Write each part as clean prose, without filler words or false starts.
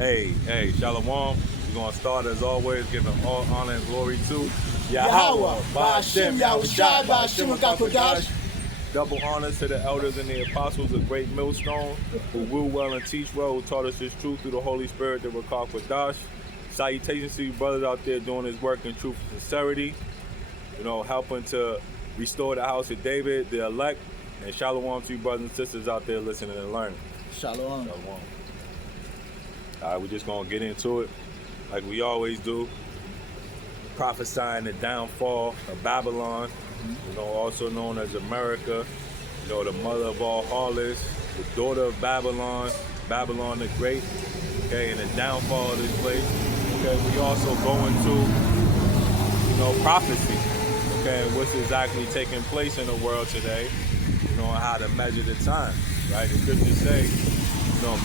Hey, Shalom. We're going to start as always, giving all honor and glory to Yahweh, Ba'ashem Yahushai, Ba'ashem HaKadosh. Double honors to the elders and the apostles of Great Millstone, who rule well and teach well, who taught us His truth through the Holy Spirit, the Rakah Kodash. Salutations to you brothers out there doing His work in truth and sincerity, helping to restore the house of David, the elect, and shalom to you brothers and sisters out there listening and learning. Shalom. All right, we're just going to get into it like we always do, prophesying the downfall of Babylon, also known as America, the mother of all harlots, the daughter of Babylon, Babylon the Great, okay, and the downfall of this place. Okay, we also go into, prophecy, okay, and what's exactly taking place in the world today, how to measure the time, right? The scriptures say,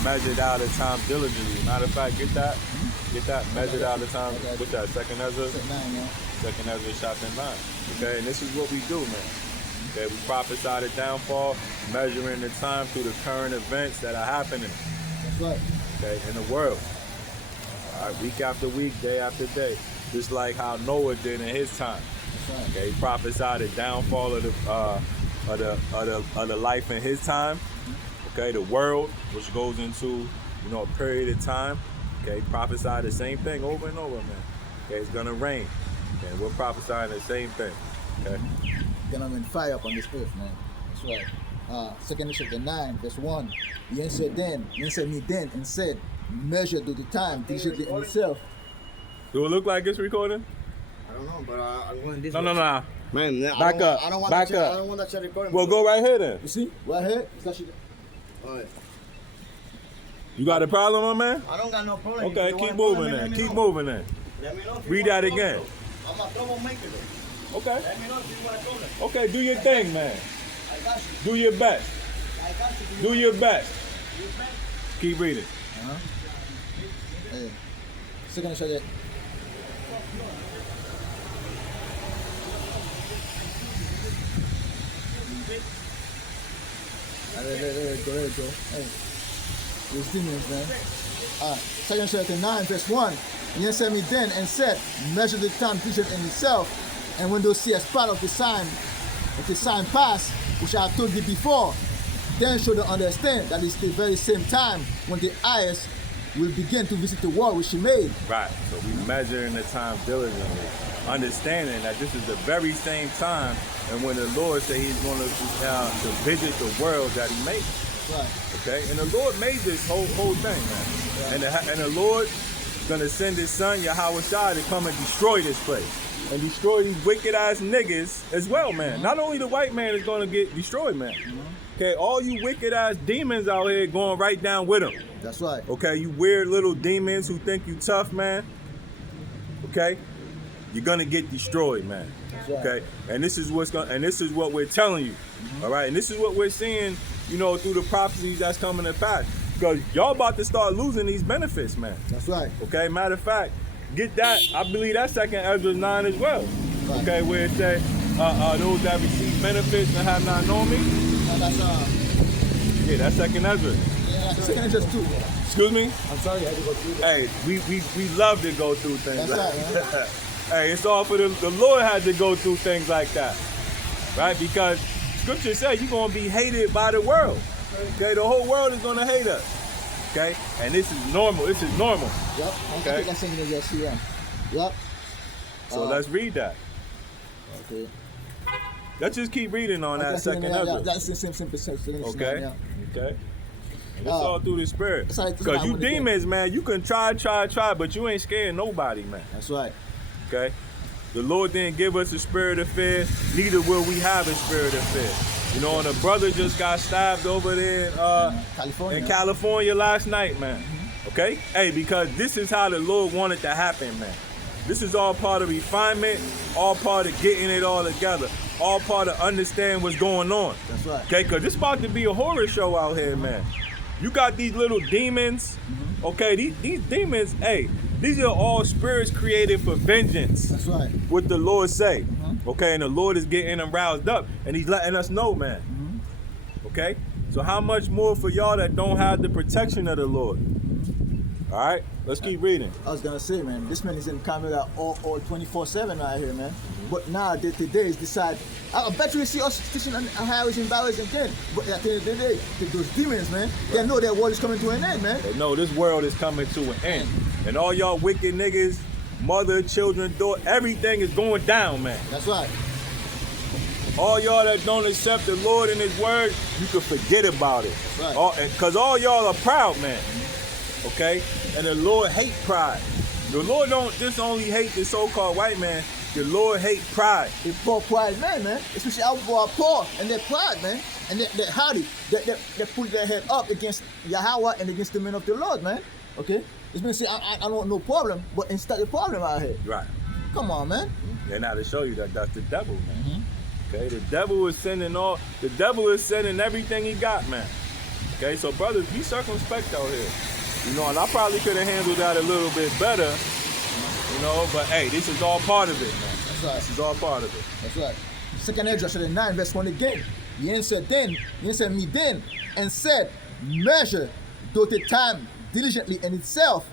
measured out the time diligently. Matter of fact, get that, measured out the time. What's that? Second Ezra? Second Ezra chapter 9. Okay, and this is what we do, man. Okay, we prophesy the downfall, measuring the time through the current events that are happening. That's right. Okay, in the world. All right, week after week, day after day. Just like how Noah did in his time. That's right. Okay, he prophesied the downfall of the life in his time. Okay, the world, which goes into, a period of time. Okay, prophesy the same thing over and over, man. Okay, it's gonna rain. Okay, we're prophesying the same thing. Okay. Gonna been fire up on this earth, man. That's right. Second chapter 9, verse 1. He answered me then and said, measure to the time, diligently in itself. Do it look like it's recording? I don't know, but I'm going this No. Man, Back up. I don't want Back that. up. I don't want that shit recording. Well, go right here then. You see? Right here? It's actually... All right. You got a problem, my man? I don't got no problem. Okay, If you keep want moving problem, then. let me Keep know. moving then. Let me know if you Read want that to again. go, though. I'm a troublemaker, though. Okay. Let me know if you want to go there. Okay, do your thing, man. I got you. Do your best. I got you. Do your best. You bet. Keep reading. Hey. Second chapter... Go ahead. Hey. These demons, man. Second chapter 9, verse 1. He answered me then and said, measure the time diligent in itself, and when thou seest part of the sign pass, which I have told thee before, then shall thou understand that it's the very same time when the eyes will begin to visit the world which he made. Right. So we measuring the time diligently, understanding that this is the very same time, and when the Lord said He's going to visit the world that He made. Right. Okay, and the Lord made this whole thing, man. Yeah. And the Lord is going to send His Son Yahweh Shai to come and destroy this place, and destroy these wicked ass niggas as well, man. Not only the white man is going to get destroyed, man. Okay, all you wicked ass demons out here going right down with them. That's right. Okay, you weird little demons who think you tough, man. Okay, you're gonna get destroyed, man. Right. Okay, and this is what we're telling you. All right, and this is what we're seeing, through the prophecies that's coming to pass. Because y'all about to start losing these benefits, man. That's right. Okay, matter of fact, get that. I believe that's second Ezra 9 as well. Right. Okay, where it say, those that receive benefits and have not known me. No, that's Yeah, that's second Ezra. yeah, second Ezra 2. Excuse me? I'm sorry, I had to go through that. Hey, we love to go through things. That's right, man. Hey, it's all for the Lord had to go through things like that, right? Because Scripture says you're gonna be hated by the world. Okay, the whole world is gonna hate us. Okay, and this is normal. This is normal. Yep. Okay. I think that's saying yes, yeah. Yep. So let's read that. Okay. Let's just keep reading on that second Ezra. That's the same. Okay. Yeah. Okay. And it's all through the Spirit. It's like- Because you demons, man, you can try, but you ain't scaring nobody, man. That's right. Okay? The Lord didn't give us a spirit of fear, neither will we have a spirit of fear. And a brother just got stabbed over there in California last night, man. Okay? Hey, because this is how the Lord wanted to happen, man. This is all part of refinement, all part of getting it all together, all part of understanding what's going on. That's right. Okay? Because it's about to be a horror show out here, man. You got these little demons. Okay? These demons, hey, these are all spirits created for vengeance. That's right. What the Lord say. Okay, and the Lord is getting them roused up, and He's letting us know, man. Okay, so how much more for y'all that don't have the protection of the Lord? All right, let's keep reading. I was gonna say, man, this man is in camera all 24/7 right here, man. But now today is decide. I bet you will see us teaching on highways and byways again. But at the end of the day, those demons, man, they know that world is coming to an end, man. They know this world is coming to an end, and all y'all wicked niggas, mother, children, daughter, everything is going down, man. That's right. All y'all that don't accept the Lord and His word, you can forget about it. That's right. Cause all y'all are proud, man. Okay? And the Lord hate pride. The Lord don't just only hate the so-called white man. The Lord hate pride. They poor pride man, man. Especially our people are poor and they're pride, man. And they're haughty. They put their head up against Yahweh and against the men of the Lord, man. Okay? It's been saying I don't want no problem, but instead the problem out here. Right. Come on, man. And now to show you that that's the devil, man. Okay, the devil is sending everything he got, man. Okay, so brothers, be circumspect out here. You know, and I probably could have handled that a little bit better, you know, but hey, this is all part of it, man. That's right. This is all part of it. That's right. Second Ezra chapter 9, verse 1 again. He answered me then, and said, measure though the time diligently in itself,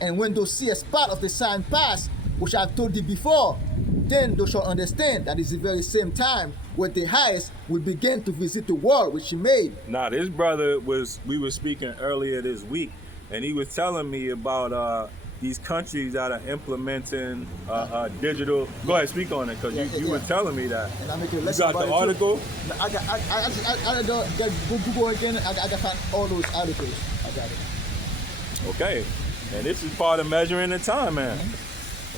and when thou seest part of the sign pass, which I have told thee before, then thou shalt understand that is the very same time when the highest will begin to visit the world which he made. Now, this brother we were speaking earlier this week, and he was telling me about these countries that are implementing digital. Go ahead, speak on it, because you were telling me that. And I make a You lesson got about the it article? too. I go Google again. I find all those articles. I got it. Okay, and this is part of measuring the time, man.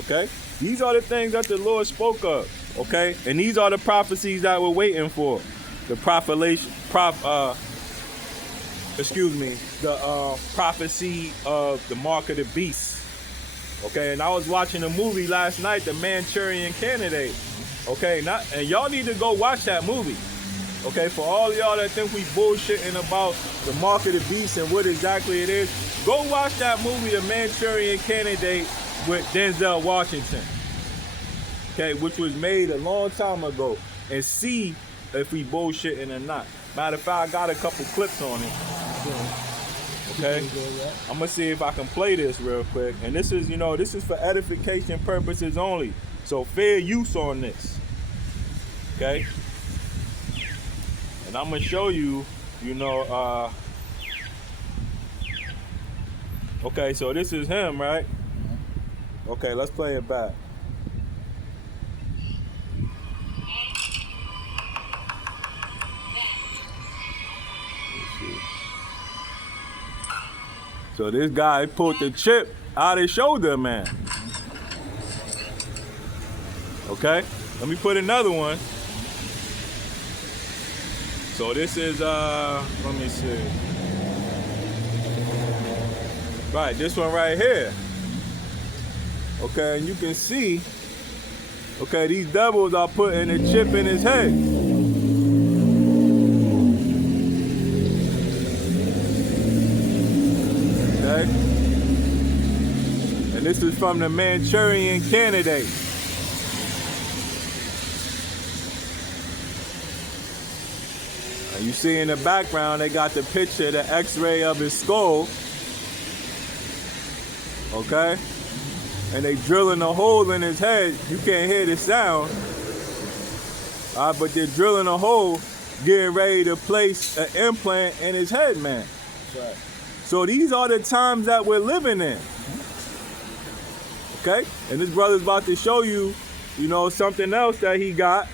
Okay, these are the things that the Lord spoke of. Okay, and these are the prophecies that we're waiting for. The prophecy of the mark of the beast. Okay, and I was watching a movie last night, The Manchurian Candidate. Okay, and y'all need to go watch that movie. Okay, for all of y'all that think we bullshitting about the mark of the beast and what exactly it is, go watch that movie, The Manchurian Candidate, with Denzel Washington. Okay, which was made a long time ago, and see if we bullshitting or not. Matter of fact, I got a couple clips on it. Okay, I'm gonna see if I can play this real quick. And this is, this is for edification purposes only. So fair use on this. Okay. And I'm gonna show you, okay, so this is him, right? Okay, let's play it back. So this guy pulled the chip out his shoulder, man. Okay, let me put another one. So this is, let me see. Right, this one right here. Okay, and you can see, okay, these devils are putting a chip in his head. Okay? And this is from the Manchurian Candidate. And you see in the background, they got the picture, the x-ray of his skull. Okay? And they drilling a hole in his head. You can't hear the sound. But they're drilling a hole, getting ready to place an implant in his head, man. That's right. So these are the times that we're living in. Okay? And this brother's about to show you, something else that he got.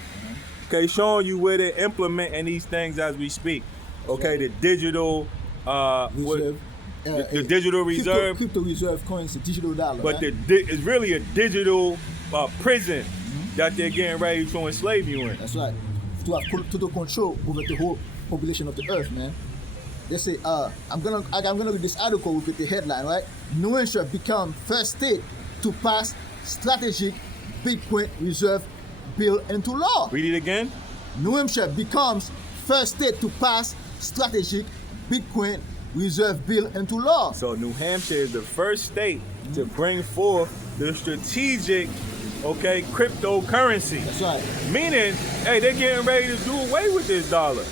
Okay, showing you where they're implementing these things as we speak. Okay, the digital reserve. The digital reserve. Crypto reserve coins, the digital dollar. But right? it's really a digital prison that they're getting ready to enslave you in. That's right. To have total control over the whole population of the earth, man. They say, I'm gonna read this article with the headline, right? New Hampshire become first state to pass strategic Bitcoin reserve bill into law. Read it again. New Hampshire becomes first state to pass strategic Bitcoin reserve bill into law. So New Hampshire is the first state to bring forth the strategic, cryptocurrency. That's right. Meaning, hey, they're getting ready to do away with this dollar.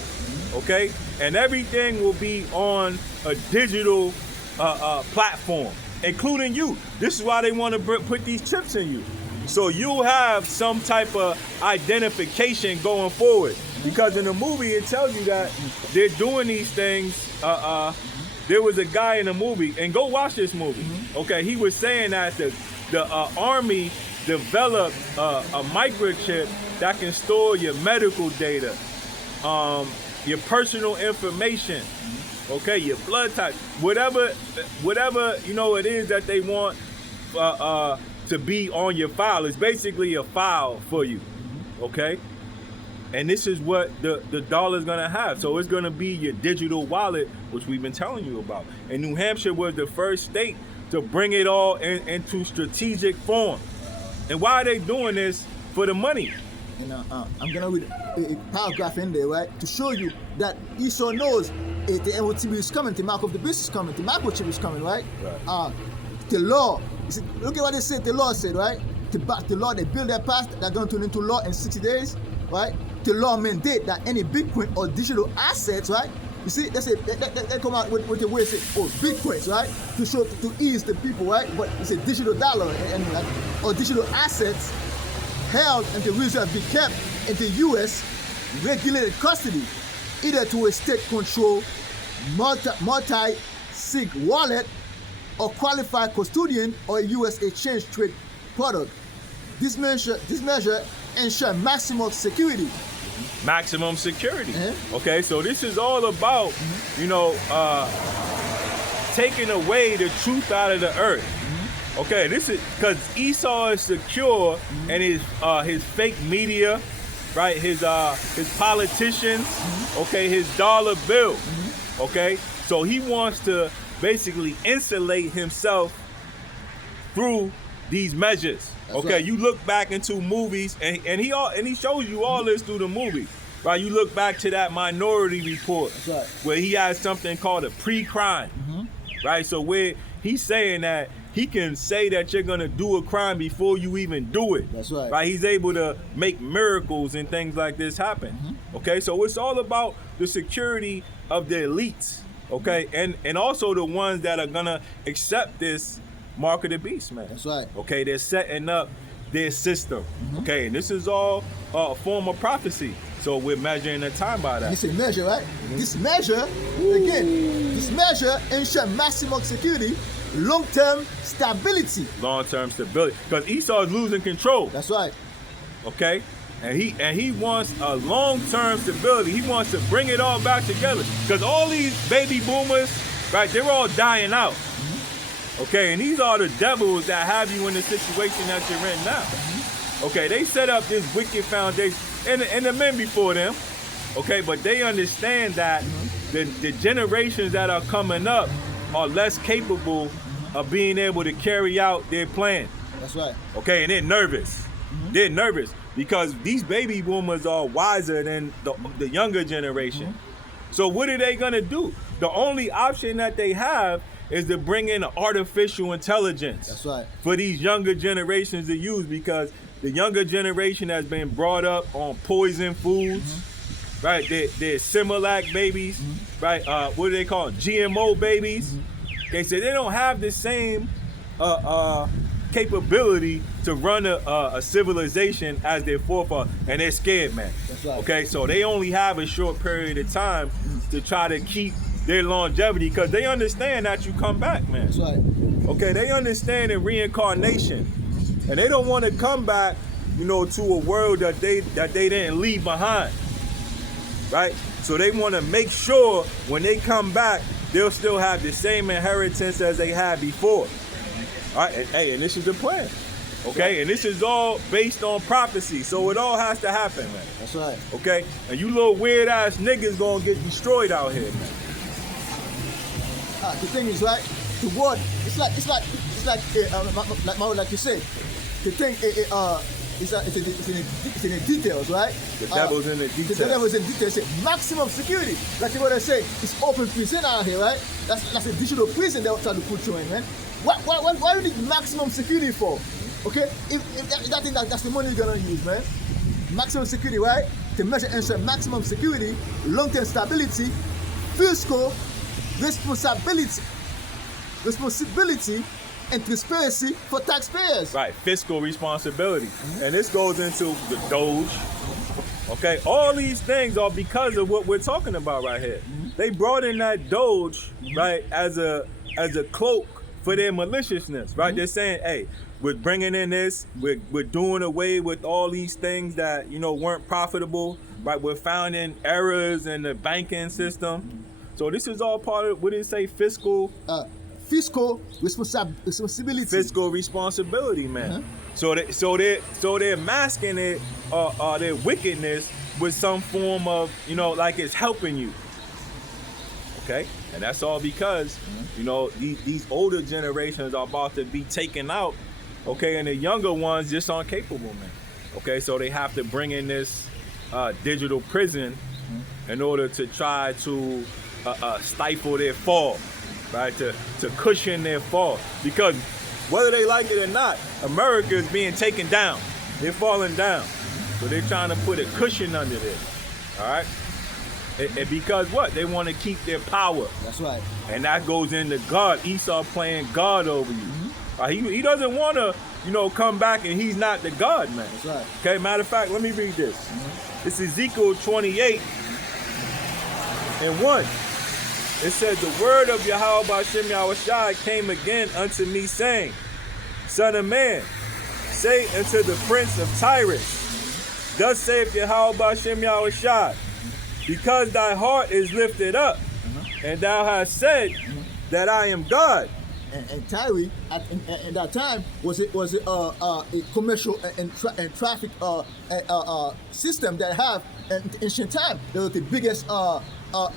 Okay? And everything will be on a digital platform. including you. This is why they want to put these chips in you. So you have some type of identification going forward. Because in the movie, it tells you that they're doing these things. There was a guy in the movie, and go watch this movie. Okay, he was saying that the Army developed a microchip that can store your medical data, your personal information, okay, your blood type, whatever it is that they want to be on your file. It's basically a file for you, okay? And this is what the dollar's gonna have. So it's gonna be your digital wallet, which we've been telling you about. And New Hampshire was the first state to bring it all into strategic form. And why are they doing this? For the money. I'm gonna read a paragraph in there, right, to show you that Esau knows the MOTB is coming, the mark of the beast is coming, the microchip is coming, right? The law, look at what they said. The law said, right? The law, they build their past, they're gonna turn into law in 60 days, right? The law mandate that any Bitcoin or digital assets, right? You see, they come out with the way they say, Bitcoins, right? To show, to ease the people, right? But it's a digital dollar or digital assets held and the reserve be kept in the U.S. regulated custody, either to a state-controlled multi-sig wallet or qualified custodian or a U.S. exchange trade product. This measure ensure maximum security. Maximum security. Okay, so this is all about, taking away the truth out of the earth. Okay, this is because Esau is secure, and his fake media, right? His politicians, okay, his dollar bill, okay. So he wants to basically insulate himself through these measures. That's okay, right. You look back into movies, and he shows you all this through the movie, right? You look back to that Minority Report, That's right. where he has something called a pre-crime, right? So where he's saying that he can say that you're gonna do a crime before you even do it. That's right. Right? He's able to make miracles and things like this happen. Okay, so it's all about the security of the elites. Okay, and also the ones that are gonna accept this mark of the beast, man. That's right. Okay, they're setting up their system. Okay, and this is all a form of prophecy. So we're measuring the time by that. It's a measure, right? This measure, ensure maximum security, long-term stability. Long-term stability, because Esau is losing control. That's right. Okay, and he wants a long-term stability. He wants to bring it all back together, because all these baby boomers, right? They're all dying out. Okay, and these are the devils that have you in the situation that you're in now. Okay, they set up this wicked foundation, and the men before them. Okay, but they understand that the generations that are coming up are less capable of being able to carry out their plan. That's right. Okay, and they're nervous. They're nervous because these baby boomers are wiser than the younger generation. So what are they gonna do? The only option that they have is to bring in artificial intelligence. That's right. For these younger generations to use, because the younger generation has been brought up on poison foods, right? They're Similac babies, right? What do they call them? GMO babies. Okay, so they don't have the same capability to run a civilization as their forefathers, and they're scared, man. That's right. Okay, so they only have a short period of time to try to keep their longevity, because they understand that you come back, man. That's right. Okay, they understand in reincarnation, and they don't want to come back, to a world that they didn't leave behind, right? So they want to make sure when they come back, they'll still have the same inheritance as they had before. All right, and this is the plan, okay? And this is all based on prophecy, so it all has to happen, man. That's right. Okay, and you little weird ass niggas gonna get destroyed out here, man. The thing is, right? The word, it's like you say. The thing, it's in the details, right? The devil's in the details. The devil's in the details. Say maximum security. Like what I say, it's open prison out here, right? That's a digital prison they're trying to put you in, man. Why do you need maximum security for? Okay, if that's the money you're gonna use, man. Maximum security, right? To measure ensure maximum security, long-term stability, fiscal responsibility, and transparency for taxpayers. Right, fiscal responsibility. And this goes into the Doge. Okay, all these things are because of what we're talking about right here. They brought in that Doge, right, as a cloak for their maliciousness, right? They're saying, hey, we're bringing in this, we're doing away with all these things that, you know, weren't profitable, right? We're finding errors in the banking system. So this is all part of, what did it say, fiscal Responsibility. fiscal responsibility, man. So they're masking it, their wickedness with some form of, you know, like it's helping you. Okay, and that's all because, you know, these older generations are about to be taken out. Okay, and the younger ones just aren't capable, man. Okay, so they have to bring in this digital prison in order to try to stifle their fall, right? To cushion their fall, because whether they like it or not, America is being taken down. They're falling down. So they're trying to put a cushion under this. All right? And because what? They want to keep their power. That's right. And that goes into God. Esau playing God over you. He doesn't want to, you know, come back and he's not the God, man. That's right. Okay, matter of fact, let me read this. It's Ezekiel 28 and 1. It says, the word of Yahweh B'Shem Yahushai came again unto me, saying, Son of man, say unto the prince of Tyrus, thus saith Yahweh B'Shem Yahushai, because thy heart is lifted up, and thou hast said that I am God. And Tyre at that time was a commercial and traffic system that have in ancient time. They were the biggest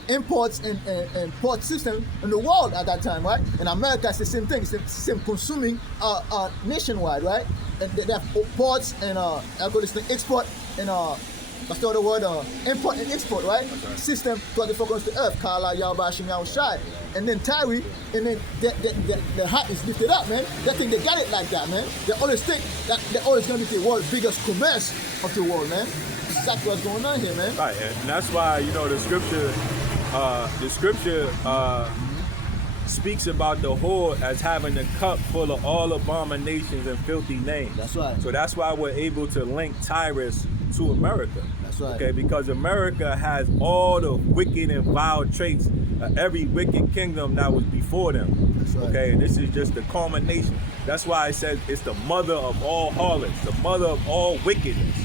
imports and port system in the world at that time, right? In America, it's the same thing. It's the same consuming nationwide, right? And they have ports and export and what's the other word? Import and export, right? System 24 corners of the earth. Kala Yahweh Hashem Yahushai. And then Tyre, and then the heart is lifted up, man. They think they got it like that, man. They always think that they're always going to be the world's biggest commerce of the world, man. That's exactly what's going on here, man. Right, and that's why, you know, the scripture speaks about the whore as having a cup full of all abominations and filthy names. That's right. So that's why we're able to link Tyrus to America. That's right. Okay, because America has all the wicked and vile traits of every wicked kingdom that was before them. That's right. Okay, and this is just the culmination. That's why I said it's the mother of all harlots, the mother of all wickedness.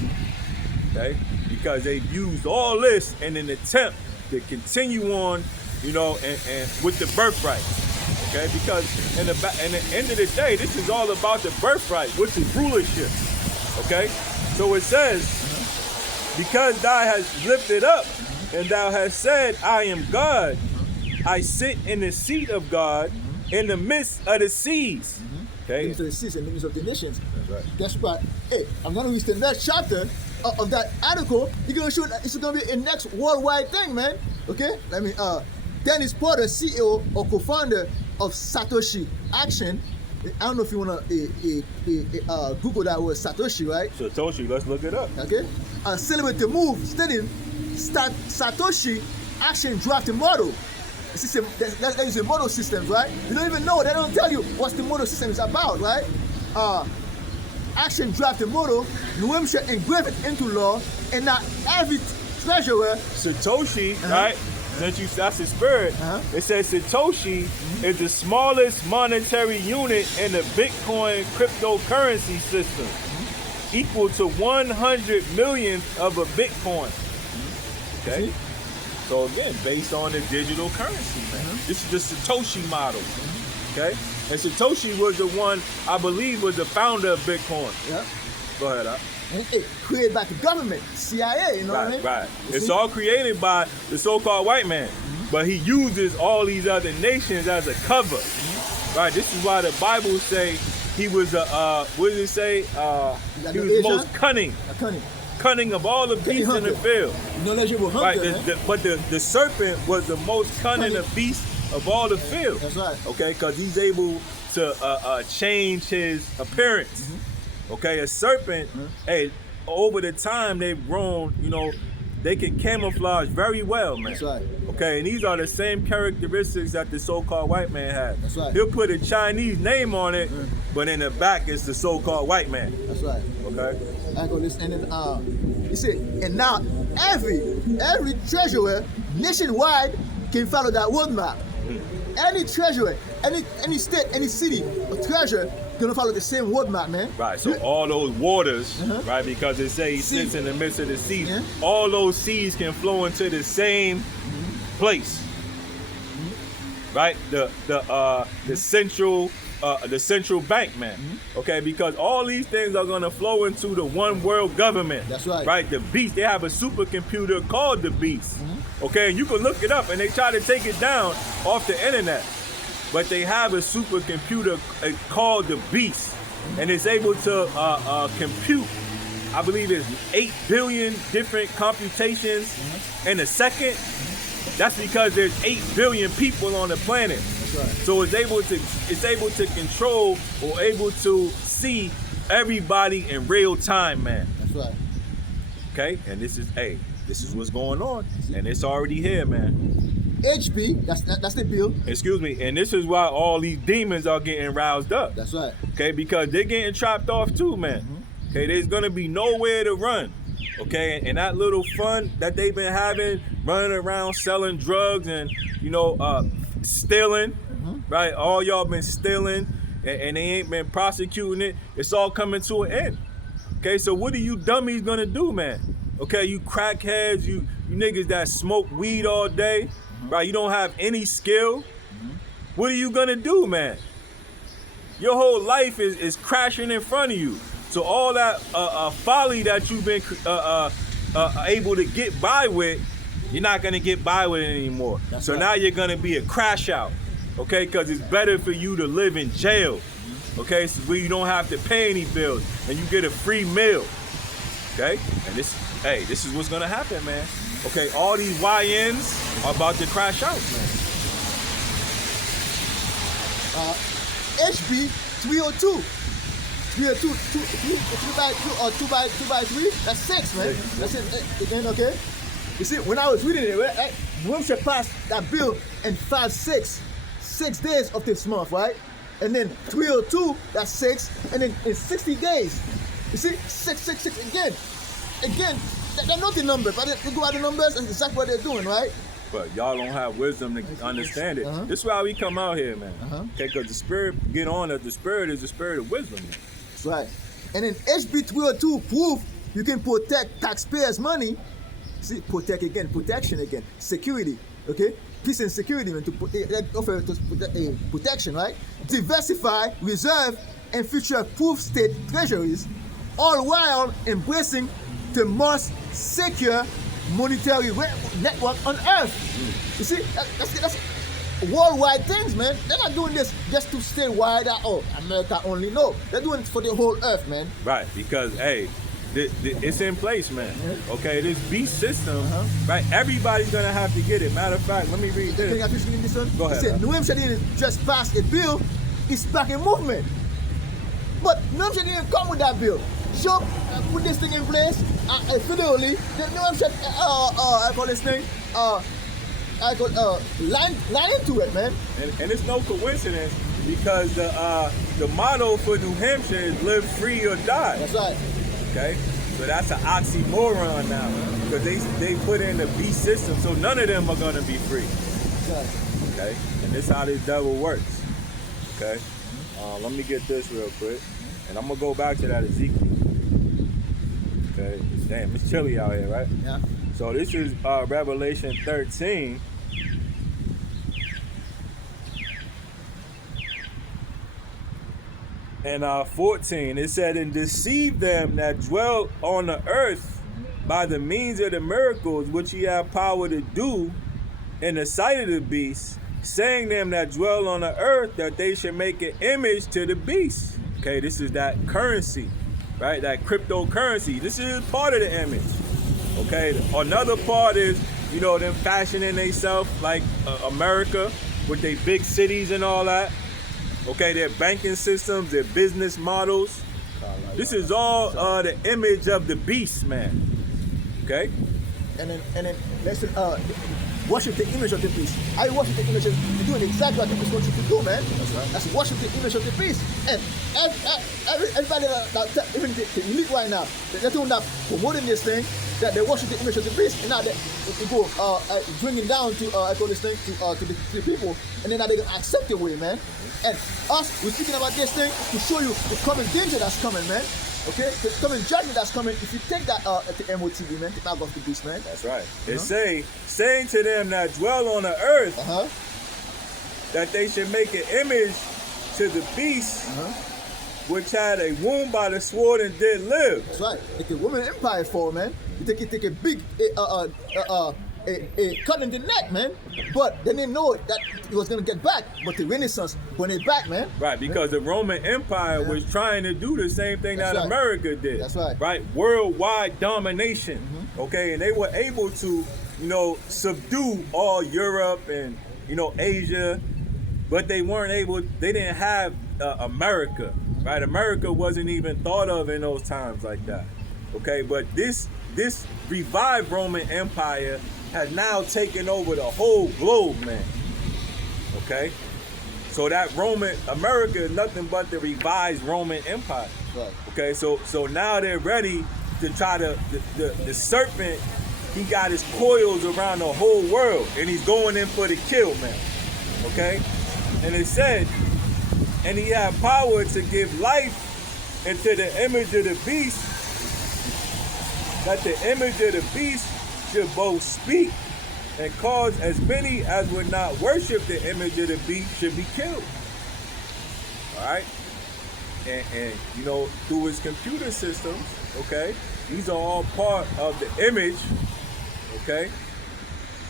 Okay, because they've used all this in an attempt to continue on, you know, and with the birthright. Okay, because in the end of the day, this is all about the birthright, which is rulership. Okay, so it says, because thou hast lifted up and thou hast said, I am God, I sit in the seat of God in the midst of the seas. Okay, In the midst of the seas, in the midst of the nations. that's right. That's right. Hey, I'm going to read the next chapter of that article. You're going to show that it's going to be a next worldwide thing, man. Okay? Let me, Dennis Porter, CEO or co-founder of Satoshi Action. I don't know if you want to Google that word Satoshi, right? Satoshi, let's look it up. Okay? Celebrate the move, studying Satoshi Action drafting model. That is a model system, right? You don't even know. They don't tell you what the model system is about, right? Action drafting model, New Hampshire engrave it into law, and now every treasurer. Satoshi, right? Since you that's his spirit, it says Satoshi is the smallest monetary unit in the Bitcoin cryptocurrency system, equal to 100 millionth of a Bitcoin. Okay? So again, based on the digital currency, man. This is the Satoshi model. Okay? And Satoshi was the one, I believe, was the founder of Bitcoin. Yeah. Go ahead, And it created by the government, CIA, you know what I mean? Right. You It's see? all created by the so-called white man, but he uses all these other nations as a cover. Right. This is why the Bible say he was what does it say? He was the most cunning of all the beasts in the field. Knowledgeable hunter. Right. But the serpent was the most cunning of beast of all the field. That's right. Okay, because he's able to change his appearance. Okay, a serpent, hey, over the time they've grown, you know, they can camouflage very well, man. That's right. Okay, and these are the same characteristics that the so-called white man has. That's right. He'll put a Chinese name on it, but in the back it's the so-called white man. That's right. Okay. I go this and then you see, and now every treasurer nationwide can follow that roadmap. Any treasurer, any state, any city, a treasurer gonna follow the same roadmap, man. Right, so all those waters, right, because they say he sits in the midst of the sea, all those seas can flow into the same place, right? The central bank, man. Okay, because all these things are gonna flow into the one world government. That's right. Right, the beast. They have a supercomputer called the Beast. Okay, and you can look it up, and they try to take it down off the internet, but they have a supercomputer called the Beast, and it's able to compute. I believe it's 8 billion different computations in a second. That's because there's 8 billion people on the planet. That's right. So it's able to control or able to see everybody in real time, man. That's right. Okay, and this is what's going on, and it's already here, man. HB, that's the bill. Excuse me, and this is why all these demons are getting roused up. That's right. Okay, because they're getting trapped off too, man. Okay, there's gonna be nowhere to run. Okay, and that little fun that they've been having, running around selling drugs and stealing, right? All y'all been stealing, and they ain't been prosecuting it. It's all coming to an end. Okay, so what are you dummies gonna do, man? Okay, you crackheads, you niggas that smoke weed all day, right? You don't have any skill. What are you gonna do, man? Your whole life is crashing in front of you. So all that folly that you've been able to get by with, you're not gonna get by with it anymore. That's so right. now you're gonna be a crash out, okay? Because it's better for you to live in jail, okay? So where you don't have to pay any bills and you get a free meal, okay? And this is what's gonna happen, man. Okay, all these YNs are about to crash out, man. HB 302. 302, 2 by 3, that's 6, man. That's it. Again, okay? You see, when I was reading it, right, New Hampshire passed that bill in 6 days of this month, right? And then 302, that's 6, and then in 60 days, you see, 6 again. They're not the numbers, but they go out the numbers, and exactly what they're doing, right? But y'all don't have wisdom to understand it. This is why we come out here, man. Okay, because the spirit, get on it, the spirit is the spirit of wisdom, man. That's right. And then HB 302 proof you can protect taxpayers' money. See, protection again, security, okay? Peace and security, man, offer protection, right? Diversify, reserve, and future-proof state treasuries, all while embracing the most secure monetary network on earth. You see, that's worldwide things, man. They're not doing this just to stay wide out. Oh, America only. No, they're doing it for the whole earth, man. Right, because it's in place, man. Okay, this beast system, right? Everybody's gonna have to get it. Matter of fact, let me read this. Can I finish reading this one? Go ahead. It said, New Hampshire didn't just pass a bill; it's back in movement. But New Hampshire didn't come with that bill. So put this thing in place. Federally, the New Hampshire, I call this thing, line into it, man. And it's no coincidence because the motto for New Hampshire is live free or die. That's right. Okay, so that's an oxymoron now because they put in the beast system, so none of them are gonna be free. That's right. Okay, and this is how this devil works. Okay, let me get this real quick, and I'm gonna go back to that Ezekiel. Okay, damn, it's chilly out here, right? Yeah. So this is Revelation 13. And 14, it said, and deceive them that dwell on the earth by the means of the miracles which ye have power to do in the sight of the beast, saying them that dwell on the earth that they should make an image to the beast. Okay, this is that currency, right? That cryptocurrency. This is part of the image. Okay, another part is, them fashioning themselves like America with their big cities and all that. Okay, their banking systems, their business models. This is all the image of the beast, man. Okay? and then let's worship the image of the beast. I worship the image of you're doing exactly what the beast wants you to do, man. That's right. That's worship the image of the beast. And everybody that even the elite right now, they're doing that, promoting this thing, that they worship the image of the beast, and now they go bringing down to I call this thing to the people, and then now they're gonna accept the way, man. And us, we're speaking about this thing to show you the coming danger that's coming, man. Okay, the coming judgment that's coming. If you take that at the MOTV, man, the mark of the beast, man. That's right. It saying to them that dwell on the earth that they should make an image to the beast which had a wound by the sword and did live. That's right. It's a woman empire for, man. You take a big a cut in the neck, man. But they didn't know that it was gonna get back. But the Renaissance, when it back, man. Right, because the Roman Empire was trying to do the same thing that America did. That's right. Right, worldwide domination. Okay, and they were able to, subdue all Europe and Asia, but they weren't able. They didn't have America. Right, America wasn't even thought of in those times like that. Okay, but this revived Roman Empire has now taken over the whole globe, man. Okay, so that Roman America is nothing but the revised Roman Empire. Right. Okay, so now they're ready to try to the serpent. He got his coils around the whole world, and he's going in for the kill, man. Okay, and it said, and he had power to give life into the image of the beast, that the image of the beast should both speak and cause as many as would not worship the image of the beast should be killed. All right? And through his computer systems, okay, these are all part of the image, okay?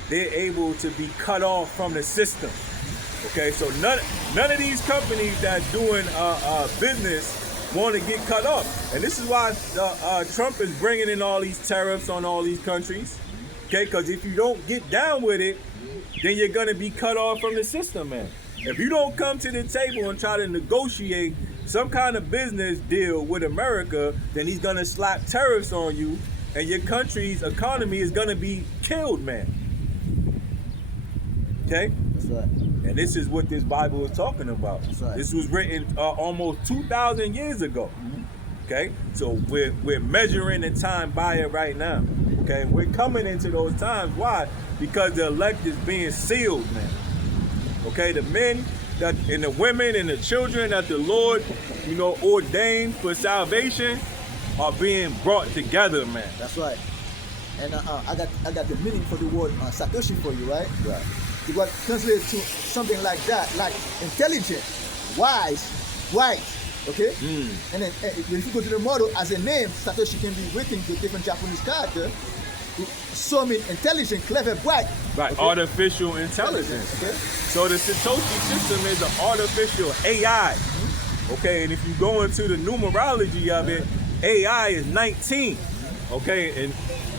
They're able to be cut off from the system. Okay, so none of these companies that doing business want to get cut off, and this is why Trump is bringing in all these tariffs on all these countries. Okay, because if you don't get down with it, then you're gonna be cut off from the system, man. If you don't come to the table and try to negotiate some kind of business deal with America, then he's gonna slap tariffs on you, and your country's economy is gonna be killed, man. Okay. That's right. And this is what this Bible is talking about. That's right. This was written almost 2,000 years ago. Okay, so we're measuring the time by it right now. Okay, we're coming into those times. Why? Because the elect is being sealed, man. Okay, the men and the women and the children that the Lord, ordained for salvation are being brought together, man. That's right. And I got the meaning for the word Satoshi for you, right? Right. It was translated to something like that, like intelligent, wise, right? Okay? And then if you go to the model as a name, Satoshi can be written to different Japanese character. So mean intelligent, clever, bright. Right, okay? Artificial intelligence. Okay? So the Satoshi system is an artificial AI. Okay, and if you go into the numerology of it, AI is 19. Okay,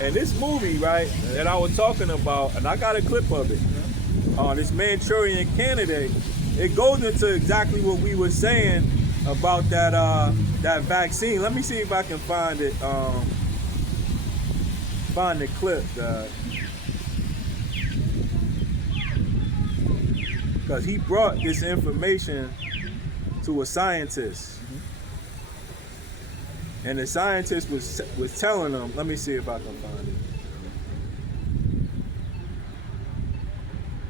and this movie, right, that I was talking about, and I got a clip of it, this Manchurian Candidate, it goes into exactly what we were saying about that vaccine. Let me see if I can find it. Find the clip, because he brought this information to a scientist, and the scientist was telling him. Let me see if I can find it.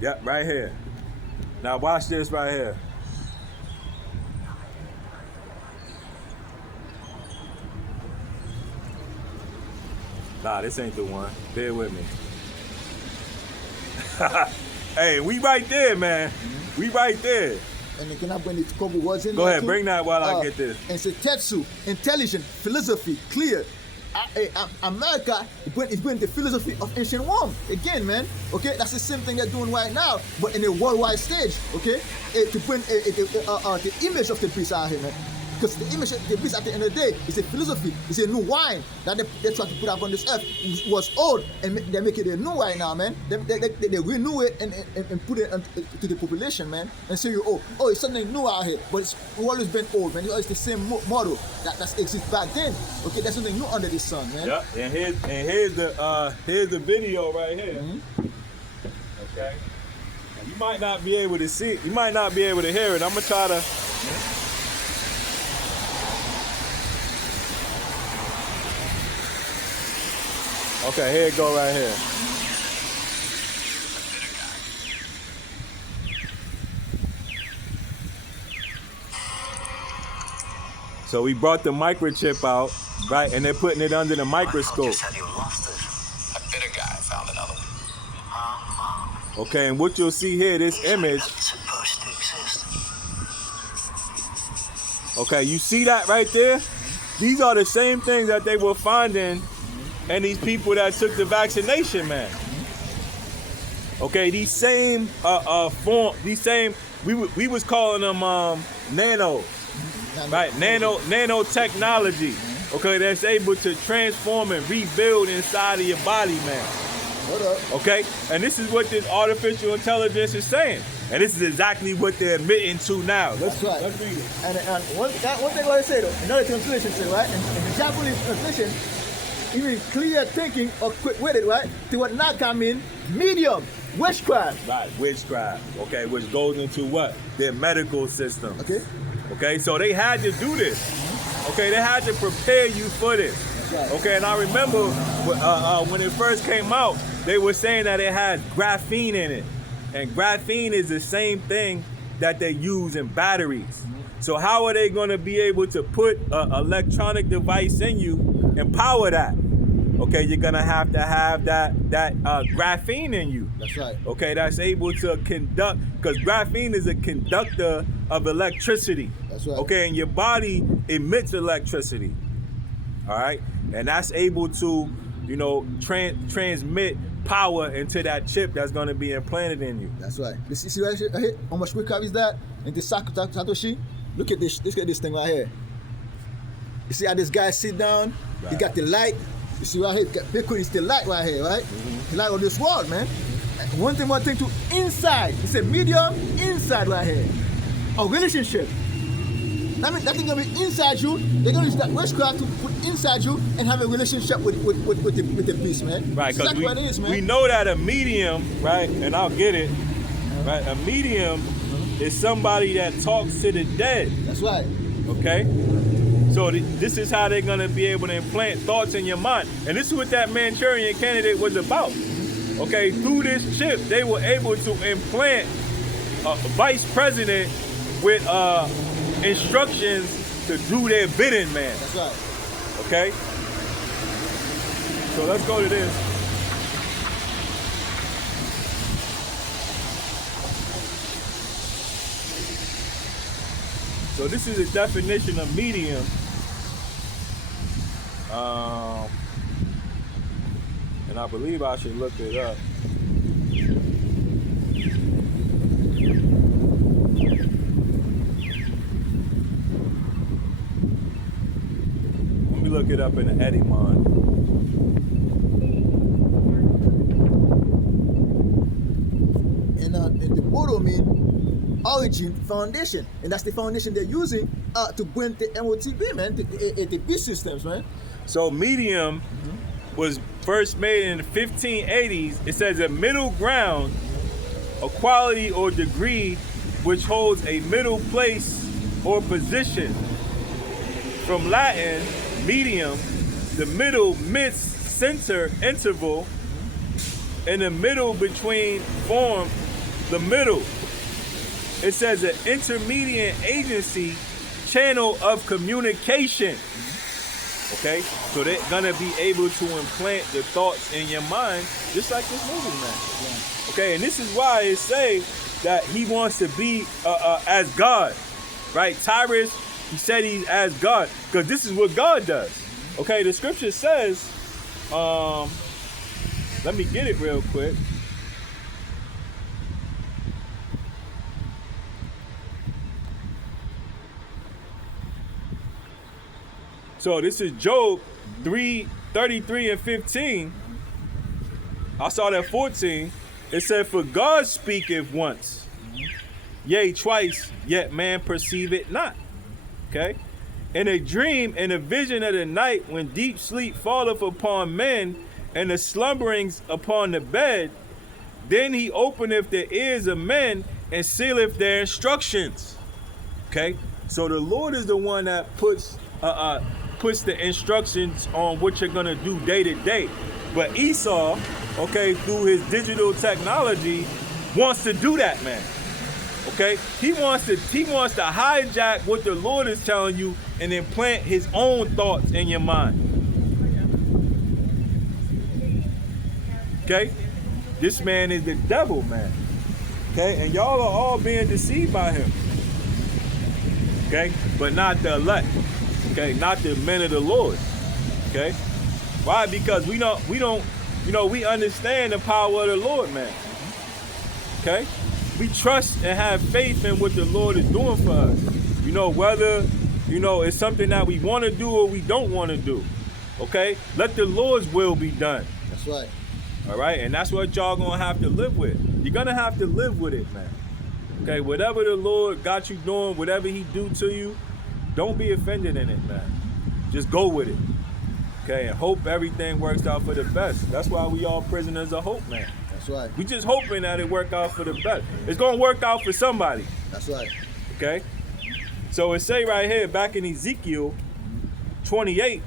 Yep, right here. Now watch this right here. Nah, this ain't the one. Bear with me. Hey, we right there, man. We right there. And can I bring the couple words in? Go ahead, bring that while I get this. And Setetsu, intelligent, philosophy, clear. America is bringing the philosophy of ancient Rome again, man. Okay, that's the same thing they're doing right now, but in a worldwide stage. Okay, to bring the image of the beast out here, man. Because the image, the beast at the end of the day is a philosophy, it's a new wine that they try to put up on this earth. It was old and they make it a new wine now, man. They renew it and put it to the population, man. And say, oh, it's something new out here, but it's always been old, man. It's the same model that exists back then. Okay, there's something new under the sun, man. Yeah, and here's the video right here. Okay. You might not be able to see it. You might not be able to hear it. I'm gonna try to. Okay, here it go right here. So we brought the microchip out, right, and they're putting it under the microscope. You said you lost it. A bitter guy found another one. Okay, and what you'll see here, this image. That's supposed to exist. Okay, you see that right there? These are the same things that they were finding in these people that took the vaccination, man. Okay, these same form, these same, we was calling them nano, right? Nanotechnology. Okay, that's able to transform and rebuild inside of your body, man. Hold up. Okay, and this is what this artificial intelligence is saying, and this is exactly what they're admitting to now. That's right. Let's read it. And one thing I want to say though, another translation say, right? In the Japanese translation, even clear thinking or quick-witted, right? To what now come in medium, witchcraft. Right, witchcraft. Okay, which goes into what? Their medical system. Okay. Okay, so they had to do this. Okay, they had to prepare you for this. Right. Okay, and I remember when it first came out, they were saying that it has graphene in it. And graphene is the same thing that they use in batteries. So how are they going to be able to put an electronic device in you and power that? Okay, you're going to have that graphene in you. That's right. Okay, that's able to conduct, because graphene is a conductor of electricity. That's right. Okay, and your body emits electricity. All right, and that's able to, transmit power into that chip that's going to be implanted in you. That's right. You see right here? How much quicker is that? In the Satoshi? Look at this. Look at this thing right here. You see how this guy sit down? Right. He got the light. You see right here? Bitcoin is the light right here, right? The light of this world, man. One thing to inside. It's a medium inside right here. A relationship. That thing gonna be inside you. They're gonna use that witchcraft to put inside you and have a relationship with the beast, man. Right, because exactly what it is, man. we know that a medium, right, and I'll get it, right, a medium is somebody that talks to the dead. That's right. Okay? So this is how they're going to be able to implant thoughts in your mind. And this is what that Manchurian candidate was about. Okay? Through this chip, they were able to implant a vice president with instructions to do their bidding, man. That's right. Okay? So let's go to this. So this is a definition of medium. And I believe I should look it up. Let me look it up in the Edimon. And the Bodo mean origin foundation, and that's the foundation they're using to bring the MOTB, man, the B systems, man. So medium was first made in the 1580s. It says a middle ground, a quality or degree which holds a middle place or position. From Latin, medium, the middle, midst, center, interval, in the middle between form, the middle. It says an intermediate agency, channel of communication. Okay, so they're gonna be able to implant the thoughts in your mind, just like this movie, man. Yeah. Okay, and this is why it say that he wants to be as God, right? Tyrus, he said he's as God, because this is what God does. Okay, the scripture says, let me get it real quick. So this is Job 3:33 and 15. I saw that 14. It said, for God speaketh once, yea, twice, yet man perceive it not. Okay? In a dream, in a vision of the night, when deep sleep falleth upon men, and the slumberings upon the bed, then he openeth the ears of men, and sealeth their instructions. Okay? So the Lord is the one that puts the instructions on what you're gonna do day to day. But Esau, okay, through his digital technology, wants to do that, man. Okay, he wants to hijack what the Lord is telling you and implant his own thoughts in your mind. Okay, this man is the devil, man. Okay, and y'all are all being deceived by him. Okay, but not the elect. Okay, not the men of the Lord. Okay, why? Because we understand the power of the Lord, man. Okay. We trust and have faith in what the Lord is doing for us. Whether, it's something that we want to do or we don't want to do. Okay? Let the Lord's will be done. That's right. All right? And that's what y'all going to have to live with. You're going to have to live with it, man. Okay? Whatever the Lord got you doing, whatever he do to you, don't be offended in it, man. Just go with it. Okay? And hope everything works out for the best. That's why we all prisoners of hope, man. That's right. We just hoping that it work out for the best. It's gonna work out for somebody. That's right. Okay? So it say right here, back in Ezekiel 28,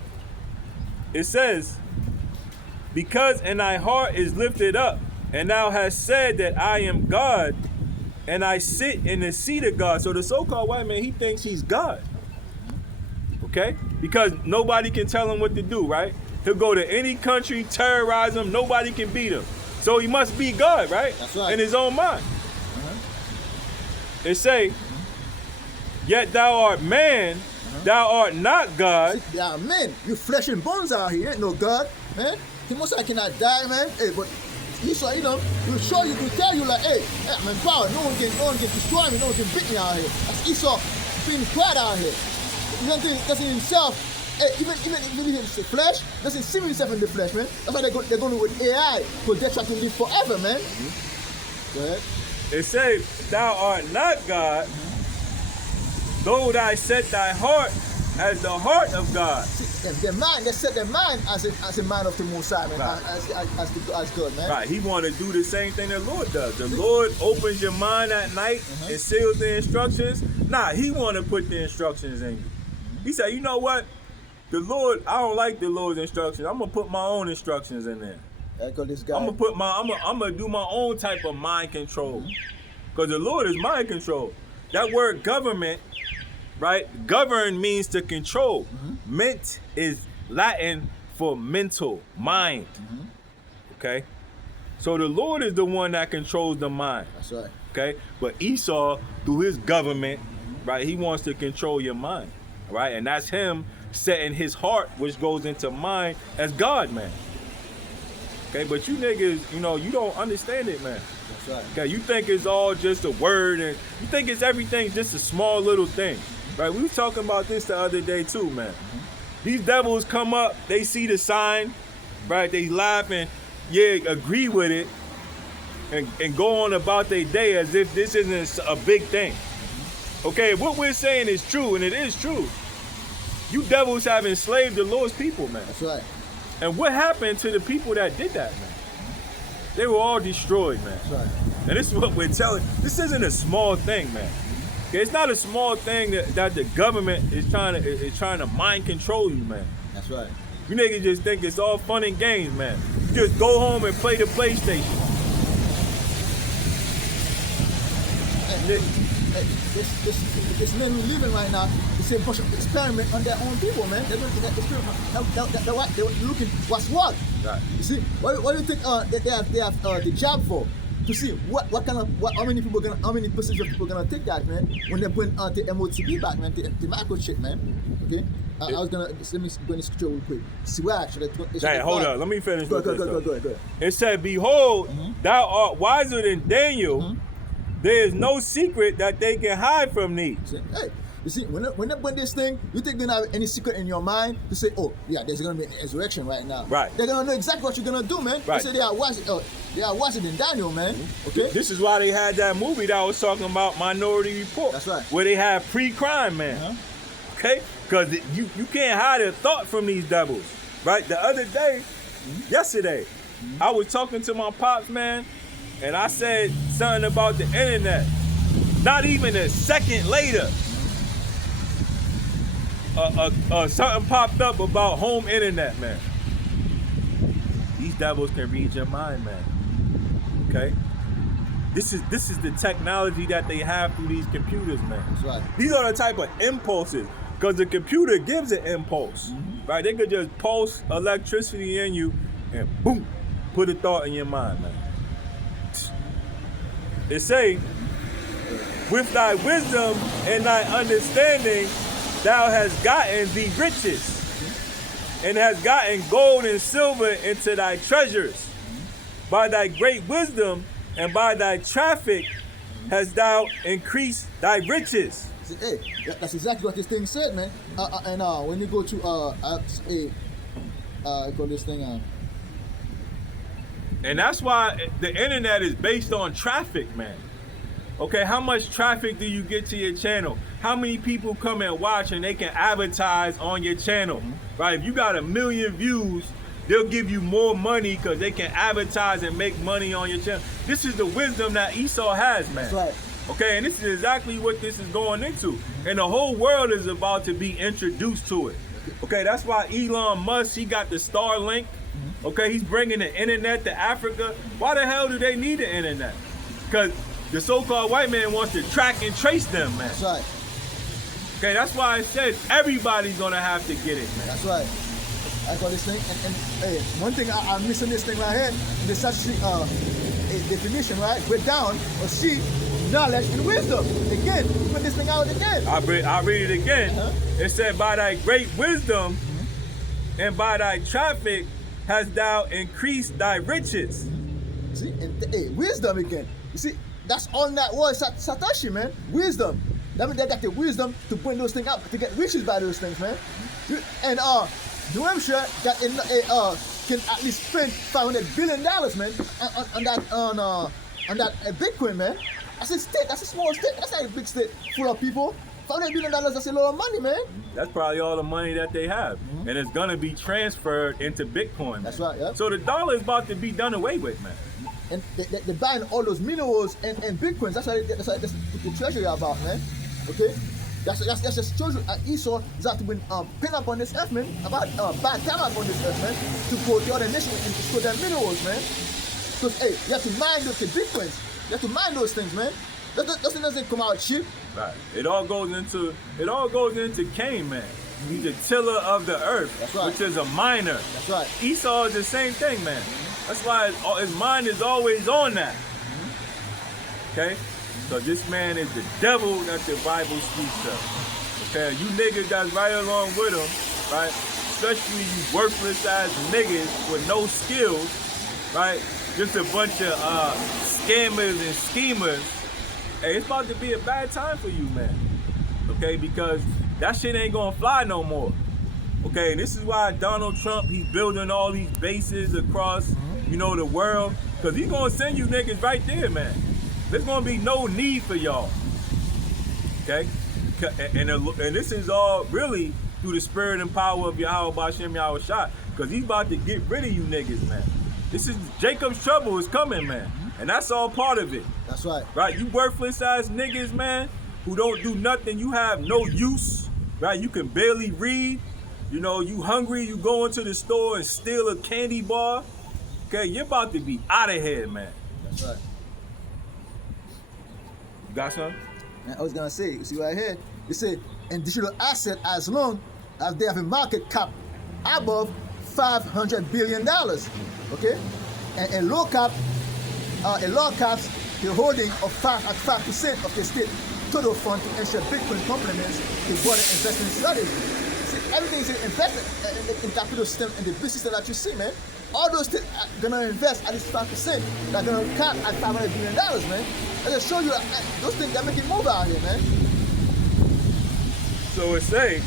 it says, because in thy heart is lifted up, and thou hast said that I am God, and I sit in the seat of God. So the so-called white man, he thinks he's God. Okay? Because nobody can tell him what to do, right? He'll go to any country, terrorize them, nobody can beat him. So he must be God, right? That's right. In his own mind. It say, yet thou art man, thou art not God. Yeah, man, you flesh and bones out here, ain't no God, man. He most likely cannot die, man. Hey, but Esau, he'll show you, he'll tell you like, hey, man, power, no one can destroy me, no one can beat me out here. That's Esau being quiet out here. He doesn't himself. Hey, even if it's flesh, doesn't see himself in the flesh, man. That's why they're going with AI, because they're trying to live forever, man. Go ahead. It says, thou art not God, though thou set thy heart as the heart of God. See, their mind, they set their mind as a mind of the Most High, man, Right. as God, man. Right, he want to do the same thing the Lord does. The Lord opens your mind at night and seals the instructions. Nah, he want to put the instructions in you. He said, you know what? The Lord, I don't like the Lord's instructions. I'm gonna put my own instructions in there. Echo this guy. I'm gonna do my own type of mind control. Because the Lord is mind control. That word government, right? Govern means to control. Ment is Latin for mental, mind. Okay? So the Lord is the one that controls the mind. That's right. Okay? But Esau, through his government, right, he wants to control your mind. Right? And that's him setting his heart, which goes into mind, as God, man. Okay, but you niggas, you don't understand it, man. That's right. Okay, you think it's all just a word, and you think everything's just a small little thing, right? We was talking about this the other day too, man. These devils come up, they see the sign, right? They laugh and agree with it, and go on about their day as if this isn't a big thing. Okay, what we're saying is true, and it is true. You devils have enslaved the Lord's people, man. That's right. And what happened to the people that did that, man? They were all destroyed, man. That's right. And this is what we're telling. This isn't a small thing, man. Okay, it's not a small thing that the government is trying to mind control you, man. That's right. You niggas just think it's all fun and games, man. You just go home and play the PlayStation. Hey, this men who living right now, it's a bunch of experiment on their own people, man. They're looking at experiment. They're looking what's what. Right. You see, what do you think they have the job for? To see how many percentage of people gonna take that, man, when they bring the MOTB back, man, the microchip, man. Okay. I was gonna let me go in the scripture real quick. See where actually. Hey, hold up. Let me finish. Go with this, though. ahead. It said, "Behold, thou art wiser than Daniel. There is no secret that they can hide from thee." Hey, You see, when they put this thing, you think they don't have any secret in your mind to say, oh, yeah, there's going to be an insurrection right now. Right. They're going to know exactly what you're going to do, man. Right. They say they are wiser than Daniel, man. Okay? This is why they had that movie that I was talking about, Minority Report. That's right. Where they had pre-crime, man. Okay? Because you can't hide a thought from these devils, right? The other day, yesterday, I was talking to my pops, man, and I said something about the internet. Not even a second later, something popped up about home internet, man. These devils can read your mind, man. Okay? This is the technology that they have through these computers, man. That's right. These are the type of impulses, because the computer gives an impulse, right? They could just pulse electricity in you and boom, put a thought in your mind, man. It say, with thy wisdom and thy understanding, thou hast gotten thee riches, and hast gotten gold and silver into thy treasures. By thy great wisdom and by thy traffic hast thou increased thy riches. See, hey, that's exactly what this thing said, man. And when you go to I call this thing And that's why the internet is based on traffic, man. Okay, how much traffic do you get to your channel? How many people come and watch and they can advertise on your channel, right? If you got 1 million views, they'll give you more money because they can advertise and make money on your channel. This is the wisdom that Esau has, man. That's right. Okay, and this is exactly what this is going into. And the whole world is about to be introduced to it. Okay, that's why Elon Musk, he got the Starlink. Okay, he's bringing the internet to Africa. Why the hell do they need the internet? Because the so-called white man wants to track and trace them, man. That's right. Okay, that's why it says everybody's gonna have to get it, man. That's right. I call this thing. And hey, one thing I'm missing this thing right here. There's actually a definition, right? Break down or see knowledge and wisdom. Again, put this thing out again. I'll read it again. It said, by thy great wisdom and by thy traffic hast thou increased thy riches. See, and hey, wisdom again. You see, that's on that word Satoshi, man. Wisdom. That means they got the wisdom to bring those things out, to get riches by those things, man. And New Hampshire got can at least spend $500 billion, man, on that Bitcoin, man. That's a state. That's a small state. That's not a big state full of people. $500 billion. That's a lot of money, man. That's probably all the money that they have, and it's gonna be transferred into Bitcoin. Man. That's right. Yeah. So the dollar is about to be done away with, man. And they're buying all those minerals and Bitcoins. That's what the treasury are about, man. Okay? That's just shows you Esau is out to been pin up on this earth, man. About bad time up on this earth, man. To go to other nations and to store their minerals, man. Because hey, you have to mine those Bitcoins. You have to mine those things, man. That doesn't come out cheap. Right. It all goes into Cain, man. He's a tiller of the earth, That's right. which is a miner. That's right. Esau is the same thing, man. That's why his mind is always on that. Okay? So this man is the devil that the Bible speaks of. Okay? You niggas that's right along with him, right? Especially you worthless ass niggas with no skills, right? Just a bunch of scammers and schemers. Hey, it's about to be a bad time for you, man. Okay? Because that shit ain't gonna fly no more. Okay, this is why Donald Trump, he's building all these bases across, the world. Because he's going to send you niggas right there, man. There's going to be no need for y'all. Okay? And this is all really through the spirit and power of Yahweh Bashem Yahweh Shah. Because he's about to get rid of you niggas, man. This is Jacob's trouble is coming, man. And that's all part of it. That's right. Right? You worthless ass niggas, man, who don't do nothing. You have no use. Right? You can barely read. You hungry, you go into the store and steal a candy bar. Okay, you're about to be out of here, man. That's right. You got something? And I was gonna say, you see right here, it say, in digital asset as long as they have a market cap above $500 billion. Okay? And low cap, a law caps the holding of 5% of the state total fund to ensure Bitcoin complements the broader investment strategy. Everything is invested in capital system and the business that you see, man. All those things are gonna invest at least 5%. They're gonna cap at $500 billion, man. I just show you those things that make it move out here, man. so it say,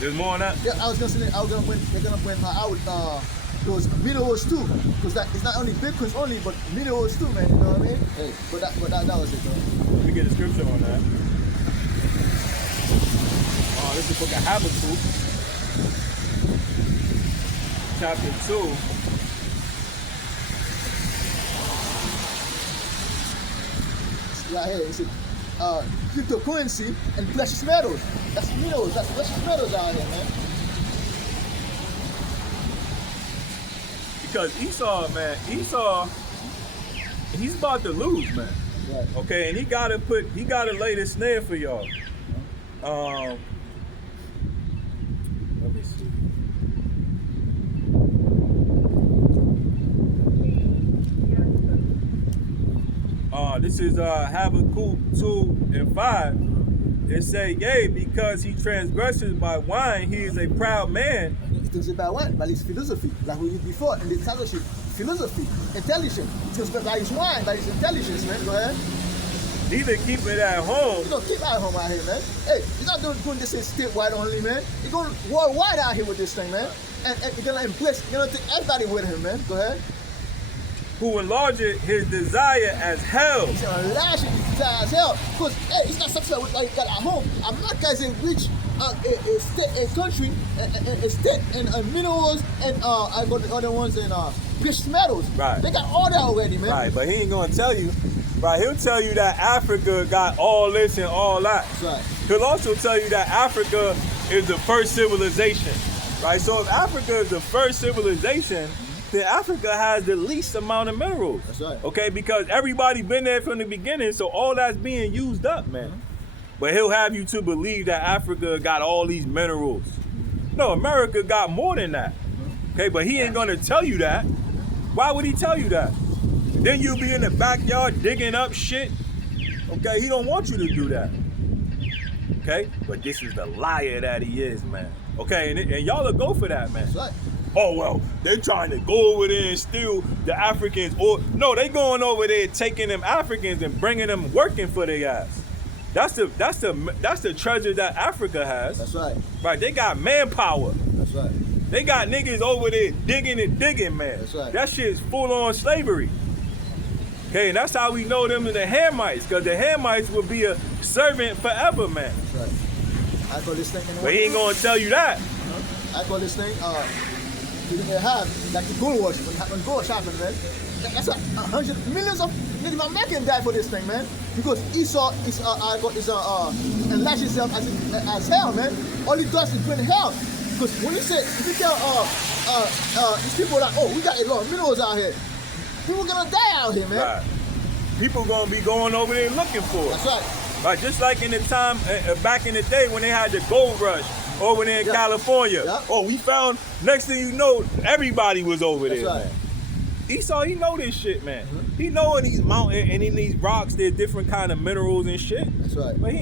there's more on that? Yeah, I was gonna say they're gonna bring out those minerals too, because that it's not only Bitcoins only, but minerals too, man. You know what I mean? Hey, but that was it, though. Let me get a scripture on that. Oh, this is the book of Habakkuk, chapter 2. Right here, it said, cryptocurrency and precious metals. That's minerals. That's precious metals out here, man. Because Esau, he's about to lose, man. Right. Okay, and he gotta lay the snare for y'all. Let me see. This is Habakkuk 2:5. It say, yea, because he transgresses by wine, he is a proud man. It talks about what? By his philosophy, like we did before in the fellowship. Philosophy, intelligence. It talks about by his wine, by his intelligence, man. Go ahead. Neither keep it at home. You know, keep at home out here, man. Hey, you're not doing this in statewide only, man. You're going worldwide out here with this thing, man. And you're gonna embrace, you're gonna take everybody with him, man. Go ahead. Who enlargeth his desire as hell. He's gonna lash it as hell. Because, hey, it's not satisfied with what you got at home. America is a rich a country, a state in minerals, and I got the other ones in precious metals. Right. They got all that already, man. Right, but he ain't gonna tell you. Right, he'll tell you that Africa got all this and all that. That's right. He'll also tell you that Africa is the first civilization. Right, so if Africa is the first civilization, then Africa has the least amount of minerals. That's right. Okay, because everybody been there from the beginning, so all that's being used up, man. But he'll have you to believe that Africa got all these minerals. No, America got more than that. Okay, but he ain't gonna tell you that. Why would he tell you that? Then you'll be in the backyard digging up shit. Okay, he don't want you to do that. Okay, but this is the liar that he is, man. Okay, and y'all will go for that, man. That's right. Oh, well, they trying to go over there and steal the Africans. Or no, they going over there taking them Africans and bringing them working for their ass. That's the treasure that Africa has. That's right. Right, they got manpower. That's right. They got niggas over there digging, man. That's right. That shit's full on slavery. Okay, and that's how we know them as the Hamites, because the Hamites will be a servant forever, man. That's right. I call this thing. But he ain't gonna tell you that. I call this thing. You can have like the gold rush when gold rush happened, man. That's like 100 millions of Native Americans died for this thing, man. Because Esau enlarged himself as hell, man. All he does is bring hell. Because when you say, if you tell these people that, oh, we got a lot of minerals out here, people gonna die out here, man. Right. People gonna be going over there looking for it. That's right. Right, just like in the time back in the day when they had the gold rush over there in California. Yeah. Oh, we found. Next thing you know, everybody was over That's there. right. Man. Esau, he know this shit, man. He know in these mountains and in these rocks there's different kind of minerals and shit. That's right. But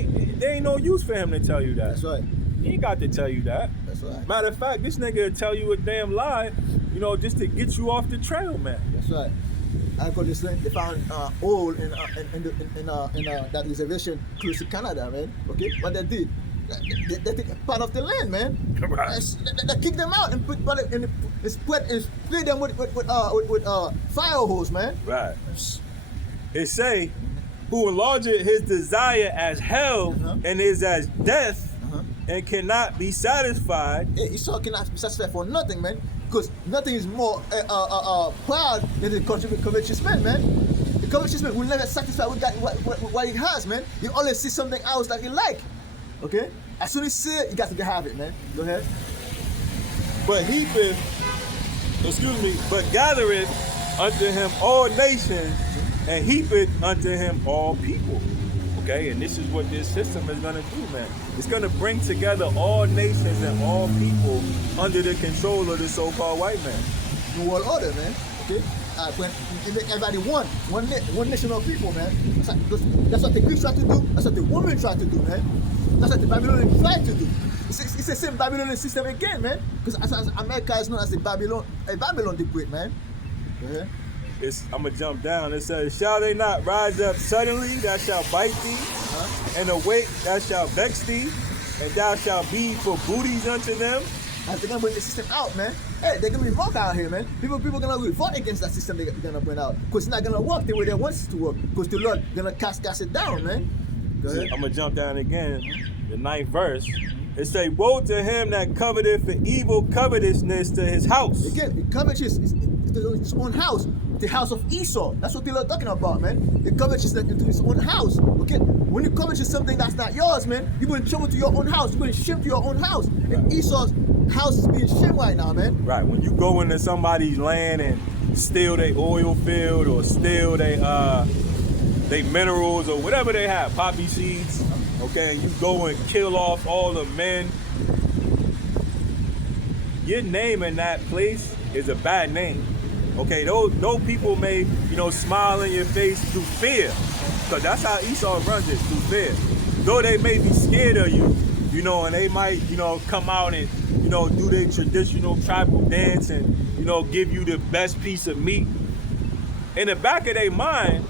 there ain't no use for him to tell you that. That's right. He ain't got to tell you that. That's right. Matter of fact, this nigga will tell you a damn lie, you know, just to get you off the trail, man. That's right. I call this thing. They found oil in that reservation close to Canada, man. Okay, what they did, they take part of the land, man. Right. They kick them out and put it in and spray them with fire hose, man. Right. It say, who enlargeth his desire as hell and is as death and cannot be satisfied. Esau cannot be satisfied for nothing, man. Because nothing is more proud than the covetousness, man. The covetousness will never satisfy with what it has, man. You always see something else that you like. Okay? As soon as you see it, you got to have it, man. Go ahead. But but gathereth unto him all nations and heapeth unto him all people. Okay, and this is what this system is gonna do, man. It's gonna bring together all nations and all people under the control of the so-called white man. New world order, man. Okay? When you make everybody one nation of people, man. That's what the Greeks tried to do. That's what the women tried to do, man. That's what the Babylonians tried to do. It's the same Babylonian system again, man. Because as America is known as Babylon the Great, man. Go ahead. I'm gonna jump down. It says, shall they not rise up suddenly that shall bite thee, and awake that shall vex thee? and thou shalt be for booties unto them. As they're gonna bring the system out, man. Hey, they're gonna be mocked out here, man. People gonna revolt against that system they're gonna bring out. Because it's not gonna work the way they want it to work. Because the Lord gonna cast it down, man. Go ahead. I'm gonna jump down again. The 9th verse. It say, woe to him that coveteth for evil covetousness to his house. Again, the covetous is his own house. The house of Esau. That's what people are talking about, man. The covetous into his own house. Okay? When you covet something that's not yours, man, you bring trouble to your own house. You bring shame to your own house. And Esau's house is being shamed right now, man. Right. When you go into somebody's land and steal their oil field or steal their minerals or whatever they have, poppy seeds, okay, and you go and kill off all the men, your name in that place is a bad name. Okay, those people may, smile in your face through fear, because that's how Esau runs it, through fear. Though they may be scared of you, and they might, come out and, do their traditional tribal dance and, give you the best piece of meat. In the back of their mind,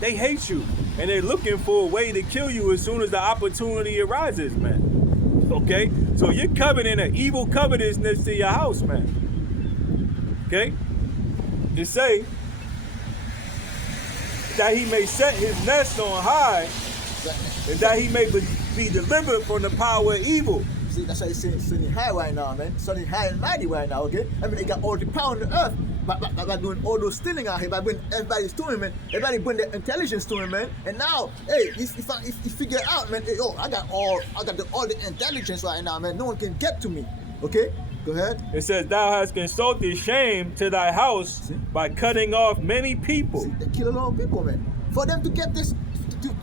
they hate you, and they're looking for a way to kill you as soon as the opportunity arises, man. Okay? So you're coveting an evil covetousness to your house, man. Okay? It say that he may set his nest on high, and that he may be delivered from the power of evil. See, that's why it's sitting high right now, man. Sitting high and mighty right now, okay? I mean, they got all the power on the earth by doing all those stealing out here, by bringing everybody's to him, man. Everybody bring their intelligence to him, man. And now, hey, if you figure out, man, hey, I got all the intelligence right now, man. No one can get to me, okay? Go ahead. It says, thou hast consulted shame to thy house by cutting off many people. See, they kill a lot of people, man. For them to get this,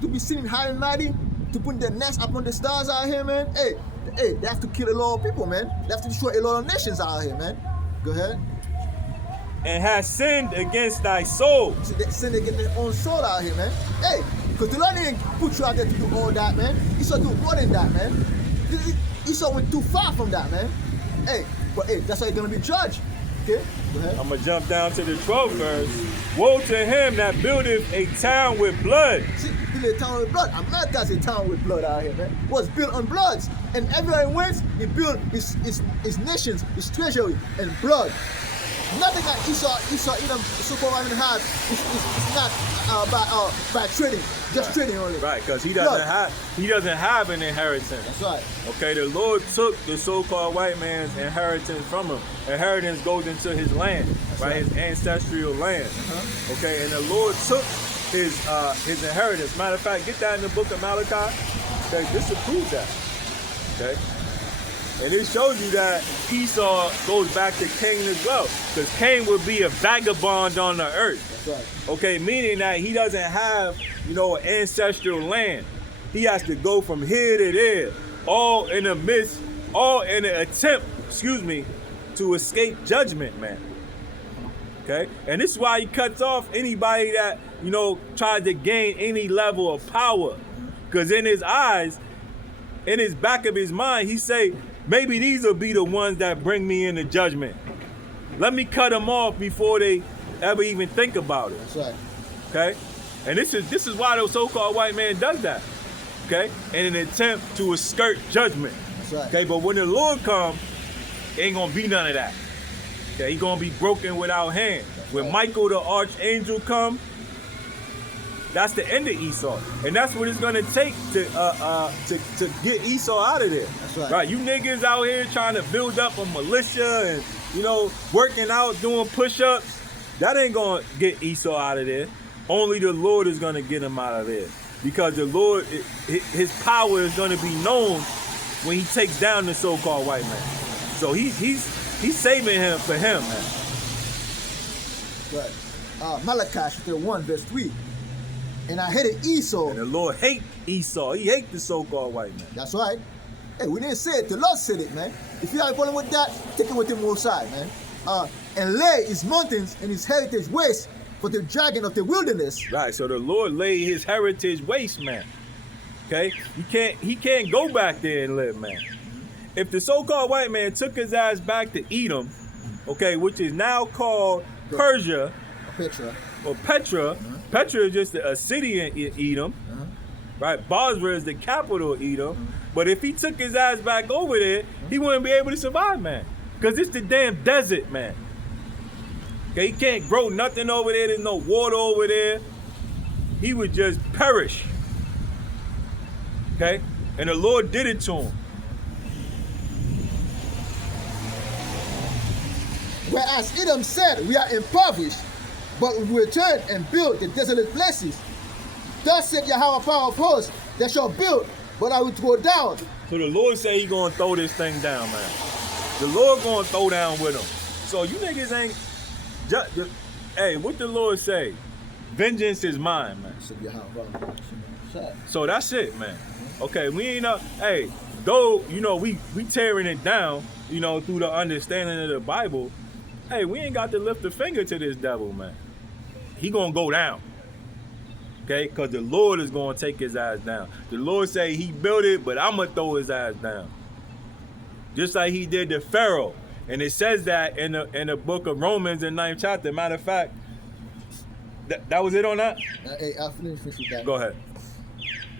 to be sitting high and mighty, to put their nest upon the stars out here, man. Hey, they have to kill a lot of people, man. They have to destroy a lot of nations out here, man. Go ahead. And has sinned against thy soul. See, they sin against their own soul out here, man. Hey, because the Lord didn't put you out there to do all that, man. Esau do more than that, man. Esau went too far from that, man. Hey, but hey, that's how you're gonna be judged. Okay, go ahead. I'm gonna jump down to the 12th verse. Woe to him that buildeth a town with blood. See, build a town with blood. America's a town with blood out here, man. Was built on bloods, and everywhere he went, he built his nations, his treasury, and blood. Nothing that Esau Edom, so-called Ivan has is not by trading, just trading only. Right, because he doesn't have an inheritance. That's right. Okay, the Lord took the so-called white man's inheritance from him. Inheritance goes into his land, right? His ancestral land. Okay, and the Lord took his inheritance. Matter of fact, get that in the book of Malachi. Okay, this approves that. Okay. And it shows you that Esau goes back to Cain as well. Because Cain would be a vagabond on the earth. That's right. Okay, meaning that he doesn't have, an ancestral land. He has to go from here to there, all in an attempt, to escape judgment, man. Okay? And this is why he cuts off anybody that, tries to gain any level of power. Because in his eyes, in his back of his mind, he say, maybe these will be the ones that bring me into judgment. Let me cut them off before they ever even think about it. That's right. Okay? And this is why the so-called white man does that. Okay? In an attempt to skirt judgment. That's right. Okay, but when the Lord comes, ain't gonna be none of that. Okay, he gonna be broken without hand. When Michael the archangel come, that's the end of Esau, and that's what it's gonna take to get Esau out of there. That's right. Right, you niggas out here trying to build up a militia and working out, doing push-ups. That ain't gonna get Esau out of there. Only the Lord is gonna get him out of there, because the Lord, his power is gonna be known when he takes down the so-called white man. So he's saving him for him, man. Right. Malachi chapter 1 verse 3. And I hated Esau. And the Lord hate Esau. He hate the so-called white man. That's right. Hey, we didn't say it. The Lord said it, man. If you have a problem with that, take it with him outside, man. And lay his mountains and his heritage waste for the dragon of the wilderness. Right. So the Lord laid his heritage waste, man. Okay. He can't go back there and live, man. If the so-called white man took his ass back to Edom, okay, which is now called Persia, or Petra. Petra is just a city in Edom, right? Basra is the capital of Edom. But if he took his ass back over there, he wouldn't be able to survive, man. Because it's the damn desert, man. Okay, he can't grow nothing over there. There's no water over there. He would just perish. Okay? And the Lord did it to him. Whereas Edom said, we are impoverished, but we will return and build the desolate places. Thus said Yahweh power of hosts, they shall build, but I will go down. So the Lord say he gonna throw this thing down, man. The Lord gonna throw down with him. So you niggas ain't hey, what the Lord say? Vengeance is mine, man. So that's it, man. Okay, we ain't up. Hey, though, you know, we tearing it down, you know, through the understanding of the Bible. Hey, we ain't got to lift a finger to this devil, man. He gonna go down. Okay, because the Lord is gonna take his ass down. The Lord say he built it, but I'm gonna throw his ass down. Just like he did to Pharaoh. And it says that in the book of Romans in 9th chapter. Matter of fact, that was it on that? Hey, I'll finish with that. Go ahead.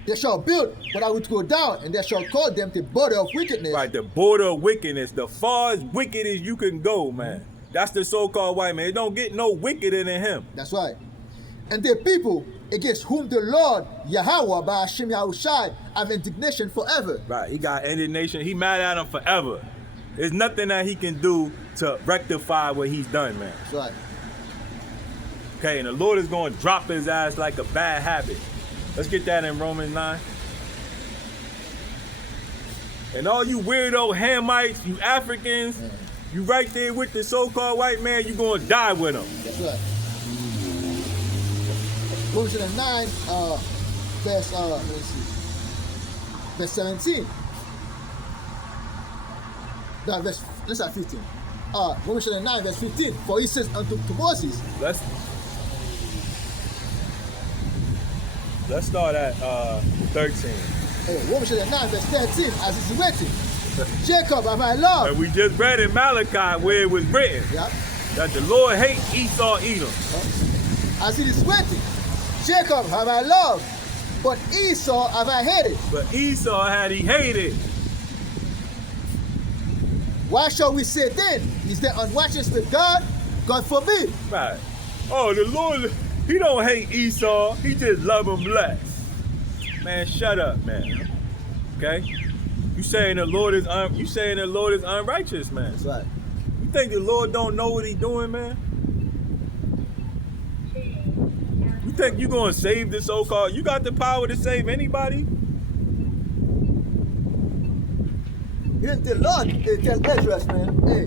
They shall build, but I will go down, and they shall call them the border of wickedness. Right, the border of wickedness. The far as wicked as you can go, man. That's the so-called white man. It don't get no wickeder than him. That's right. And the people against whom the Lord Yahweh by Hashem Yahushai have indignation forever. Right, he got indignation. He mad at him forever. There's nothing that he can do to rectify what he's done, man. That's right. Okay, and the Lord is going to drop his ass like a bad habit. Let's get that in Romans 9. And all you weirdo Hamites, you Africans, you right there with the so-called white man, you going to die with him. That's right. Romans 9, verse, let me see, verse 17. No, verse, let's start 15. Romans 9, verse 15. For he says unto Moses. Let's start at 13. Romans 9, verse 13, as it's written. Jacob have I loved. And we just read in Malachi where it was written that the Lord hates Esau, Edom. As it is written, Jacob have I loved, but Esau have I hated. But Esau had he hated. Why shall we say then, is there unrighteousness with God? God forbid. Right. Oh, the Lord, he don't hate Esau. He just love him less. Man, shut up, man. Okay? You saying the Lord is unrighteous, man. That's right. You think the Lord don't know what he doing, man? You think you gonna save the so-called? You got the power to save anybody? He didn't tell Lord, he tell Ezra, man, hey,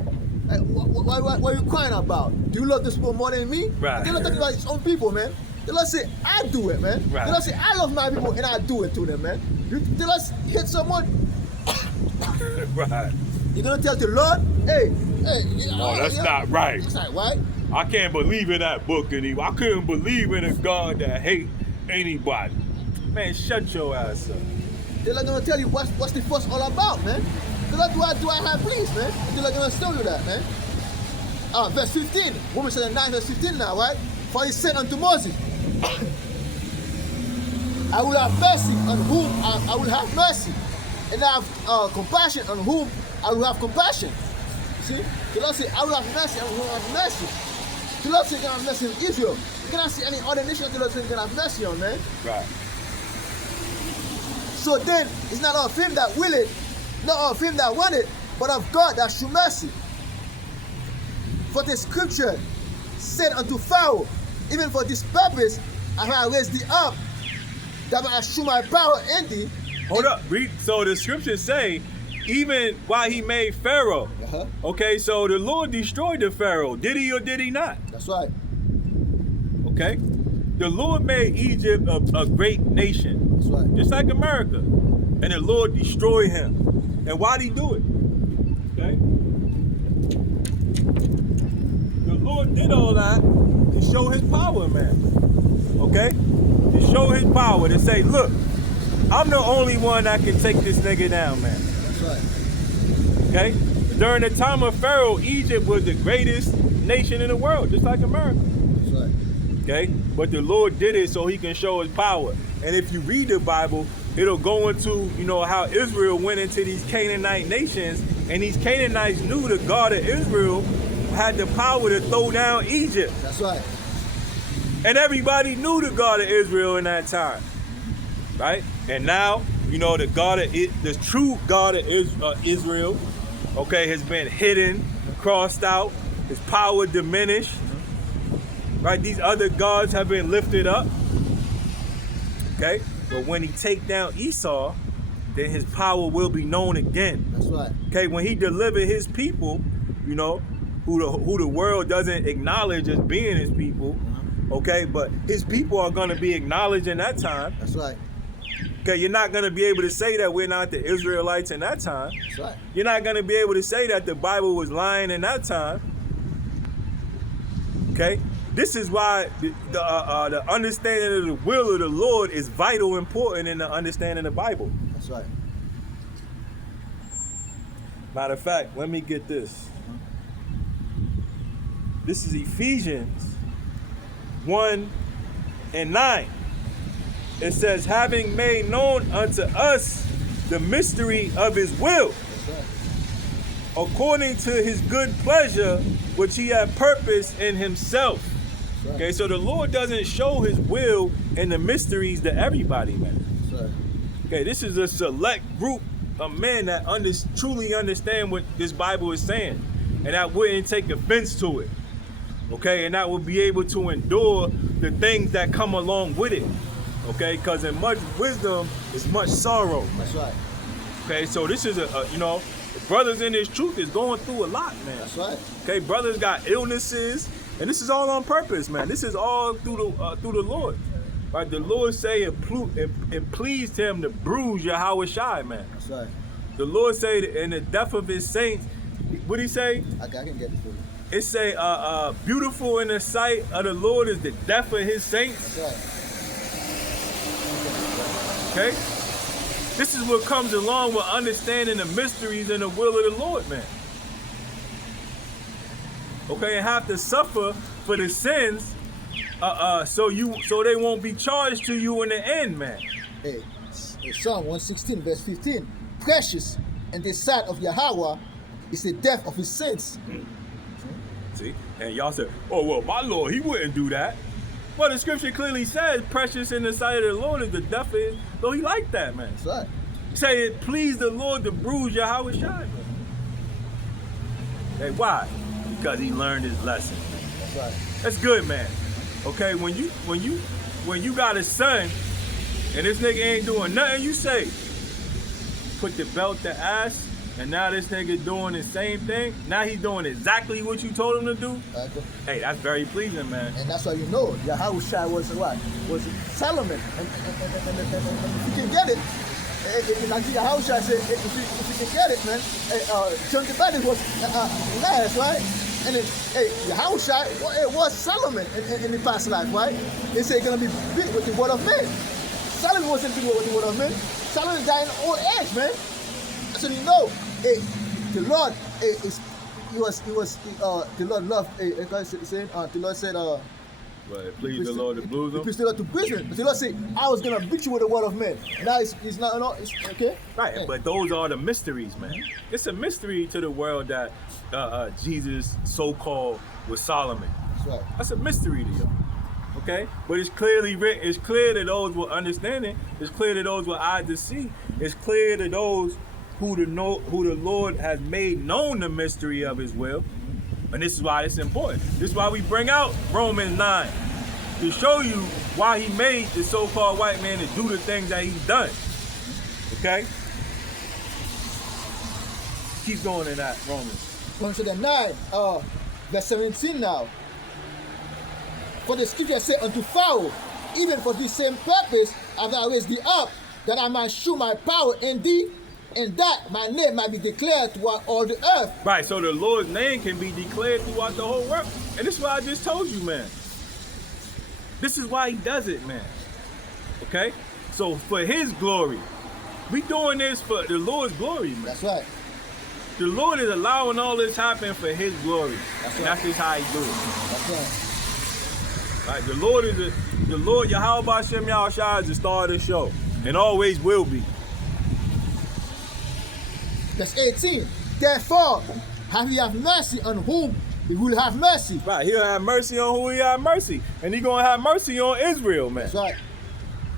what are you crying about? Do you love this people more than me? Right. They're not talking about his own people, man. The Lord say, I do it, man. Right. The Lord say, I love my people and I do it to them, man. The Lord hit someone. Right. You're gonna tell the Lord, hey. No, that's not right. That's not right. I can't believe in that book anymore. I couldn't believe in a God that hate anybody. Man, shut your ass up. They're not gonna tell you what's the fuss all about, man. They're like, do I have please, man? They're not gonna tell you that, man. Verse 15. Romans 9, verse 15 now, right? For he said unto Moses, I will have mercy on whom I will have mercy, and I have compassion on whom I will have compassion. See? The Lord said, I will have mercy on whom I will have mercy. The Lord said, He can have mercy on Israel. You cannot see any other nation that the Lord said He can have mercy on, man. Right. So then, it's not of him that will it, not of him that want it, but of God that show mercy. For the scripture said unto Pharaoh, even for this purpose, I have raised thee up, that I might shew my power in thee. Hold up. Read. So the scriptures say, even while he made Pharaoh. Okay, so the Lord destroyed the Pharaoh. Did he or did he not? That's right. Okay. The Lord made Egypt a great nation. That's right. Just like America. And the Lord destroyed him. And why'd he do it? Okay. The Lord did all that to show his power, man. Okay? To show his power, to say, look, I'm the only one that can take this nigga down, man. That's right. Okay? During the time of Pharaoh, Egypt was the greatest nation in the world, just like America. That's right. Okay? But the Lord did it so he can show his power. And if you read the Bible, it'll go into, you know, how Israel went into these Canaanite nations, and these Canaanites knew the God of Israel had the power to throw down Egypt. That's right. And everybody knew the God of Israel in that time, right? And now, you know, the true God of Israel, okay, has been hidden, crossed out, his power diminished, right? These other gods have been lifted up, okay? But when he take down Esau, then his power will be known again. That's right. Okay, when he delivered his people, you know, who the world doesn't acknowledge as being his people, okay, but his people are going to be acknowledged in that time. That's right. Okay, you're not going to be able to say that we're not the Israelites in that time. That's right. You're not going to be able to say that the Bible was lying in that time. Okay, this is why the understanding of the will of the Lord is vital important in the understanding of the Bible. That's right. Matter of fact, let me get this. This is Ephesians 1:9. It says, having made known unto us the mystery of his will, That's right. according to his good pleasure, which he had purposed in himself. That's right. Okay, so the Lord doesn't show his will and the mysteries to everybody, man. That's right. Okay, this is a select group of men that truly understand what this Bible is saying, and that wouldn't take offense to it. Okay, and that will be able to endure the things that come along with it. Okay, because in much wisdom is much sorrow. That's right. Okay, so this is you know, the brothers in this truth is going through a lot, man. That's right. Okay, brothers got illnesses, and this is all on purpose, man. This is all through the Lord. Right, the Lord say it pleased him to bruise Yahweh Shai, man. That's right. The Lord say that in the death of his saints, what he say? I can get it for you. It say, beautiful in the sight of the Lord is the death of his saints. That's right. Okay? This is what comes along with understanding the mysteries and the will of the Lord, man. Okay, and have to suffer for the sins, so they won't be charged to you in the end, man. Hey, Psalm 116, verse 15. Precious in the sight of Yahweh is the death of his saints. See? And y'all said, oh, well, my Lord, he wouldn't do that. Well, the scripture clearly says, precious in the sight of the Lord is the death of his. So he liked that, man. That's right. Say it pleased the Lord to bruise Yahweh Shai. Hey, why? Because he learned his lesson. That's right. That's good, man. Okay, when you got a son and this nigga ain't doing nothing, you say, put the belt to ass, and now this nigga doing the same thing. Now he's doing exactly what you told him to do. Hey, that's very pleasing, man. And that's why you know Yahweh Shai was what? Was Solomon. And if you can get it, like Yahweh Shai said, if you can get it, man, John the Baptist was last, right? And then, hey, Yahweh Shai, it was Solomon in the past life, right? They say it's going to be beat with the word of men. Solomon wasn't beat with the word of men. Solomon died in old age, man. So you know, hey, the Lord, the Lord loved, the Lord said, But it pleased the Lord to bruise it him. pleased the Lord to bruise him. But the Lord said, I was going to beat you with the word of men. Now it's not, it's okay? Right, Yeah. but those are the mysteries, man. It's a mystery to the world that Jesus so-called was Solomon. That's right. That's a mystery to you. Okay? But it's clearly written, it's clear to those with understanding, it's clear to those with eyes to see, it's clear to those who the Lord has made known the mystery of his will. And this is why it's important. This is why we bring out Romans 9, to show you why he made the so-called white man to do the things that he's done. Okay? Keep going in that, Romans. Going to the 9, verse 17 now. For the scripture said unto Pharaoh, even for this same purpose have I raised thee up, that I might shew my power in thee, and that my name might be declared throughout all the earth. Right, so the Lord's name can be declared throughout the whole world. And this is what I just told you, man. This is why he does it, man. Okay? So for his glory. We doing this for the Lord's glory, man. That's right. The Lord is allowing all this happen for his glory. That's And right. that's just how he do it. That's right. Right? The Lord Yahweh B'Shem Yahushua is the star of the show. and always will be. Verse 18. Therefore, have he have mercy on whom he will have mercy. Right, he'll have mercy on who he have mercy. And he gonna have mercy on Israel, man. That's right.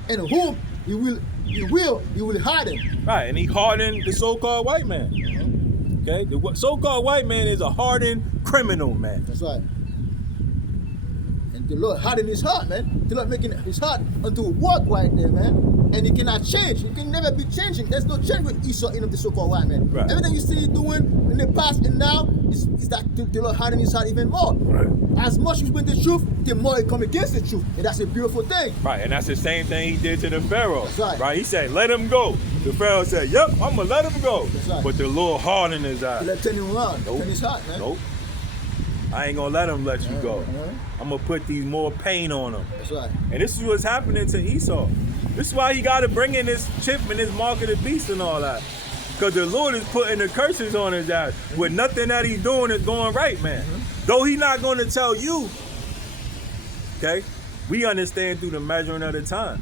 And whom he will harden. Right, and he hardened the so-called white man. Okay, the so-called white man is a hardened criminal, man. That's right. And the Lord hardened his heart, man. The Lord making his heart unto work right there, man. And he cannot change. He can never be changing. There's no change with Esau in the so-called white man. Right. Everything you see doing in the past and now is that the Lord hardened his heart even more. Right. As much as with the truth, the more he come against the truth. And that's a beautiful thing. Right, and that's the same thing he did to the Pharaoh. That's right. He said, let him go. The Pharaoh said, yep, I'm gonna let him go. That's right. But the Lord hardened his eyes. He let turn him around. Nope. Turn his heart, man. Nope. I ain't gonna let him let you go. I'm gonna put these more pain on him. That's right. And this is what's happening to Esau. This is why he got to bring in this chip and this mark of the beast and all that. Because the Lord is putting the curses on his ass. With nothing that he's doing is going right, man. Though he's not going to tell you, okay, we understand through the measuring of the time.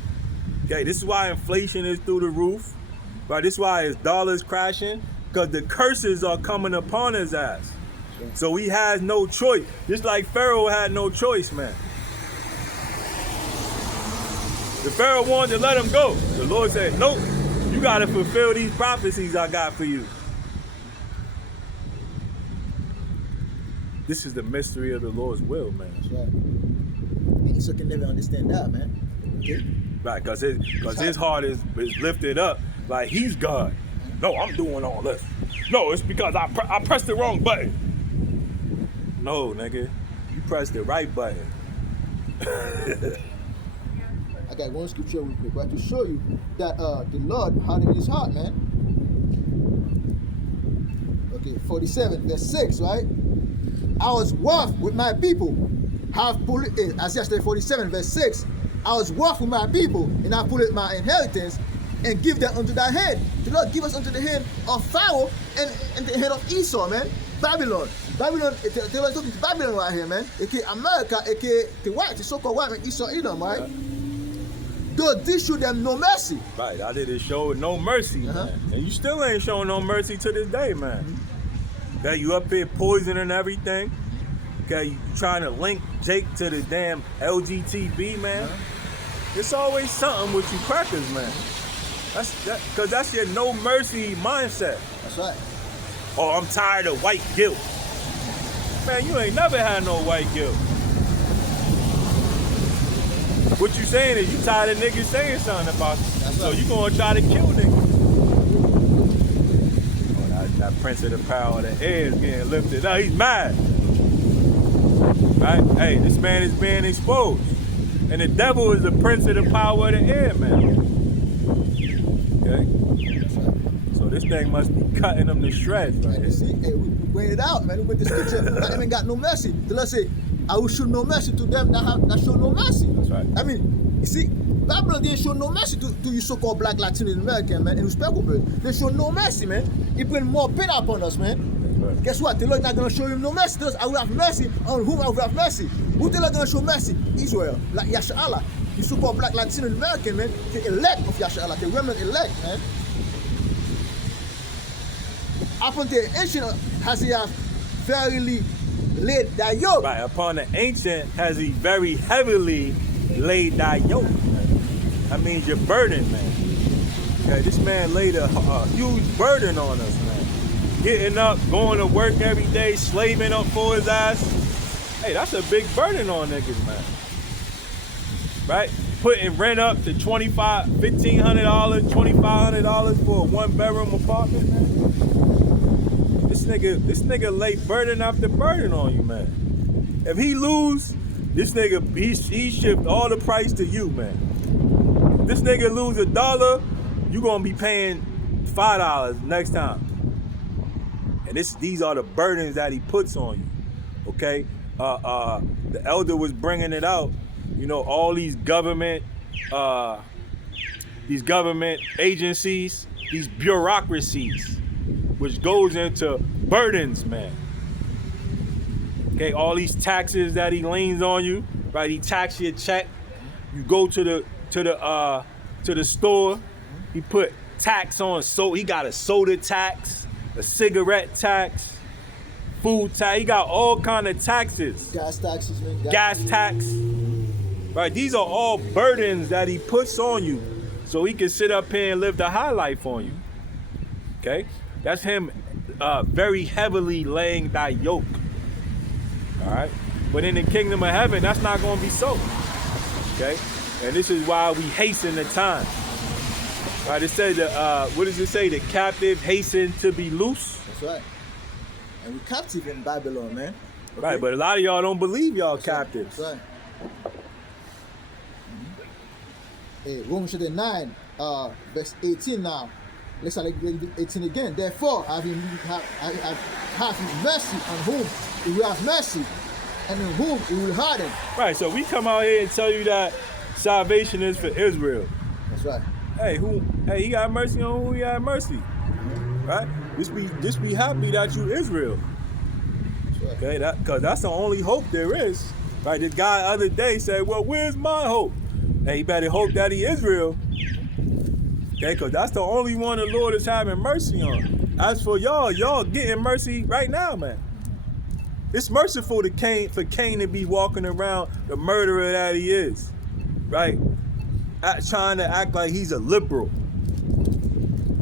Okay, this is why inflation is through the roof. Right, this is why his dollar's crashing. Because the curses are coming upon his ass. So he has no choice. Just like Pharaoh had no choice, man. The Pharaoh wanted to let him go. The Lord said, nope, you got to fulfill these prophecies I got for you. This is the mystery of the Lord's will, man. That's right. And Esau can never understand that, man. Okay? Right, because his heart is lifted up like he's God. No, I'm doing all this. No, it's because I pressed the wrong button. No, nigga, you pressed the right button. I got one scripture real quick, right, to show you that the Lord hardened his heart, man. Okay, 47, verse 6, right? I was wroth with my people, Isaiah 47, verse 6. I was wroth with my people, and I pulled my inheritance and give them unto thy hand. The Lord give us unto the hand of Pharaoh and the hand of Esau, man. Babylon, the Lord talking to Babylon right here, man. A.k.a. America, a.k.a. the white, the so-called white man, Esau, Edom, right? Though this show them no mercy. Right, I didn't show no mercy, man. And you still ain't showing no mercy to this day, man. Okay, you up here poisoning everything. Okay, you trying to link Jake to the damn LGTB, man. It's always something with you crackers, man. Because that's your no mercy mindset. That's right. Oh, I'm tired of white guilt. Man, you ain't never had no white guilt. What you saying is you tired of niggas saying something about you. That's So right. you gonna try to kill niggas. Oh, that prince of the power of the air is getting lifted up. He's mad. Right? Hey, this man is being exposed. And the devil is the prince of the power of the air, man. Okay? So this thing must be cutting them to shreds, right? You see, hey, we bring it out, man. We went to scripture that even got no mercy. The Lord say, I will show no mercy to them that show no mercy. That's right. I mean, you see, Babylon didn't show no mercy to you so-called black Latino American, man, and respectable birds. They show no mercy, man. He bring more pain upon us, man. Right. Guess what? The Lord not gonna show him no mercy. Thus, I will have mercy on whom I will have mercy. Who the Lord gonna show mercy? Israel, like Yasharahla. You so-called black Latino American, man, the elect of Yasharahla, the remnant elect, man. Upon the ancient has he have verily laid thy yoke. Right, upon the ancient has he very heavily laid thy yoke. That means you're burdened, man. Okay, this man laid a huge burden on us, man. Getting up, going to work every day, slaving up for his ass. Hey, that's a big burden on niggas, man. Right? Putting rent up to $1,500, $2,500 for a one-bedroom apartment, man. This nigga lay burden after burden on you, man. If he lose, this nigga, he shift all the price to you, man. If this nigga lose $1, you gonna be paying $5 next time. And these are the burdens that he puts on you, okay? The elder was bringing it out. You know, all these government agencies, these bureaucracies, which goes into burdens, man. Okay, all these taxes that he leans on you, right? He tax your check. You go to the store, He put tax on he got a soda tax, a cigarette tax, food tax. He got all kind of taxes. Gas taxes, man. Gas tax. Right, these are all burdens that he puts on you so he can sit up here and live the high life on you. Okay? That's him very heavily laying that yoke. All right? But in the kingdom of heaven, that's not going to be so. Okay? And this is why we hasten the time. Right? It says, what does it say? The captive hasten to be loose. That's right. And we're captive in Babylon, man. Okay? Right, but a lot of y'all don't believe y'all captives. That's right. Hey, Romans chapter 9, verse 18 now. Let's start 18 again. Therefore, having have his mercy on whom he will have mercy, and in whom he will harden. Right, so we come out here and tell you that salvation is for Israel. That's right. Hey, he got mercy on who he got mercy. Right? Just be happy that you Israel. That's right. Okay, because that's the only hope there is. Right? This guy the other day said, well, where's my hope? Hey, you better hope that he Israel. Okay, because that's the only one the Lord is having mercy on. As for y'all getting mercy right now, man. It's merciful for Cain to be walking around the murderer that he is. Right? Trying to act like he's a liberal.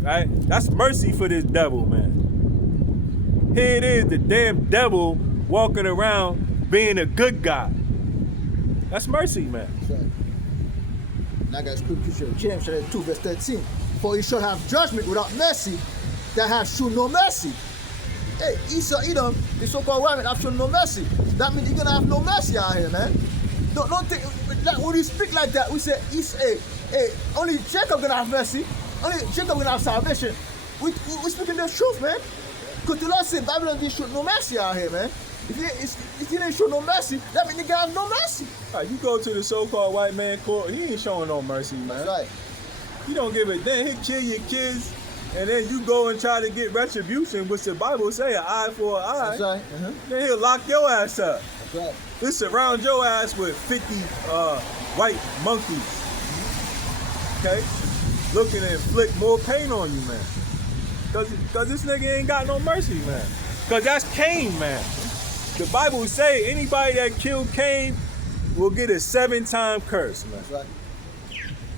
Right? That's mercy for this devil, man. Here it is, the damn devil walking around being a good guy. That's mercy, man. That's right. And I got scripture, James chapter 2, verse 13. For he shall have judgment without mercy that have shown no mercy. Hey, Esau, Edom, the so-called white men have shown no mercy. That means you're gonna have no mercy out here, man. Don't think, like, when we speak like that, we say, only Jacob gonna have mercy. Only Jacob gonna have salvation. We speaking the truth, man. Because the Lord said Babylon didn't show no mercy out here, man. If you didn't show no mercy, that means you gonna have no mercy. Right, you go to the so-called white man court, he ain't showing no mercy, man. That's right. He don't give a damn. He'll kill your kids, and then you go and try to get retribution, which the Bible say, an eye for an eye. That's right. Then he'll lock your ass up. That's right. He'll surround your ass with 50 white monkeys. Okay? Looking to inflict more pain on you, man. Cause this nigga ain't got no mercy, man. Cause that's Cain, man. The Bible say anybody that killed Cain will get a 7-time curse, man. That's right.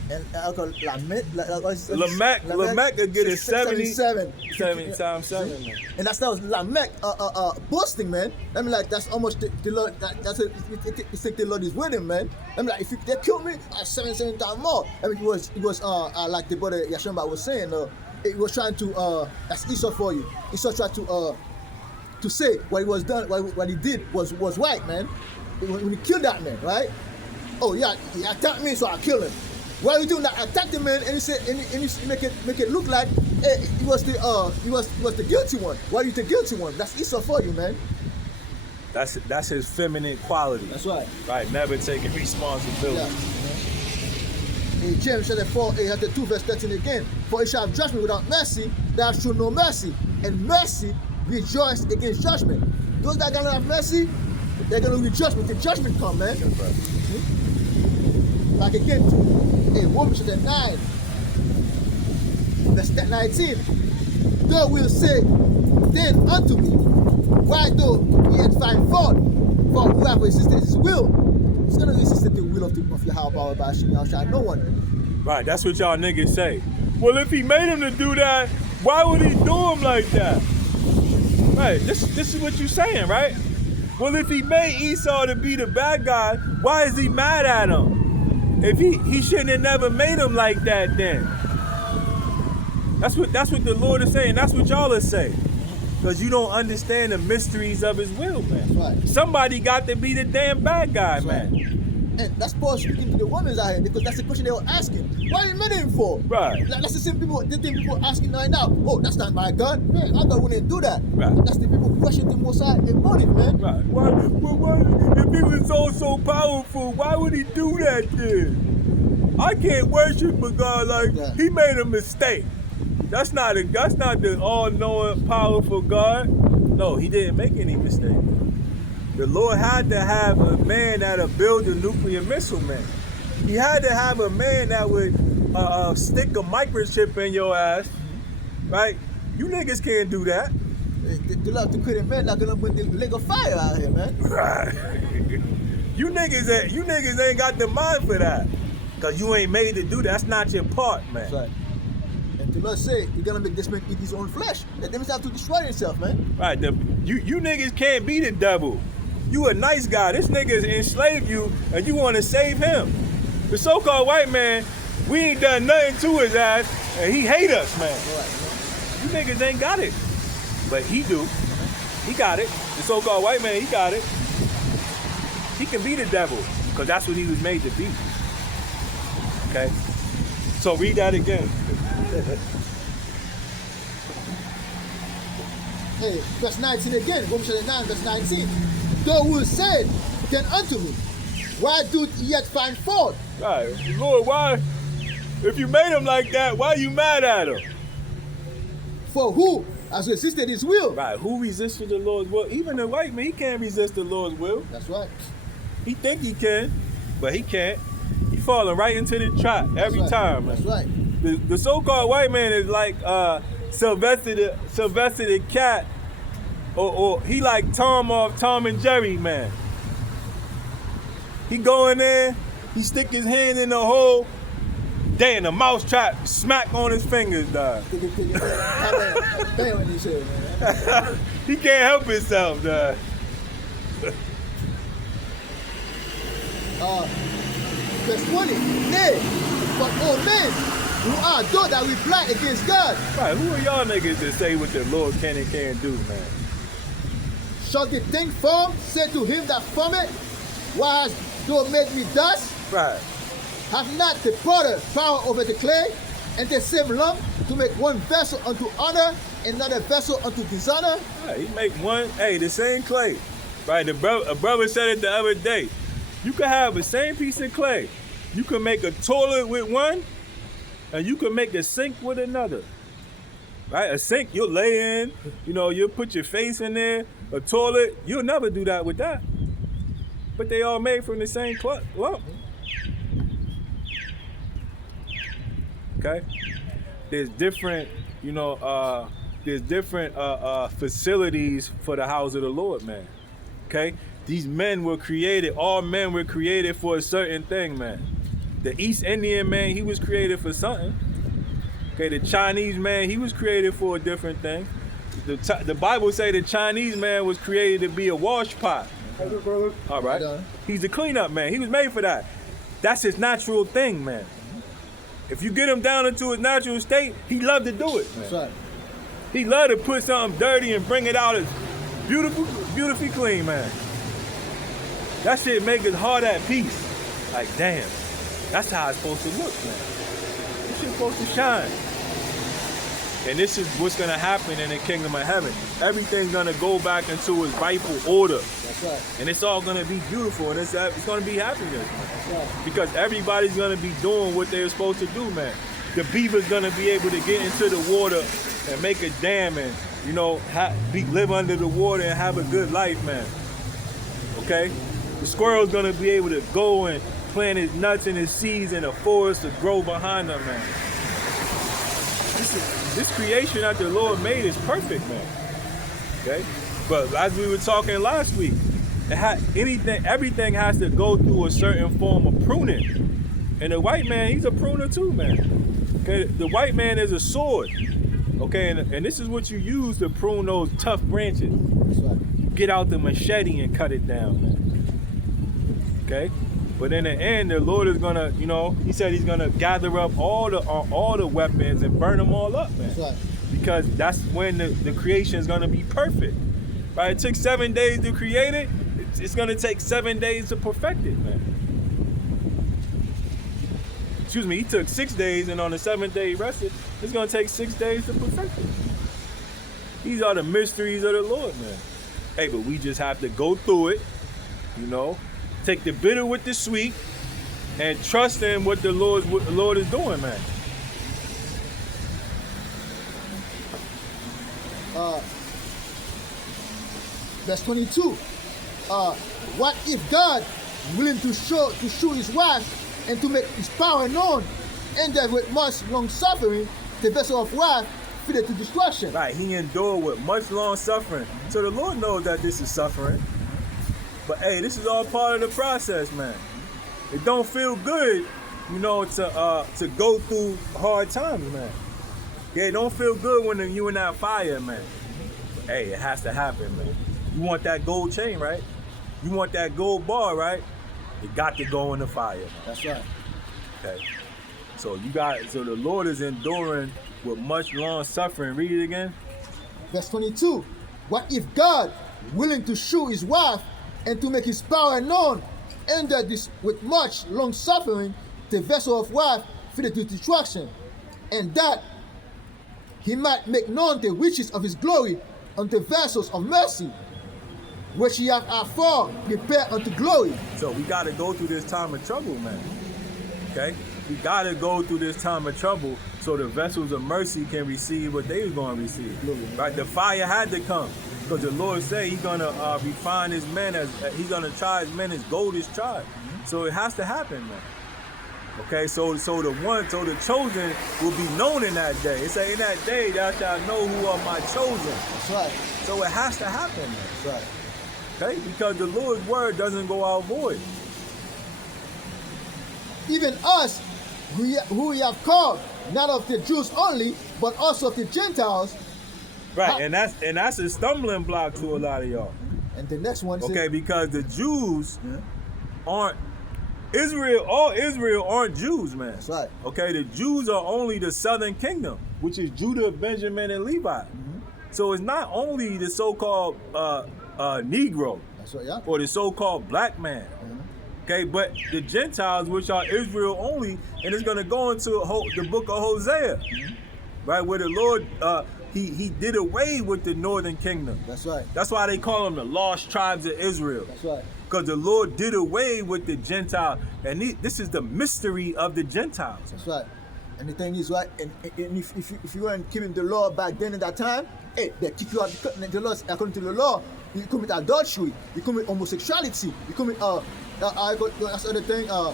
And Lamech will get a 77. 70 times 7, man. And that's not Lamech boasting, man. I mean, like, that's almost the Lord. It's like the Lord is with him, man. I mean, like, if they kill me, I have 7 times more. I mean, it was like the brother Yashamba was saying. It was trying to that's Esau for you. Esau tried to say what he was done, what he did was right, man. When he killed that man, right? Oh yeah, he attacked me, so I killed him. Why are you doing that? Attack the man, and he said, and he make it look like he was the guilty one. Why are you the guilty one? That's Esau for you, man. That's his feminine quality. That's right. Right, never taking responsibility. Yeah. In James chapter 4, chapter 2, verse 13 again. For he shall have judgment without mercy, that have shown no mercy, and mercy rejoice against judgment. Those that are gonna have mercy, they're gonna rejoice when the judgment come, man. That's right. Like again, in Romans chapter 9, verse 19, thou wilt say then unto me, why though he had find fault, for whoever resisted his will, he's gonna resist the will of your higher power by Hashem Yahushua, no one. Right, that's what y'all niggas say. Well, if he made him to do that, why would he do him like that? Right, this is what you saying, right? Well, if he made Esau to be the bad guy, why is he mad at him? If he shouldn't have never made him like that then. That's what the Lord is saying. That's what y'all are saying. Because you don't understand the mysteries of his will, man. Right. Somebody got to be the damn bad guy, man. And that's Paul speaking to the women out here, because that's the question they were asking. What are you made him for? Right. That's the same the thing people asking right now. Oh, that's not my God. Man, my God wouldn't do that. Right. That's the people question the Most High and motive, man. Right. Why, if he was so powerful, why would he do that then? I can't worship a God like he made a mistake. That's not the all-knowing, powerful God. No, he didn't make any mistake. The Lord had to have a man that'll build a nuclear missile, man. He had to have a man that would a stick of microchip in your ass, right? You niggas can't do that. The love to quit it, man. Not gonna put the leg of fire out here, man. Right. You niggas ain't got the mind for that. Cause you ain't made to do that. That's not your part, man. That's right. And the Lord say, you're gonna make this man eat his own flesh. Let them have to destroy himself, man. Right. You niggas can't be the devil. You a nice guy. This nigga enslaved you and you wanna save him. The so-called white man, we ain't done nothing to his ass and he hate us, man. Right. You niggas ain't got it. But he do. He got it. The so-called white man, he got it. He can be the devil, because that's what he was made to be. Okay? So read that again. Hey, verse 19 again. Romans chapter 9, verse 19. Thou wilt say then unto me, why do ye yet find fault? Right. Lord, why? If you made him like that, why you mad at him? For who has resisted his will? Right. Who resisted the Lord's will? Even the white man, he can't resist the Lord's will. That's right. He think he can, but he can't. He falling right into the trap every That's right. time, man. That's right. The so-called white man is like Sylvester the cat, or he like Tom off Tom and Jerry, man. He go in there, he stick his hand in the hole, damn, the mouse trap smack on his fingers, dog. Bam in his head, man. He can't help himself, dog. Verse 20. Nay, but all men who are those that reply against God, Right, who are y'all niggas to say what the Lord can and can't do, man? shall the thing formed say to him that formed it, why hast thou made me thus? Right. Hath not the potter power over the clay, and the same lump to make one vessel unto honor, and another vessel unto dishonor? Right, he make one, the same clay. Right, a brother said it the other day. You can have the same piece of clay. You can make a toilet with one, and you can make a sink with another. Right, a sink you'll lay in, you'll put your face in there. A toilet, you'll never do that with that. But they all made from the same lump. Okay? There's different, facilities for the house of the Lord, man. Okay? These men were created, all men were created for a certain thing, man. The East Indian man, he was created for something. Okay, the Chinese man, he was created for a different thing. The Bible say the Chinese man was created to be a wash pot. All right. He's a cleanup man. He was made for that. That's his natural thing, man. If you get him down into his natural state, he love to do it, man. That's right. He love to put something dirty and bring it out as beautifully clean, man. That shit make his heart at peace. Like, damn, that's how it's supposed to look, man. This shit's supposed to shine. And this is what's gonna happen in the kingdom of heaven. Everything's gonna go back into its rightful order. That's right. And it's all gonna be beautiful, and it's gonna be happiness, man. That's right. Because everybody's gonna be doing what they're supposed to do, man. The beaver's gonna be able to get into the water and make a dam and, live under the water and have a good life, man. Okay? The squirrel's gonna be able to go and plant his nuts and his seeds in a forest to grow behind them, man. This creation that the Lord made is perfect, man. Okay? But as we were talking last week, everything has to go through a certain form of pruning. And the white man, he's a pruner too, man. Okay? The white man is a sword. Okay, and this is what you use to prune those tough branches. That's right. You get out the machete and cut it down, man. Okay? But in the end, the Lord is gonna, he said he's gonna gather up all the weapons and burn them all up, man. That's right. Because that's when the creation is gonna be perfect. Right? It took 7 days to create it. It's gonna take 7 days to perfect it, man. Excuse me, he took 6 days, and on the 7th day he rested. It's gonna take 6 days to perfect it. These are the mysteries of the Lord, man. Hey, but we just have to go through it, take the bitter with the sweet, and trust in what the Lord is doing, man. Verse 22. What if God, willing to show his wrath and to make his power known, and that with much long suffering, the vessel of wrath fitted to destruction. Right, he endured with much long suffering. So the Lord knows that this is suffering. But hey, this is all part of the process, man. It don't feel good, you know, to go through hard times, man. Yeah, it don't feel good when you in that fire, man. Hey, it has to happen, man. You want that gold chain, right? You want that gold bar, right? It got to go in the fire, man. That's right. Okay. So the Lord is enduring with much long suffering. Read it again. Verse 22. What if God, willing to show his wrath and to make his power known, endured this with much long suffering, the vessel of wrath fitted to destruction, and that he might make known the riches of his glory unto vessels of mercy, which he hath afore prepared unto glory. So we got to go through this time of trouble, man. Okay? We got to go through this time of trouble so the vessels of mercy can receive what they was going to receive. Right? The fire had to come because the Lord said he's going to refine his men as he's going to try his men as gold is tried. So it has to happen, man. Okay, so the chosen will be known in that day. It say in that day thou shalt know who are my chosen. That's right. So it has to happen, man. That's right. Okay, because the Lord's word doesn't go out void. Even us, who he have called, not of the Jews only, but also of the Gentiles. Right, and that's a stumbling block to a lot of y'all. And the next one. Okay, because the Jews aren't all Israel aren't Jews, man. That's right. Okay, the Jews are only the southern kingdom, which is Judah, Benjamin, and Levi. So it's not only the so-called Negro. That's right, yeah. Or the so-called black man. Okay, but the Gentiles, which are Israel only, and it's going to go into the book of Hosea, right, where the Lord, he did away with the northern kingdom. That's right. That's why they call them the lost tribes of Israel. That's right. Because the Lord did away with the Gentile, and this is the mystery of the Gentiles. That's right. And the thing is, right, and if you weren't keeping the law back then in that time, hey, they kick you out. The law, according to the law, you commit adultery, you commit homosexuality, you commit that's other thing. A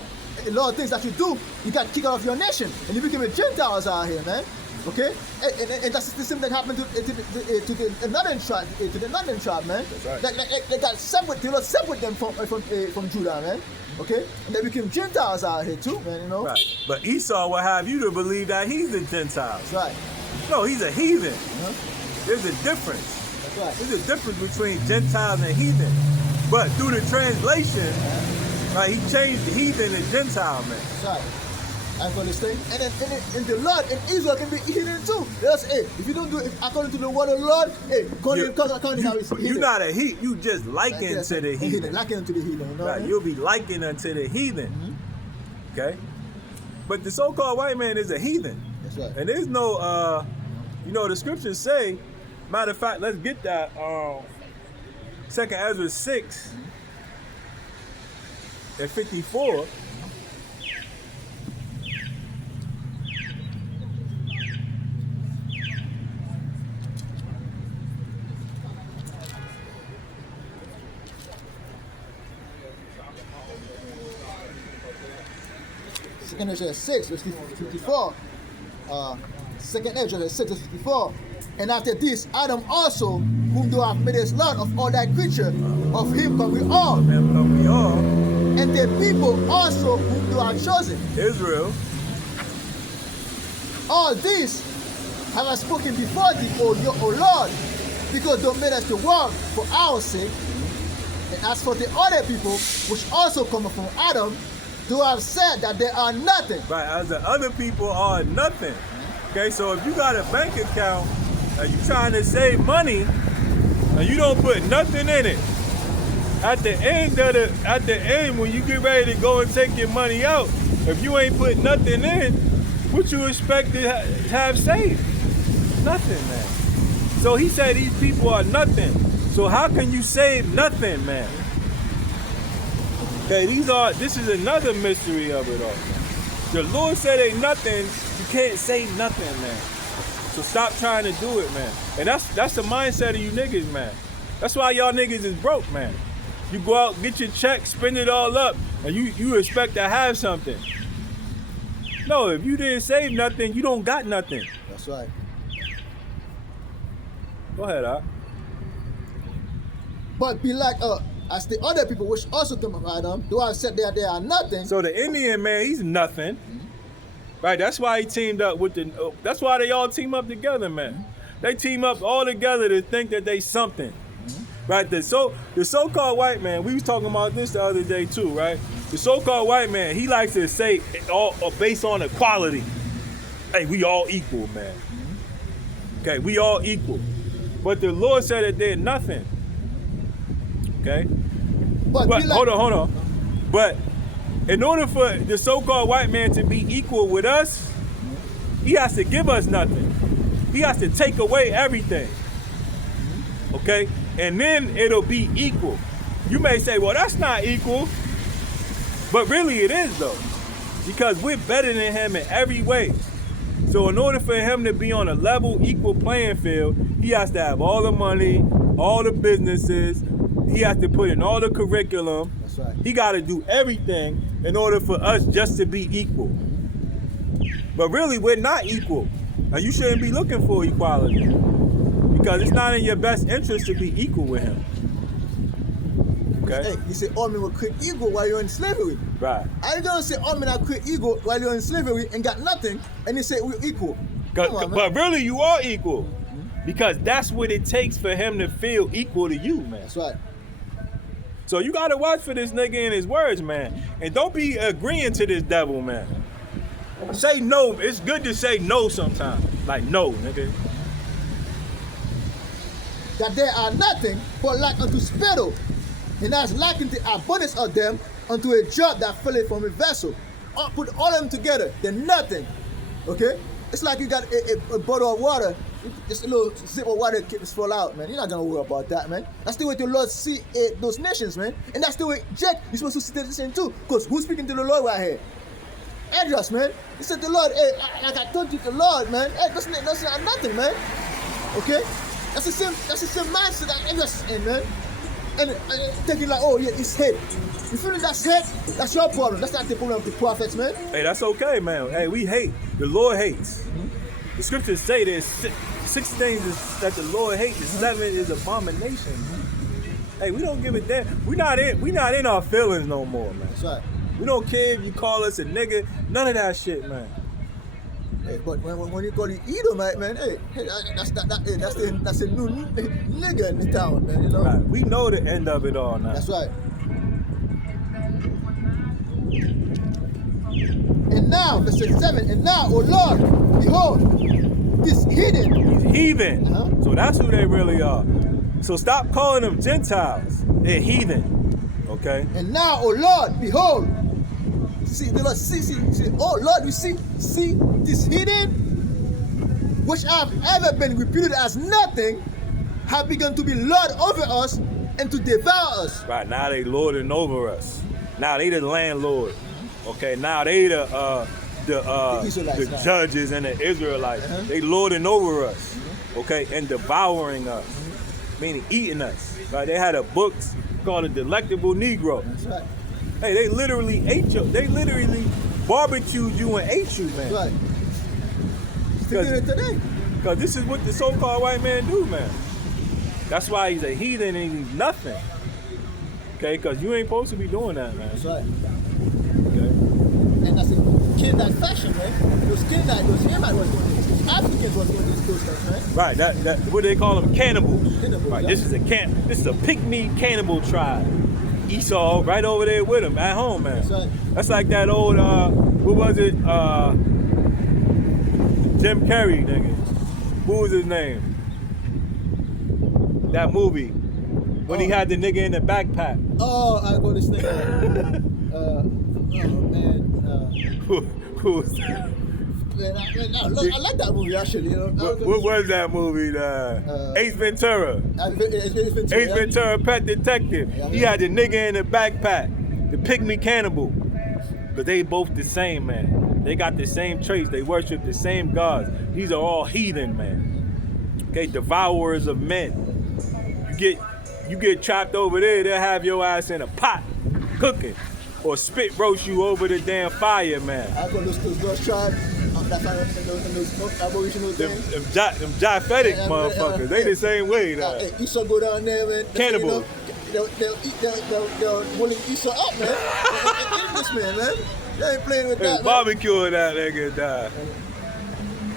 lot of things that you do, you got kicked out of your nation, and you became a Gentiles out here, man. Okay, and that's the same thing happened to the northern tribe, man. That's right. They got separate. They were separate them from Judah, man. Okay, and they became Gentiles out here too, man. You know. Right. But Esau will have you to believe that he's a Gentile. That's right. No, he's a heathen. There's a difference. That's right. There's a difference between Gentiles and heathen. But through the translation, right, he changed the heathen to Gentile, man. That's right. I understand. And then in the Lord, and Israel can be heathen too. Just, hey, if you don't do it according to the word of the Lord, hey, according to how it's heathen. You're not a heathen. You just liken to the heathen. Liken to the heathen. You know right. You'll be likened unto the heathen. Okay? But the so-called white man is a heathen. That's right. And there's no, the scriptures say, matter of fact, let's get that, 2nd Ezra 6 and 54. Second Ezra 6, verse 54. Second Ezra 6, verse 54. And after this, Adam also, whom thou hast made as Lord of all thy creature, of him come we all. And the people also whom thou hast chosen. Israel. All this have I spoken before thee, O Lord, because thou made us to walk for our sake. And as for the other people, which also come from Adam, thou have said that they are nothing. Right, as the other people are nothing. Okay, so if you got a bank account and you trying to save money and you don't put nothing in it, at the end when you get ready to go and take your money out, if you ain't put nothing in, what you expect to have saved? Nothing, man. So he said these people are nothing. So how can you save nothing, man? Okay, this is another mystery of it all. The Lord said ain't nothing, you can't say nothing, man. So stop trying to do it, man. And that's the mindset of you niggas, man. That's why y'all niggas is broke, man. You go out, get your check, spend it all up, and you expect to have something. No, if you didn't save nothing, you don't got nothing. That's right. Go ahead, Al. But be like as the other people which also come of Adam, though I said they are nothing. So the Indian man, he's nothing. Right, that's why he teamed up with the, that's why they all team up together, man. They team up all together to think that they something. Right, the so-called white man, we was talking about this the other day too, right? The so-called white man, he likes to say it all based on equality. Hey, we all equal, man. Okay, we all equal. But the Lord said that they're nothing. Okay? But be like, hold on. But in order for the so-called white man to be equal with us, he has to give us nothing. He has to take away everything. Okay? And then it'll be equal. You may say, well, that's not equal. But really it is though. Because we're better than him in every way. So in order for him to be on a level, equal playing field, he has to have all the money, all the businesses. He has to put in all the curriculum. That's right. He got to do everything in order for us just to be equal. But really, we're not equal. And you shouldn't be looking for equality. Because it's not in your best interest to be equal with him. Okay? Hey, you say all men will create ego while you're in slavery. Right. I don't say all men are create ego while you're in slavery and got nothing, and they say we're equal. Come on, man. But really, you are equal. Because that's what it takes for him to feel equal to you, man. That's right. So you gotta watch for this nigga and his words, man. And don't be agreeing to this devil, man. Say no. It's good to say no sometimes. Like, no, nigga. That they are nothing but like unto spittle, and that's lacking the abundance of them unto a drop that filleth from a vessel. Put all of them together, they're nothing. Okay? It's like you got a bottle of water, just a little sip of water keeps fall out, man. You're not gonna worry about that, man. That's the way the Lord see those nations, man. And that's the way, Jack, you're supposed to see the same too. Because who's speaking to the Lord right here? Edras, man. He said the Lord, hey, like I told you, the Lord, man. Hey, that's not nothing, man. Okay? That's the same mindset that Edras in, man. And thinking like, oh yeah, it's hate. You feel like that's hate? That's your problem. That's not the problem of the prophets, man. Hey, that's okay, man. Hey, we hate. The Lord hates. The scriptures say there's six things that the Lord hates. The seventh is abomination. Hey, we don't give a damn. We not in our feelings no more, man. That's right. We don't care if you call us a nigga. None of that shit, man. Hey, but when you call you Edomite, man, hey, that's a new nigga in the town, man. You know. Right. We know the end of it all now. That's right. And now, verse 7, and now, O Lord, behold, this heathen. He's heathen. Uh-huh. So that's who they really are. So stop calling them Gentiles. They're heathen. Okay? And now, O Lord, behold. See, the Lord, see, oh Lord, you see this heathen, which have ever been reputed as nothing, have begun to be Lord over us and to devour us. Right, now they lording over us. Now they the landlord. Okay, now they the judges and the Israelites. Uh-huh. They lording over us. Okay, and devouring us. Meaning eating us. Right? They had a book called A Delectable Negro. That's right. Hey, they literally ate you. They literally barbecued you and ate you, man. That's right. Still doing it today. Because this is what the so-called white man do, man. That's why he's a heathen and he's nothing. Okay, because you ain't supposed to be doing that, man. That's right. Okay. And that's a Canaanite fashion, man. Those Canaanites, those Hamites was doing this. Africans was doing those things, man. Right, that what they call them, cannibals. Cannibals, Right, yeah. this is a pygmy cannibal tribe. Esau right over there with him at home, man. That's right. That's like that old what was it? Jim Carrey, nigga. Who was his name? That movie when he had the nigga in the backpack. Oh, I go this thing. Oh man. Who was that? Man, I like that movie actually. You know. What was that movie? Ace Ventura. Ace Ventura, Pet Detective. Yeah. He had the nigga in the backpack, the pygmy cannibal. But they both the same, man. They got the same traits. They worship the same gods. These are all heathen, man. Okay, devourers of men. You get trapped over there, they'll have your ass in a pot cooking. or spit roast you over the damn fire, man. I go those tribes, that's how those aboriginal Them, things. them japhetic Yeah, motherfuckers, they the same way. Hey, Esau go down there, man. Cannibals. They'll eat, they'll willing Esau up, man. And this man. They ain't playing with They that, man. barbecue that nigga die.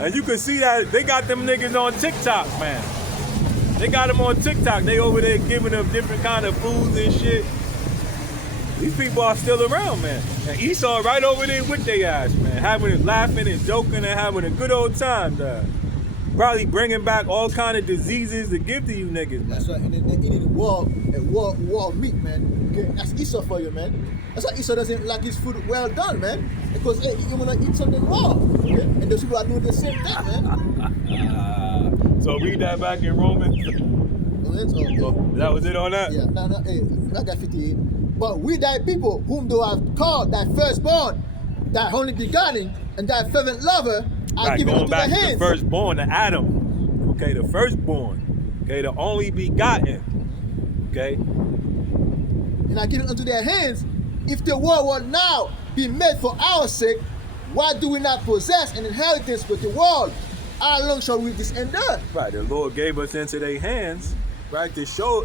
And you can see that they got them niggas on TikTok, man. They got them on TikTok. They over there giving them different kind of foods and shit. These people are still around, man. And Esau right over there with their ass, man. Having it, laughing and joking and having a good old time, dog. Probably bringing back all kind of diseases to give to you niggas, man. That's right. And then they eating raw meat, man. Okay, that's Esau for you, man. That's why Esau doesn't like his food well done, man. Because hey, you wanna eat something raw. Okay? And those people are doing the same thing, man. So read that back in Romans. That was it on that? Yeah, no, hey, I got 58. But we thy people, whom thou hast called thy firstborn, thy only begotten, and thy fervent lover, I Right, give it going into back thy to the hands. firstborn, to Adam. Okay, the firstborn. Okay, the only begotten. Okay, And I give it unto their hands. If the world will now be made for our sake, why do we not possess an inheritance with the world? How long shall we this endure? right. The Lord gave us into their hands, right, to show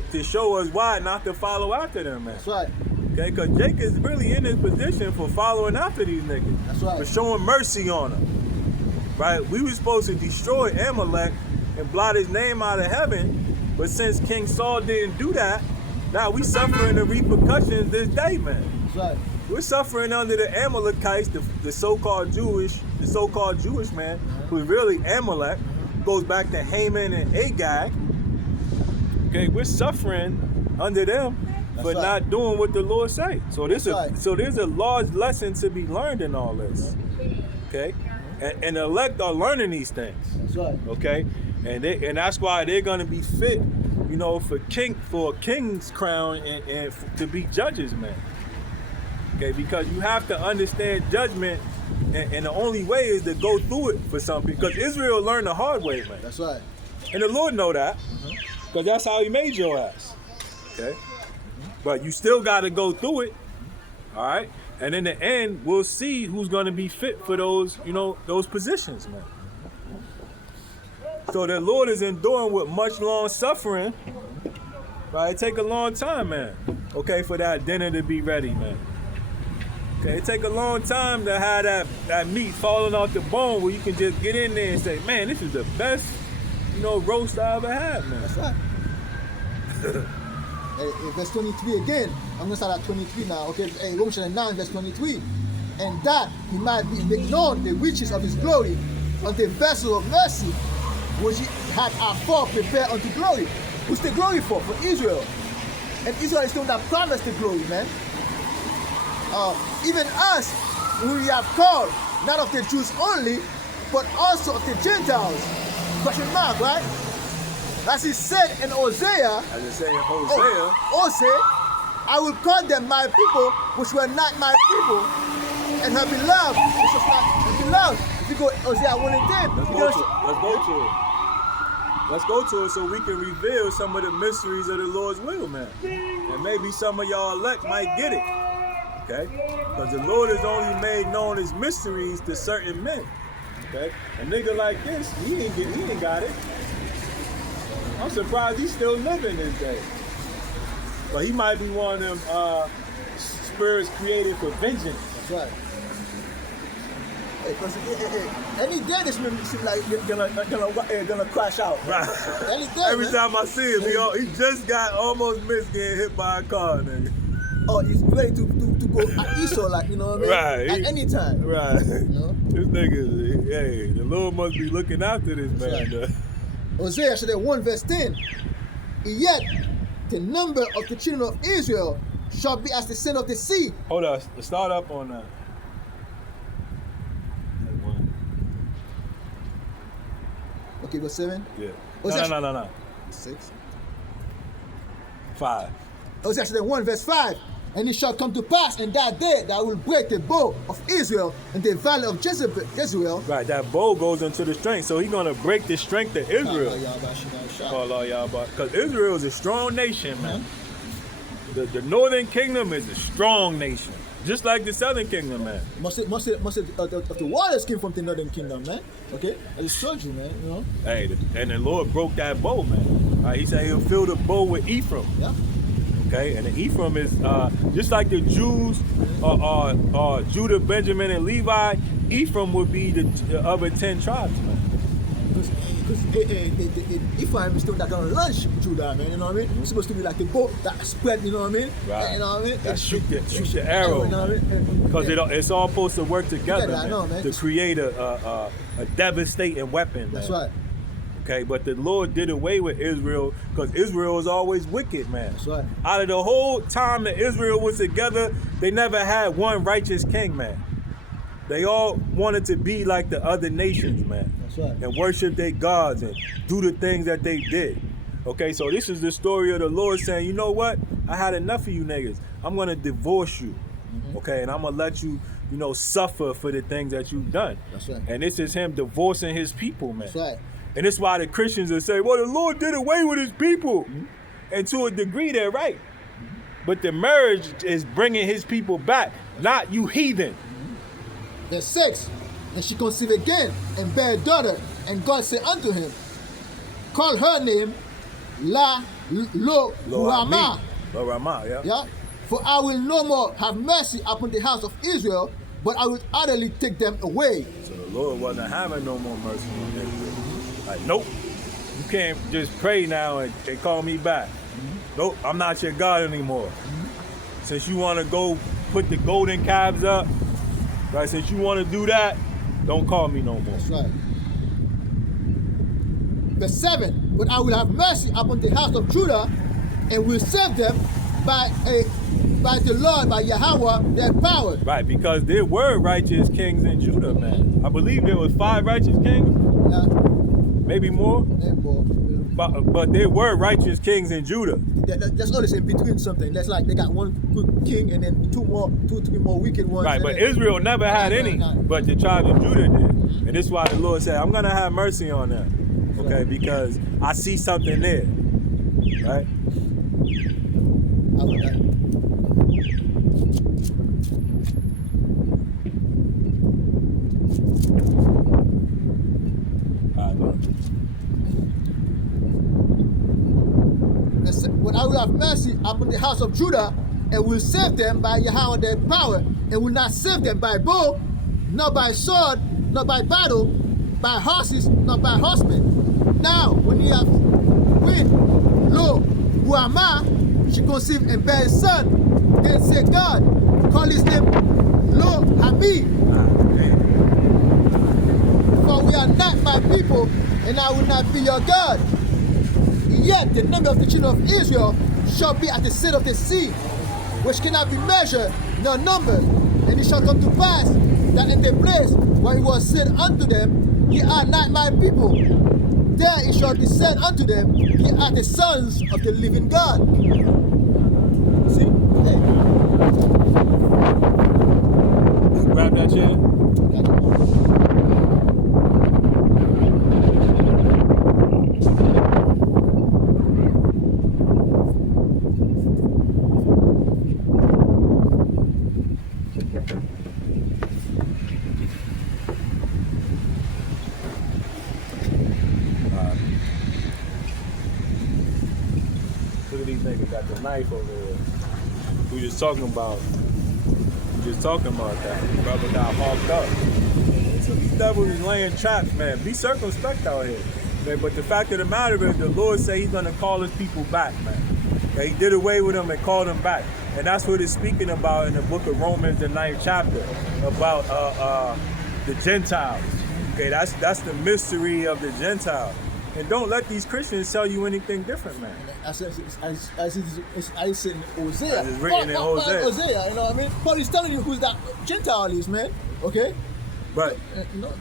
us why not to follow after them, man. That's right. Okay, because Jake is really in this position for following after these niggas. That's right. For showing mercy on them. Right? We were supposed to destroy Amalek and blot his name out of heaven, but since King Saul didn't do that, now we suffering the repercussions this day, man. That's right. We're suffering under the Amalekites, the so-called Jewish man, who's really Amalek, goes back to Haman and Agag. Okay, we're suffering under them for right. not doing what the Lord say. So there's That's right. there's a large lesson to be learned in all this. Okay, and the elect are learning these things. That's right. Okay, and that's why they're gonna be fit, you know, for a king's crown and to be judges, man. Okay, because you have to understand judgment, and the only way is to go through it for some people. Because Israel learned the hard way, man. That's right. And the Lord know that, because that's how He made your ass. Okay, but you still got to go through it. All right, and in the end, we'll see who's going to be fit for those, you know, those positions, man. So the Lord is enduring with much long suffering. Right, it take a long time, man. Okay, for that dinner to be ready, man. Okay, it take a long time to have that meat falling off the bone where you can just get in there and say, man, this is the best, you know, roast I ever had, man. That's right. Hey, verse 23 again. I'm going to start at 23 now. Okay, hey, Romans 9, verse 23. And that he might make known the riches of his glory unto the vessel of mercy, which he had afore prepared unto glory. Who's the glory for? For Israel. And Israel is the one that promised the glory, man. Even us, who we have called, not of the Jews only, but also of the Gentiles. Question mark, right? As he said in Hosea, As it say in Hosea, Hosea, I will call them my people, which were not my people, and her beloved, which was not her beloved. If you go Hosea 1 and 10, let's go to it so we can reveal some of the mysteries of the Lord's will, man. And maybe some of y'all elect might get it. Okay? Because the Lord has only made known his mysteries to certain men. Okay? A nigga like this, he ain't got it. I'm surprised he's still living this day. But he might be one of them spirits created for vengeance. That's right. Hey, any day this man seems like gonna crash out. Right. Any day, Every man. time I see him, he just got almost missed getting hit by a car, nigga. Oh, he's ready to go at Esau, like, you know what I mean? Right. At any time. Right. You know? This nigga, hey, the Lord must be looking after this man. right. though. Hosea chapter 1 verse 10. Yet the number of the children of Israel shall be as the sand of the sea. Hold on, let's start up on that. Okay, verse 7. Yeah. Hosea No. 6. 5. Hosea chapter 1 verse 5. And it shall come to pass in that day that I will break the bow of Israel in the valley of Jezreel. Right, that bow goes into the strength, so he's gonna break the strength of Israel. Because Israel is a strong nation, man. The northern kingdom is a strong nation. Just like the southern kingdom, man. Must say the warriors came from the northern kingdom, man. Okay? I just told you, man, you know? Hey, and the Lord broke that bow, man. He said he'll fill the bow with Ephraim. Yeah. Okay, and the Ephraim is just like the Jews are Judah, Benjamin, and Levi. Ephraim would be the other 10 tribes, man. Because Ephraim is still not gonna launch Judah, man, you know what I mean? It's supposed to be like the boat that spread, you know what I mean? Right. You know what I mean? That shoot the arrow. You know what I mean? Because it's all supposed to work together, Yeah, I know, man. to create a devastating weapon, man. That's right. Okay, but the Lord did away with Israel because Israel is always wicked, man. That's right. Out of the whole time that Israel was together, they never had one righteous king, man. They all wanted to be like the other nations, man. That's right. And worship their gods and do the things that they did. Okay, so this is the story of the Lord saying, you know what? I had enough of you niggas. I'm going to divorce you. Okay, and I'm going to let you, suffer for the things that you've done. That's right. And this is him divorcing his people, man. That's right. And it's why the Christians will say, well, the Lord did away with his people. And to a degree, they're right. But the marriage is bringing his people back, not you heathen. Verse 6, and she conceived again and bare a daughter, and God said unto him, call her name Lo Ruhamah. Lo Ruhamah, yeah. Yeah? For I will no more have mercy upon the house of Israel, but I will utterly take them away. So the Lord wasn't having no more mercy on Israel. Like, nope, you can't just pray now and call me back. Nope, I'm not your God anymore. Since you want to go put the golden calves up, right? Since you want to do that, don't call me no more. That's right. Verse 7, but I will have mercy upon the house of Judah, and will save them by the Lord, by Yahweh, their power. Right, because there were righteous kings in Judah, man. I believe there was 5 righteous kings, Yeah. maybe more. And more. But there were righteous kings in Judah. That's always in between something. That's like they got one good king and then 2, 3 more wicked ones. Right, and but then, Israel never had any, No. but the tribe of Judah did. And this is why the Lord said, I'm going to have mercy on them, okay, because I see something there, right? I would not. But I will have mercy upon the house of Judah, and will save them by Yahweh their power, and will not save them by bow, nor by sword, nor by battle, by horses, nor by horsemen. Now, when ye have win, lo, Ruhamah, she conceived and bare a son, and said, God, call his name Lo Hami, for we are not my people, and I will not be your God. Yet the number of the children of Israel shall be at the set of the sea, which cannot be measured nor numbered. And it shall come to pass that in the place where it was said unto them, ye are not my people, there it shall be said unto them, ye are the sons of the living God. See? Hey. Grab that chair. Look at these niggas got the knife over there. We just talking about that. The brother got hawked up. So these devils is laying traps, man. Be circumspect out here. Okay, but the fact of the matter is the Lord said he's gonna call his people back, man. Okay, he did away with them and called them back. And that's what it's speaking about in the book of Romans, the 9th chapter, about the Gentiles. Okay, that's the mystery of the Gentiles. And don't let these Christians tell you anything different, man. As it's in Hosea. As it's written in Hosea. Hosea, you know what I mean? Paul is telling you who that Gentile is, man. Okay? But No,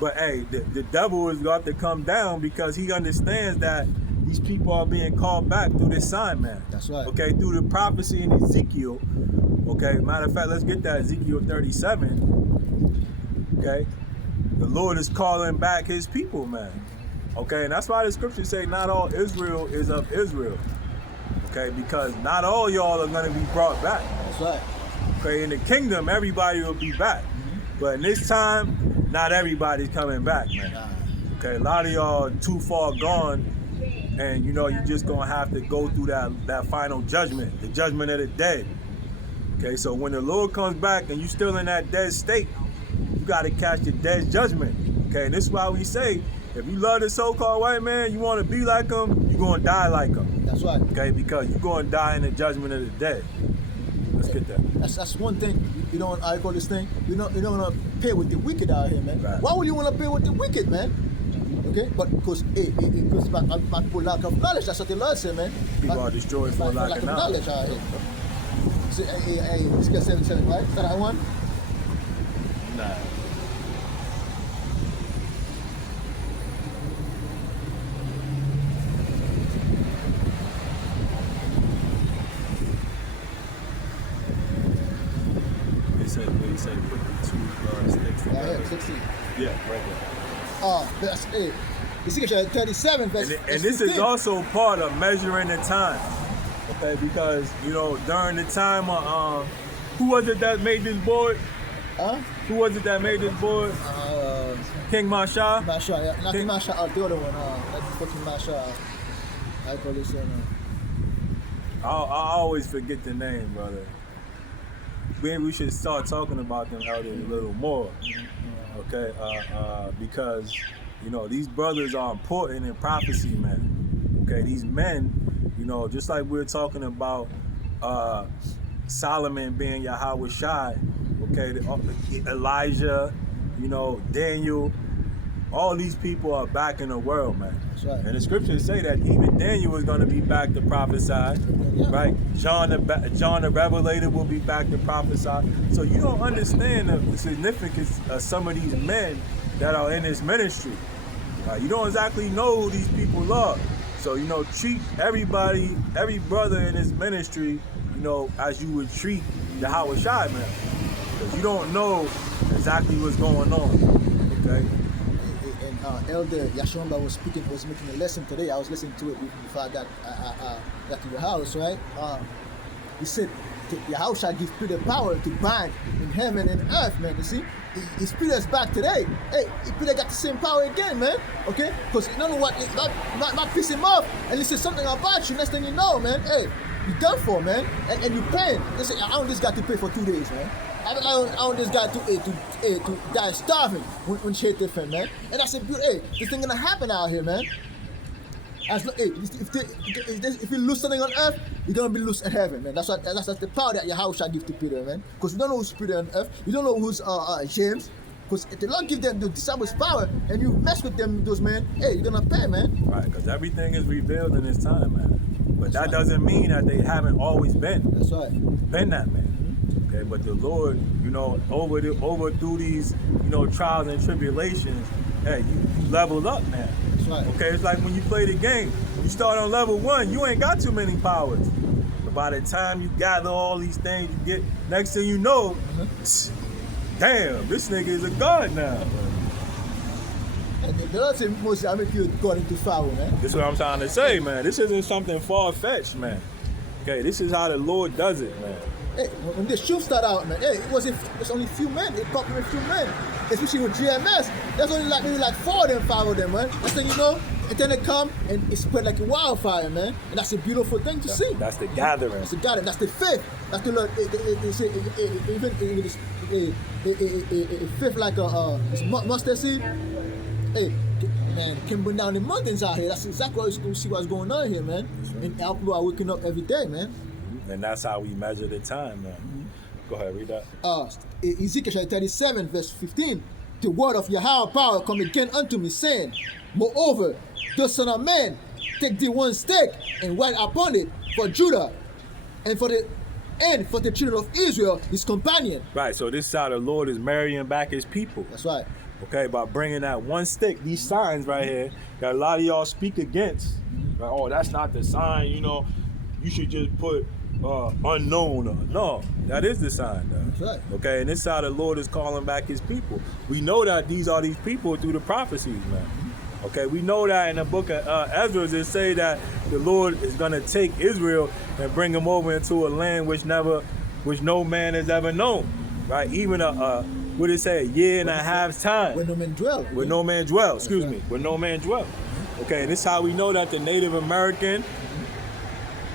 But hey, the devil is going to come down because he understands that these people are being called back through this sign, man. That's right. Okay, through the prophecy in Ezekiel. Okay, matter of fact, let's get that Ezekiel 37. Okay, the Lord is calling back his people, man. Okay, and that's why the scriptures say not all Israel is of Israel. Okay, because not all y'all are going to be brought back. That's right. Okay, in the kingdom, everybody will be back. But in this time, not everybody's coming back, man. Okay, a lot of y'all too far gone, and you know, you're just gonna have to go through that final judgment, the judgment of the dead. Okay, so when the Lord comes back and you still in that dead state, you gotta catch the dead judgment. Okay, and this is why we say, if you love the so-called white man, you wanna be like him, you're gonna die like him. That's right. Okay, because you're gonna die in the judgment of the dead. Let's get that. That's one thing. You don't I call this thing. You don't wanna pay with the wicked out here, man. Right. Why would you wanna pay with the wicked, man? Okay, but because it goes back to lack of knowledge. That's what the Lord said, man. People are destroyed for lack of knowledge. out here. So, let's get 7-7, right? Is that I one? Nah. He said put the two sticks together. Yeah, 16. Yeah, right there. That's it. Ezekiel 37, verse And this 15. is also part of measuring the time. Okay, because you know during the time who was it that made this board? Huh? Who was it that made this board? King Masha? Masha, yeah. Not the Masha, the other one. That's fucking Masha. I call this one. I always forget the name, brother. Maybe we should start talking about them elders a little more. Okay, because you know these brothers are important in prophecy, man. Okay, these men, you know, just like we were talking about Solomon being Yahweh Shai, okay, Elijah, you know, Daniel, all these people are back in the world, man. That's right. And the scriptures say that even Daniel is going to be back to prophesy, right? John the Revelator will be back to prophesy. So you don't understand the significance of some of these men that are in this ministry. You don't exactly know who these people are. So, you know, treat everybody, every brother in this ministry, you know, as you would treat the Howard Shai man. Because you don't know exactly what's going on, okay? And Elder Yashomba was making a lesson today. I was listening to it before I got to your house, right? He said, Yahweh give Peter power to bind in heaven and earth, man. You see? His Peter's back today. Hey, Peter got the same power again, man. Okay? Because you know what? Not piss him off. And he said something about you. Next thing you know, man, hey, you done for, man. And you paying. They say, I want this guy to pay for 2 days, man. I want this guy to die starving when she hit different, man. And I said, hey, this thing gonna happen out here, man. If you lose something on earth, you're gonna be loose in heaven, man. That's the power that Yahweh shall give to Peter, man. Because you don't know who's Peter on earth, you don't know who's James. Because if the Lord give them the disciples power and you mess with them, those men, hey, you're gonna pay, man. Right, because everything is revealed in this time, man. But that doesn't mean that they haven't always been. That's right. Been that, man. Okay, but the Lord, you know, over through these, you know, trials and tribulations, hey, you leveled up, man. That's right. Okay, it's like when you play the game, you start on level 1, you ain't got too many powers. But by the time you gather all these things, you get, next thing you know, damn, this nigga is a god now. And the Lord said, Moses, I make you a god into Pharaoh, man. This is what I'm trying to say, man. This isn't something far-fetched, man. Okay, this is how the Lord does it, man. Hey, when this truth started out, man, hey, there's only a few men. It talking with a few men, especially with GMS. There's only maybe 4 of them, 5 of them, man. Next thing you know, and then they come and it spread like a wildfire, man. And that's a beautiful thing to see. That's the gathering. That's the gathering. That's the faith. That's the Lord. Even faith like a mustard seed. Hey, man, can bring down the mountains out here. That's exactly what you see what's going on here, man. Right. And our people are waking up every day, man. And that's how we measure the time, man. Go ahead, read that. Ezekiel 37, verse 15. The word of Yahweh power come again unto me, saying, moreover, the son of man, take thee one stake and write upon it for Judah and for the children of Israel, his companion. Right, so this side of the Lord is marrying back his people. That's right. Okay, by bringing that one stick, these signs right here, that a lot of y'all speak against. Like, oh, that's not the sign, you know, you should just put unknown. No, that is the sign, though. That's right. Okay, and this side of the Lord is calling back his people. We know that these are these people through the prophecies, man. Okay, we know that in the book of Ezra, it say that the Lord is going to take Israel and bring them over into a land which never which no man has ever known, right? Even what did it say, a year and a half's time. Where no man dwell. Where no man dwell, excuse me, where no man dwell. Okay, and this is how we know that the Native American,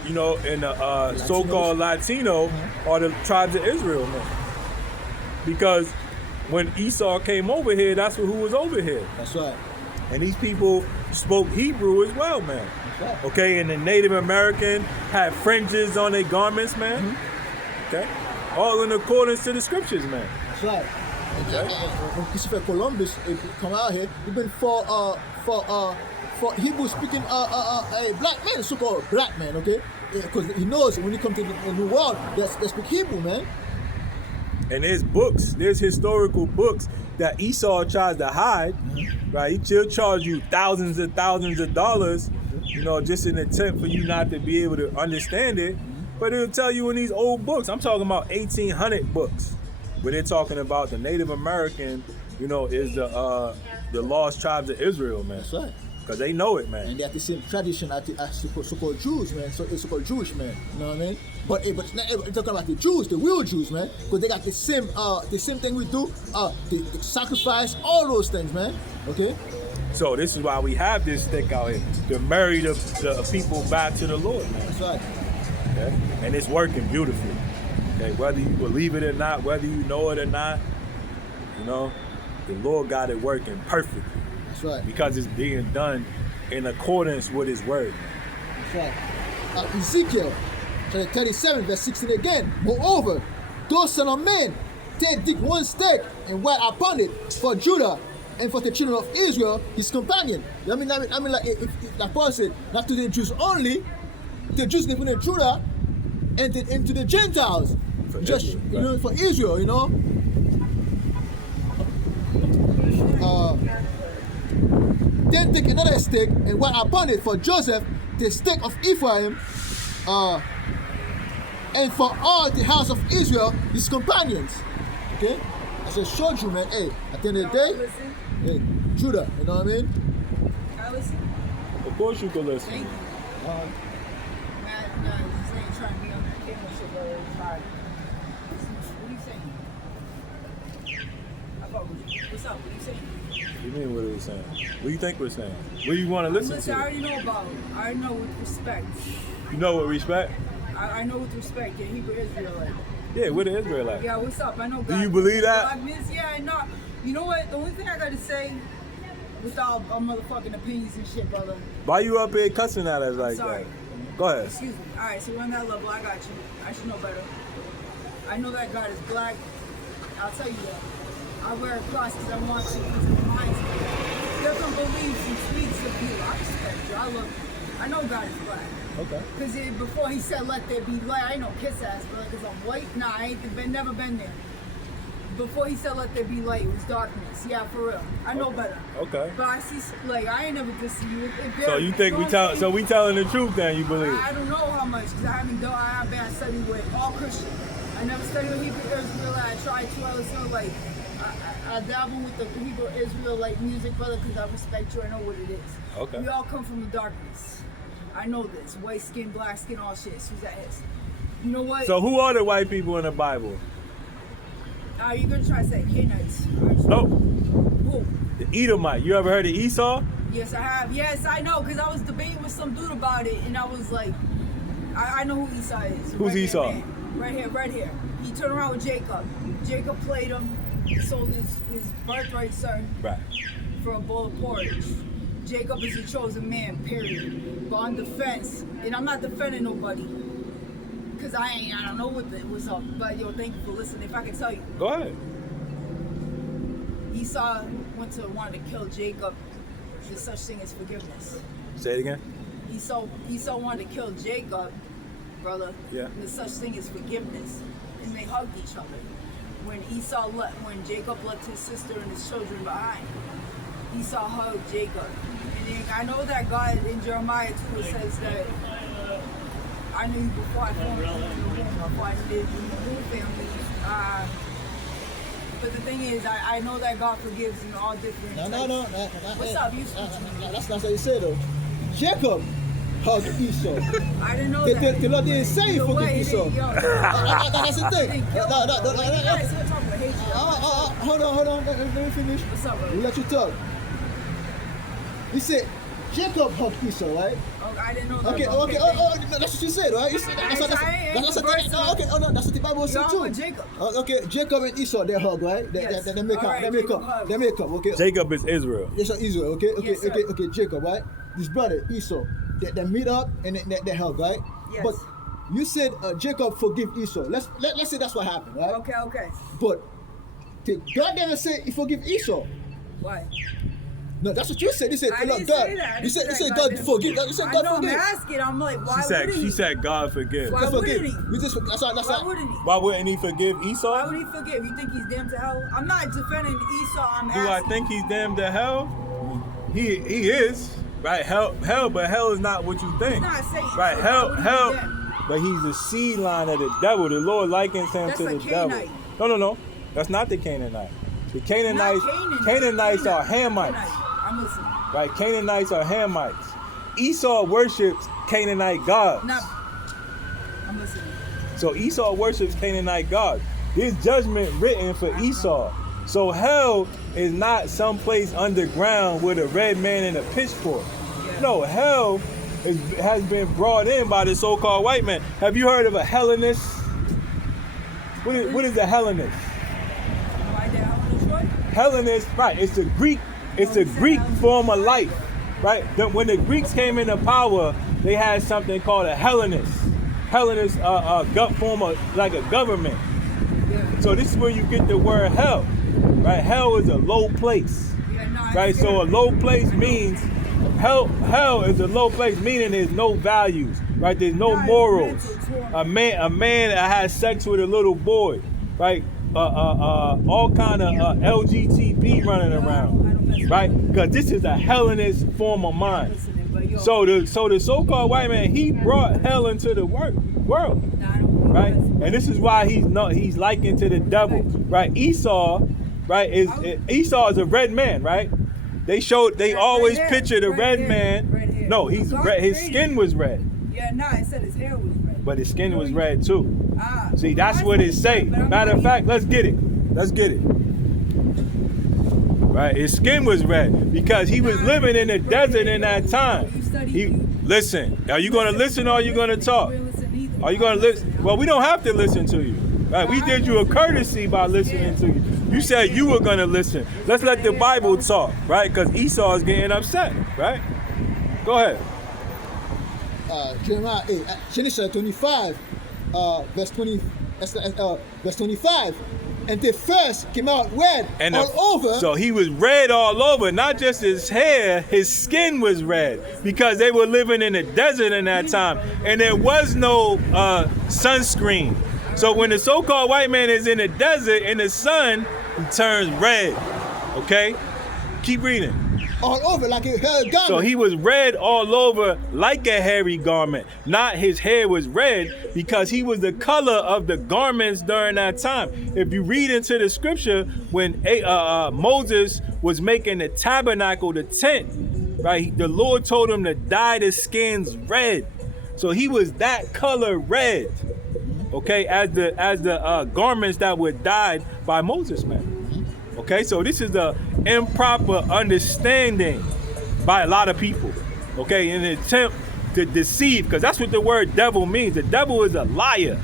you know, and the so-called Latino are the tribes of Israel, man. Because when Esau came over here, that's who was over here. That's right. And these people spoke Hebrew as well, man. That's right. Okay, and the Native American had fringes on their garments, man. Okay, all in accordance to the scriptures, man. That's right. When Christopher Columbus come out here, he been for Hebrew speaking a black man, so-called black man, okay? Because he knows when he come to the new world, they speak Hebrew, man. And there's historical books that Esau tries to hide, right? He'll charge you thousands and thousands of dollars, you know, just in an attempt for you not to be able to understand it. But it'll tell you in these old books, I'm talking about 1800 books, where they're talking about the Native American, you know, is the lost tribes of Israel, man. That's right. Because they know it, man. And they have the same tradition as the so-called Jews, man. So it's so-called Jewish, man. You know what I mean? But we're talking about the Jews, the real Jews, man. Because they got the same thing we do. The sacrifice, all those things, man. Okay? So this is why we have this stick out here to marry the people back to the Lord, man. That's right. Okay? And it's working beautifully. Okay, whether you believe it or not, whether you know it or not, you know, the Lord got it working perfectly. That's right. Because it's being done in accordance with His word. That's right. Ezekiel chapter 37, verse 16 again. Moreover, those son of men, dig one stake and write upon it for Judah and for the children of Israel, his companion. I mean, like like Paul said, not to the Jews only, the Jews living in Judah, and to the Gentiles, For just Israel, you know, for Israel, you know. Then take another stake and write upon it for Joseph, the stake of Ephraim, and for all the house of Israel, his companions. Okay? I just showed you, man. Hey, at the end of the day, hey, Judah, you know what I mean? I listen. Of course you can listen. Thank you. Matt, no, this ain't trying to be on that camera shit, brother. It's hard. What are you saying? I fuck with you. What's up? What are you saying? What do you mean what are we saying? What do you think we're saying? What do you want to listen Listen, I to? already know about it. I already know with respect. You know what respect? I know with respect. You're Hebrew Israelite. Yeah, we're the Israelites. Yeah, what's up? I know God. Do you believe that? Blackness, yeah, I know. You know what? The only thing I gotta say, without our motherfucking opinions and shit, brother. Why you up here cussing at us like Sorry. that? Go ahead. Excuse me. Alright, so we're on that level. I got you. I should know better. I know that God is black. I'll tell you that. I wear a cross because I want to. It reminds me. Different beliefs and tweets of you. I respect you. I love you. I know God is black. Okay. Because before he said, let there be light, I ain't no kiss ass, but because I'm white, nah, I ain't never been there. Before he said, let there be light, it was darkness. Yeah, for real. I know better. Okay. But I see, like, I ain't never dissing you. So you think we telling the truth then, you believe? I don't know how much, because I haven't done, I've been studying with all Christians. I never studied with Hebrew Israelite. I tried to, I listen to, like, I dabble with the Hebrew Israelite music, brother, because I respect you. I know what it is. Okay. We all come from the darkness. I know this. White skin, black skin, all shit. Who's that is? You know what? So who are the white people in the Bible? Are you gonna try to say Canaanites? No. Who? The Edomite. You ever heard of Esau? Yes, I have. Yes, I know, because I was debating with some dude about it, and I was like, I know who Esau is. Who's Esau? Here, right here. He turned around with Jacob. Jacob played him. He sold his birthright son Right. for a bowl of porridge. Jacob is a chosen man, period. But on defense, and I'm not defending nobody, because I don't know what's up. But yo, thank you for listening. If I can tell you, Go ahead. Esau wanted to kill Jacob. There's such thing as forgiveness. Say it again. Esau wanted to kill Jacob, brother. Yeah. There's such thing as forgiveness, and they hugged each other. When Jacob left his sister and his children behind, Esau hugged Jacob. And then I know that God in Jeremiah 2 it says that I knew you before I formed you in the womb, before I did in the womb family. But the thing is, I know that God forgives in all different No. What's up? You speak to me. That's not what you said, though. Jacob hugged Esau. I didn't know The that. Lord didn't say he The forgive way Esau. they- yo, That's the thing. they killed him. You guys still talking about hatred. Hold on. Let me finish. What's up, We'll bro? let you talk. He said Jacob hugged Esau, right? Oh, I didn't know that. Okay. but No, that's what you said, right? You said, that's what the Bible said You're too. with Jacob. Okay, Jacob and Esau, they hug, right? Yes. They make up. Alright, They make Jacob up. hug. They make up. Okay. Jacob is Israel. Yes, Israel. Okay. Yes, sir. Okay. Jacob, right? His brother Esau. They meet up and they hug, right? Yes. But you said Jacob forgive Esau. Let's say that's what happened, right? Okay. But God never said he forgive Esau. Why? No, that's what you said. You said, I look, didn't God. say that. I You said didn't say God didn't forgive. You said I God know, forgive. I'm asking. I'm like, why She said, wouldn't he? she said God forgive. Why God wouldn't forgive. he? We just that's Why all. wouldn't he? Why wouldn't he forgive Why Esau? would he forgive? You think he's damned to hell? I'm not defending Esau. I'm Do I asking. think he's damned to hell? He is. Right? Hell, but hell is not what you think. He's not Satan. Right? So Hell, why would he be damned? but he's a seed line of the devil. The Lord likens him That's to a the devil. Canaanite. No. That's not the Canaanite. The Canaanites, Not Canaanites are Hamites. I'm listening. Right? Canaanites are Hamites. Esau worships Canaanite gods. Not. I'm listening. So Esau worships Canaanite gods. There's judgment written for Esau. So hell is not someplace underground with a red man and a pitchfork. Yeah. No, hell has been brought in by the so-called white man. Have you heard of a Hellenist? What is a Hellenist? Why did I want to Hellenist, right? It's a Greek form of life, right? When the Greeks came into power, they had something called a Hellenist. Hellenist, form of like a government. Yeah. So this is where you get the word hell, right? Hell is a low place, Yeah, no, I right? get So a it. low place means hell is a low place, meaning there's no values, right? There's no No, it's morals. mental torment. A man that has sex with a little boy, right? All kind of LGTB running around, right? Because this is a Hellenist form of mind. Listening, but yo, So the so-called white man, he brought hell into the world, nah, I don't believe right? that. And this is why he's likened to the devil, right? Esau, right? Esau is a red man, right? They Yeah, always red hair, picture the red red hair, man. red hair. No, he's God red. His created skin was red, Yeah, no, it said his hair was red. but his skin was red too. Ah, See, that's I what it see, say. but I'm Matter of not fact, let's get it. Right, his skin was red because he was living in the desert in that time. Listen, are you going to listen or are you going to talk? Are you going to listen? Well, we don't have to listen to you. Right? We did you a courtesy by listening to you. You said you were going to listen. Let's let the Bible talk, right? Because Esau is getting upset, right? Go ahead. Jeremiah 8, Genesis 25, verse 25. And they first came out red And all over. So he was red all over, not just his hair, his skin was red because they were living in the desert in that time and there was no sunscreen. So when the so-called white man is in the desert in the sun, he turns red. Okay? Keep reading. all over like a hairy garment. So he was red all over like a hairy garment. Not his hair was red because he was the color of the garments during that time. If you read into the scripture, when Moses was making the tabernacle, the tent, right? The Lord told him to dye the skins red. So he was that color red, okay, as the garments that were dyed by Moses, man. Okay, so this is the improper understanding by a lot of people, okay, in an attempt to deceive, because that's what the word devil means. The devil is a liar,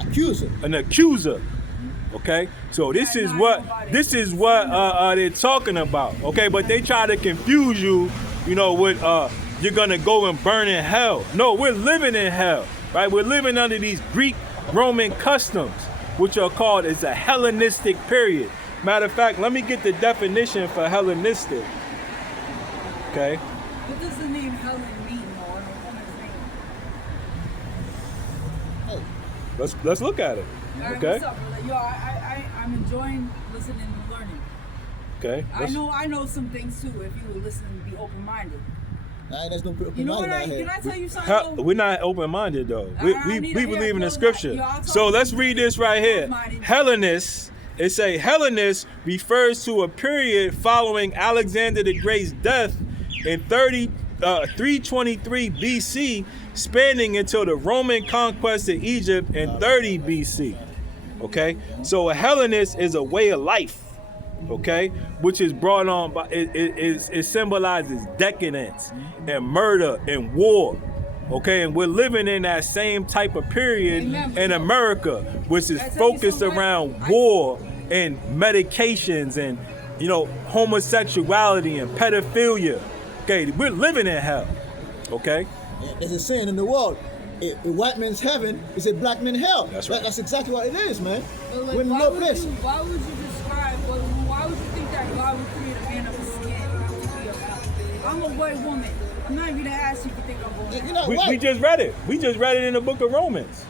Accuser. an accuser. Okay, so this is what they're talking about. Okay, but they try to confuse you, you know, with you're gonna go and burn in hell. No, we're living in hell, right? We're living under these Greek Roman customs, which are called, it's a Hellenistic period. Matter of fact, let me get the definition for Hellenistic. Okay. What does the name Helen mean, though? On a woman's name? Let's look at it. All right, Okay. what's up, brother? Yo, I'm enjoying listening and learning. Okay. I know some things too. If you will listen and be open-minded. There's no open You know what? minded out Can here. I tell you something? though? We're not open-minded though. We believe in the close scripture. mind. Yo, I'll So talk let's to read you. this right here. Close-minded. Hellenist. It say Hellenist refers to a period following Alexander the Great's death in 30 323 BC, spanning until the Roman conquest of Egypt in 30 BC. Okay, so a Hellenist is a way of life. Okay, which is brought on by it symbolizes decadence and murder and war. Okay, and we're living in that same type of period in America, which is focused around war and medications and, you know, homosexuality and pedophilia. Okay, we're living in hell. Okay, There's a saying in the world, a white man's heaven is a black man's hell. That's right. That's exactly what it is, man. But like, We're in why no would place. why would you describe? Why would you think that God would create a man of a skin to be a male? I'm a white woman. I'm not even gonna ask you if you think I'm going. You're not we white. just read it. We just read it in the book of Romans.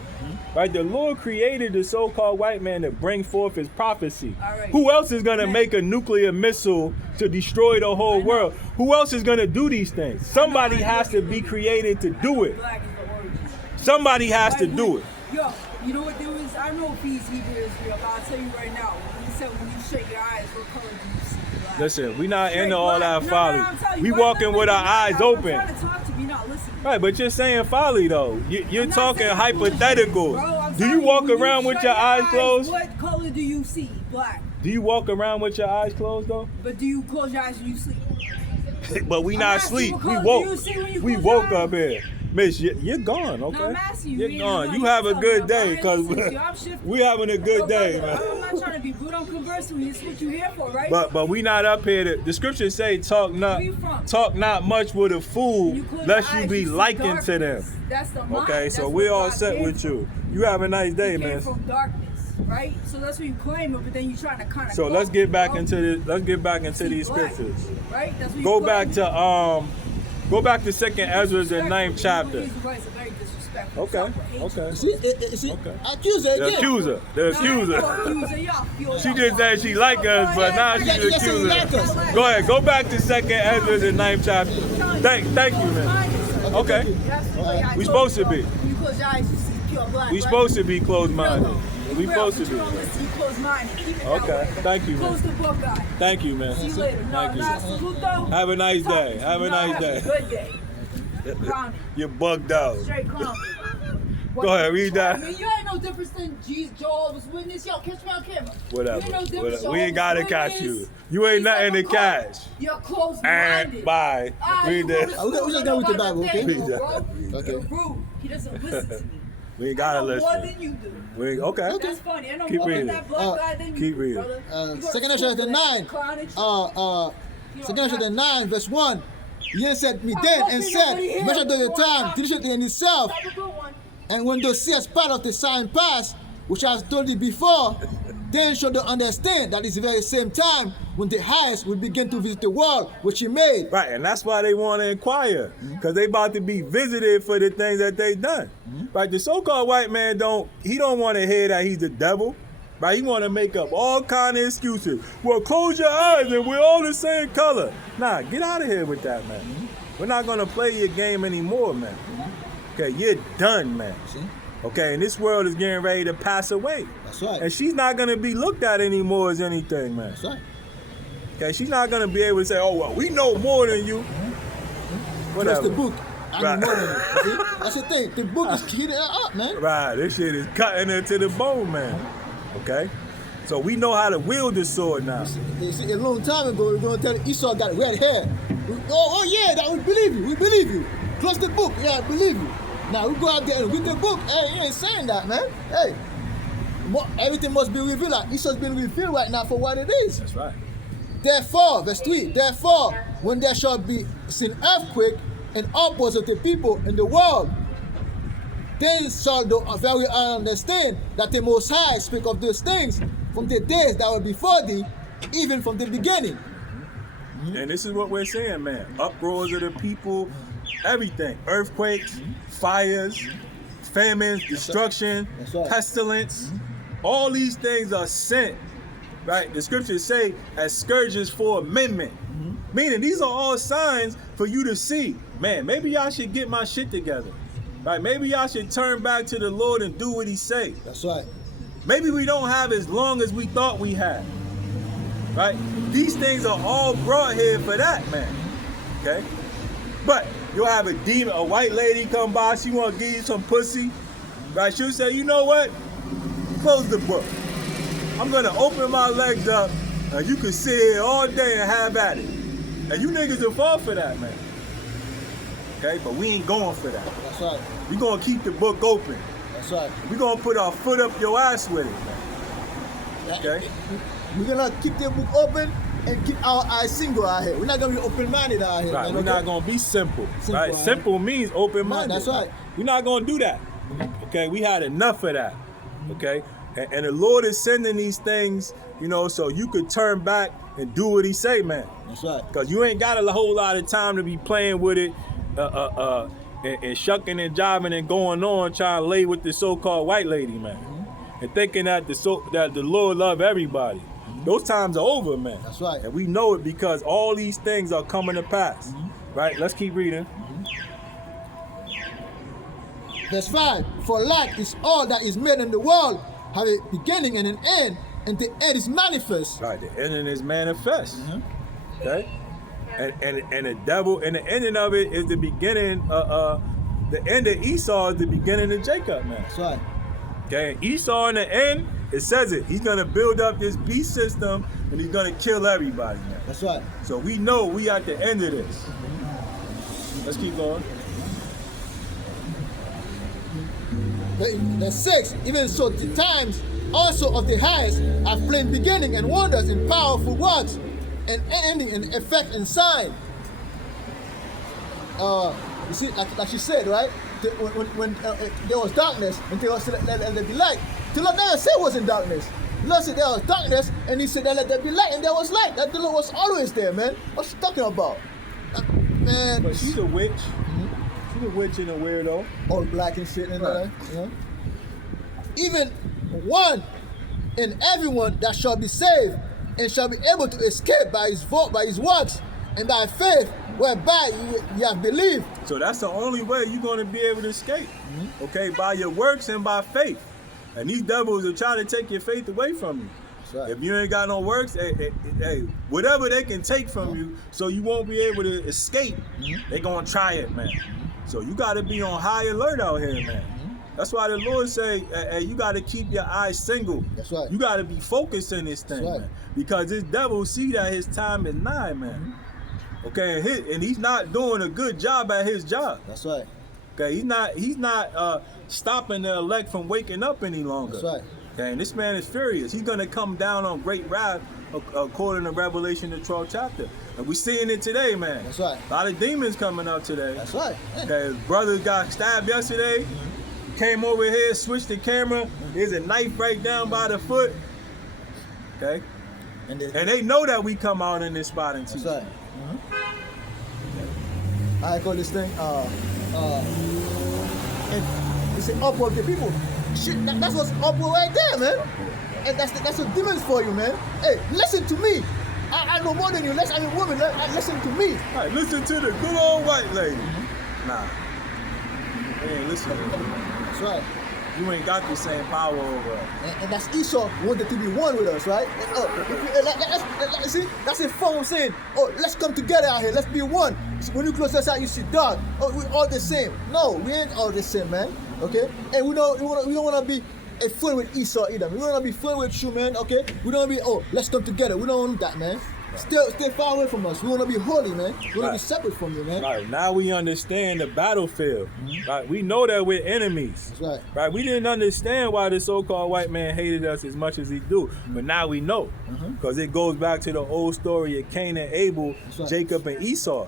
Right, the Lord created the so-called white man to bring forth his prophecy. All right. Who else is going to Man. make a nuclear missile to destroy the whole world? Who else is going to do these things? Somebody has to be created to do it. Black is the origin. Somebody has to Like, do it. Yo, you know what there is? I don't know if he's Hebrew or Israel, but I'll tell you right now. He said when you shake your eyes, what color do you see? Black. Listen, we not Straight into all black. that No, folly. I'm telling you, We white walking men with our look eyes at me. open. I'm trying to talk to me, not listening. Right, but you're saying folly though. You're I'm not talking saying hypotheticals. Bro, I'm Do telling you walk when around with shut your eyes closed? What color do you see? Black. Do you walk around with your eyes closed though? But do you close your eyes when you sleep? But we I'm not asking asleep. what We color do woke. you see when you We close woke your up eyes? here. Miss, you're gone, okay? No, I'm asking you. You're You gone. ain't You gonna have a tell good me. day, I'm because listening to you. I'm shifting. we having a good Yo, day, brother, man. I'm not trying to be rude. I'm conversing with you. It's what you here for, right? But we not up here to, the scriptures say talk not Where you from? much with a fool When you close lest your you eyes, be see likened to them. darkness. That's the mind. Okay, That's so what we all God set came with from. you. You have a nice day, He came man. from darkness, right? So that's what you claim it, but then you trying to kind of. So let's get back into these scriptures. Right? That's what Go you back claim. to Go back to 2nd Ezra, the 9th chapter. Jesus Christ is very disrespectful. Okay, Stop with okay. See, Okay. accuser The again. accuser, the No, accuser. accuser, y'all. She just said she like us, but now she's Yes, accusing she like us. us. Go ahead, go back to 2nd Ezra, the 9th chapter. Thank you, man. Okay. We supposed to be. When you close your eyes, you see pure black. We right? supposed to be closed-minded. We Real, supposed to but you be. don't listen, you close-minded. Keep it that Okay, way. thank you, man. Close the book, guy. Thank you, man. See you later. No, Thank you. not salute though. Have a nice day. Talk to Have a you. nice No, day. Have a good day. Clown. You're bugged out. Straight clown. Go ahead, read that. I mean, you ain't no difference than Jehovah's Witness. Yo, catch me on camera. Whatever. You ain't no difference. Whatever. We ain't gotta Jehovah's catch you. Witness. You ain't He's nothing to like a cop. catch. You're close-minded. And bye. Read that. that. We just got with the Bible, okay? Read that. Okay. You're rude. He doesn't listen to me. We ain't gotta I know more listen. than you do. Okay. That's funny. I know Keep more reading. than that black guy than you keep do, reading. brother. You go to Second school Ezra for that 9, clownish shit. Second Ezra 9, verse 1. He said me then and said, measure the time, diligently in itself, Have a good one. and when thou seest part of the sign pass, which I have told thee before, then shall thou understand that is the very same time when the highest will begin to visit the world which he made. Right, and that's why they want to inquire, because they about to be visited for the things that they done. Right, the so-called white man don't want to hear that he's the devil. Right, he want to make up all kind of excuses. Well, close your eyes and we're all the same color. Nah, get out of here with that, man. We're not gonna play your game anymore, man. Okay, you're done, man. See? Okay, and this world is getting ready to pass away. That's right. And she's not gonna be looked at anymore as anything, man. That's right. Okay, she's not gonna be able to say, "Oh well, we know more than you." That's Whatever. the book. I Right. know more than you. See? That's the thing. The book is heating her up, man. Right, this shit is cutting her to the bone, man. Okay, so we know how to wield the sword now. You see, a long time ago, we were going to tell Esau got red hair. Oh yeah, that we believe you. We believe you. Close the book. Yeah, I believe you. Now we go out there and read the book. Hey, you ain't saying that, man. Hey, everything must be revealed. Like Esau's been revealed right now for what it is. That's right. Therefore, verse 3, therefore, when there shall be seen earthquake and upwards of the people in the world, then shall the very understand that the Most High speak of those things from the days that were before thee, even from the beginning. And this is what we're saying, man. Uproars of the people, everything. Earthquakes, fires, famines, destruction, That's right. pestilence. All these things are sent, right? The scriptures say as scourges for amendment. Meaning these are all signs for you to see. Man, maybe y'all should get my shit together. Right? Maybe y'all should turn back to the Lord and do what he say. That's right. Maybe we don't have as long as we thought we had. Right? These things are all brought here for that, man. Okay? But you'll have a white lady come by, she want to give you some pussy, right? She'll say, you know what? Close the book. I'm going to open my legs up, and you can sit here all day and have at it. And you niggas will fall for that, man. Okay, but we ain't going for that. That's right. We gonna keep the book open. That's right. We gonna put our foot up your ass with it, man. Okay? We're gonna keep the book open and keep our eyes single out here. We're not gonna be open-minded out here. Right, Man, we're okay? not gonna be simple. Right? Right? Simple means open-minded. That's right. We're not gonna do that. Okay, we had enough of that. Okay? And the Lord is sending these things, you know, so you could turn back and do what he say, man. That's right. Because you ain't got a whole lot of time to be playing with it, and shucking and jiving and going on trying to lay with the so-called white lady, man. And thinking that the Lord love everybody. Those times are over, man. That's right. And we know it because all these things are coming to pass. Right? Let's keep reading. Verse 5. For light is all that is made in the world, have a beginning and an end, and the end is manifest. Right, the ending is manifest. Okay? And the devil, and the ending of it is the beginning, the end of Esau is the beginning of Jacob, man. That's right. Okay, and Esau in the end, it says it. He's gonna build up this beast system and he's gonna kill everybody, man. That's right. So we know we at the end of this. Let's keep going. The 6. Even so, the times also of the highest are plain beginning and wonders and powerful works, and ending and effect and sign. You see, like she said, right? When there was darkness, and there was let there be light. The Lord never said it was in darkness. The Lord said there was darkness, and He said let there be light, and there was light. That the Lord was always there, man. What's she talking about, man? But she's a witch. She's a witch and a weirdo. All black and shit and all Right. that. You know? Even one and everyone that shall be saved and shall be able to escape by his works and by faith whereby you have believed. So that's the only way you're going to be able to escape. Okay, by your works and by faith. And these devils are trying to take your faith away from you. That's right. If you ain't got no works, hey, whatever they can take from you so you won't be able to escape, they going to try it, man. So you got to be on high alert out here, man. That's why the Lord say, hey, you got to keep your eyes single. That's right. You got to be focused in this thing, That's right. man. Because this devil see that his time is nigh, man. Okay, and he's not doing a good job at his job. That's right. Okay, he's not stopping the elect from waking up any longer. That's right. Okay, and this man is furious. He's gonna come down on great wrath according to Revelation, the 12th chapter. And we're seeing it today, man. That's right. A lot of demons coming up today. That's right. Okay, his brother got stabbed yesterday. Came over here, switched the camera. There's a knife right down by the foot. Okay, And and they know that we come out in this spot and teach. that's right. I call this thing and it's an upward the people. Shit, that's what's upward right there, man. And that's what demons for you, man. Hey, listen to me. I know more than you. Listen, I'm a woman. Listen to me. All right, listen to the good old white lady. Nah, they ain't listening. That's right. You ain't got the same power over us. And that's Esau wanted to be one with us, right? See, that's a form of saying, oh, let's come together out here. Let's be one. So when you close us out, you see dark. Oh, we're all the same. No, we ain't all the same, man. Okay? And we don't want to be a friend with Esau either. We want to be friend with you, man. Okay? We don't want to be, oh, let's come together. We don't want that, man. Stay far away from us. We want to be holy, man. We want to be separate from you, man. Right, now we understand the battlefield. Right, we know that we're enemies. That's right. Right, we didn't understand why the so-called white man hated us as much as he do, but now we know, because it goes back to the old story of Cain and Abel, That's right. Jacob and Esau.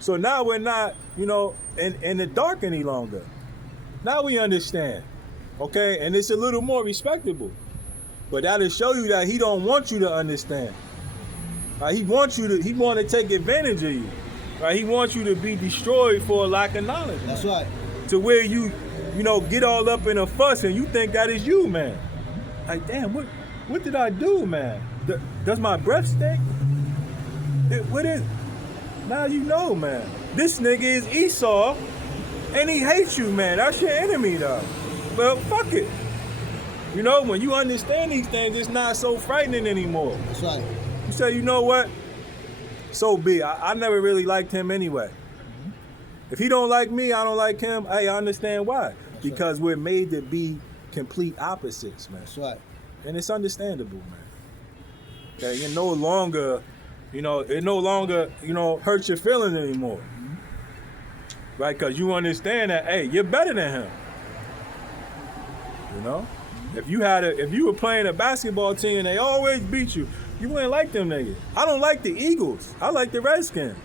So now we're not, in the dark any longer. Now we understand, okay, and it's a little more respectable. But that'll show you that he don't want you to understand. He want to take advantage of you. Right? He wants you to be destroyed for a lack of knowledge. That's right. To where you get all up in a fuss and you think that is you, man. Like, damn, what did I do, man? Does my breath stink? What is? Now you know, man. This nigga is Esau, and he hates you, man. That's your enemy, though. But fuck it. When you understand these things, it's not so frightening anymore. That's right. You say, you know what? So be. I never really liked him anyway. If he don't like me, I don't like him. Hey, I understand why. Because we're made to be complete opposites, man. That's right. And it's understandable, man. Okay, you're no longer, it no longer, hurts your feelings anymore. Right? Because you understand that, hey, you're better than him. If you were playing a basketball team and they always beat you, you wouldn't like them niggas. I don't like the Eagles. I like the Redskins.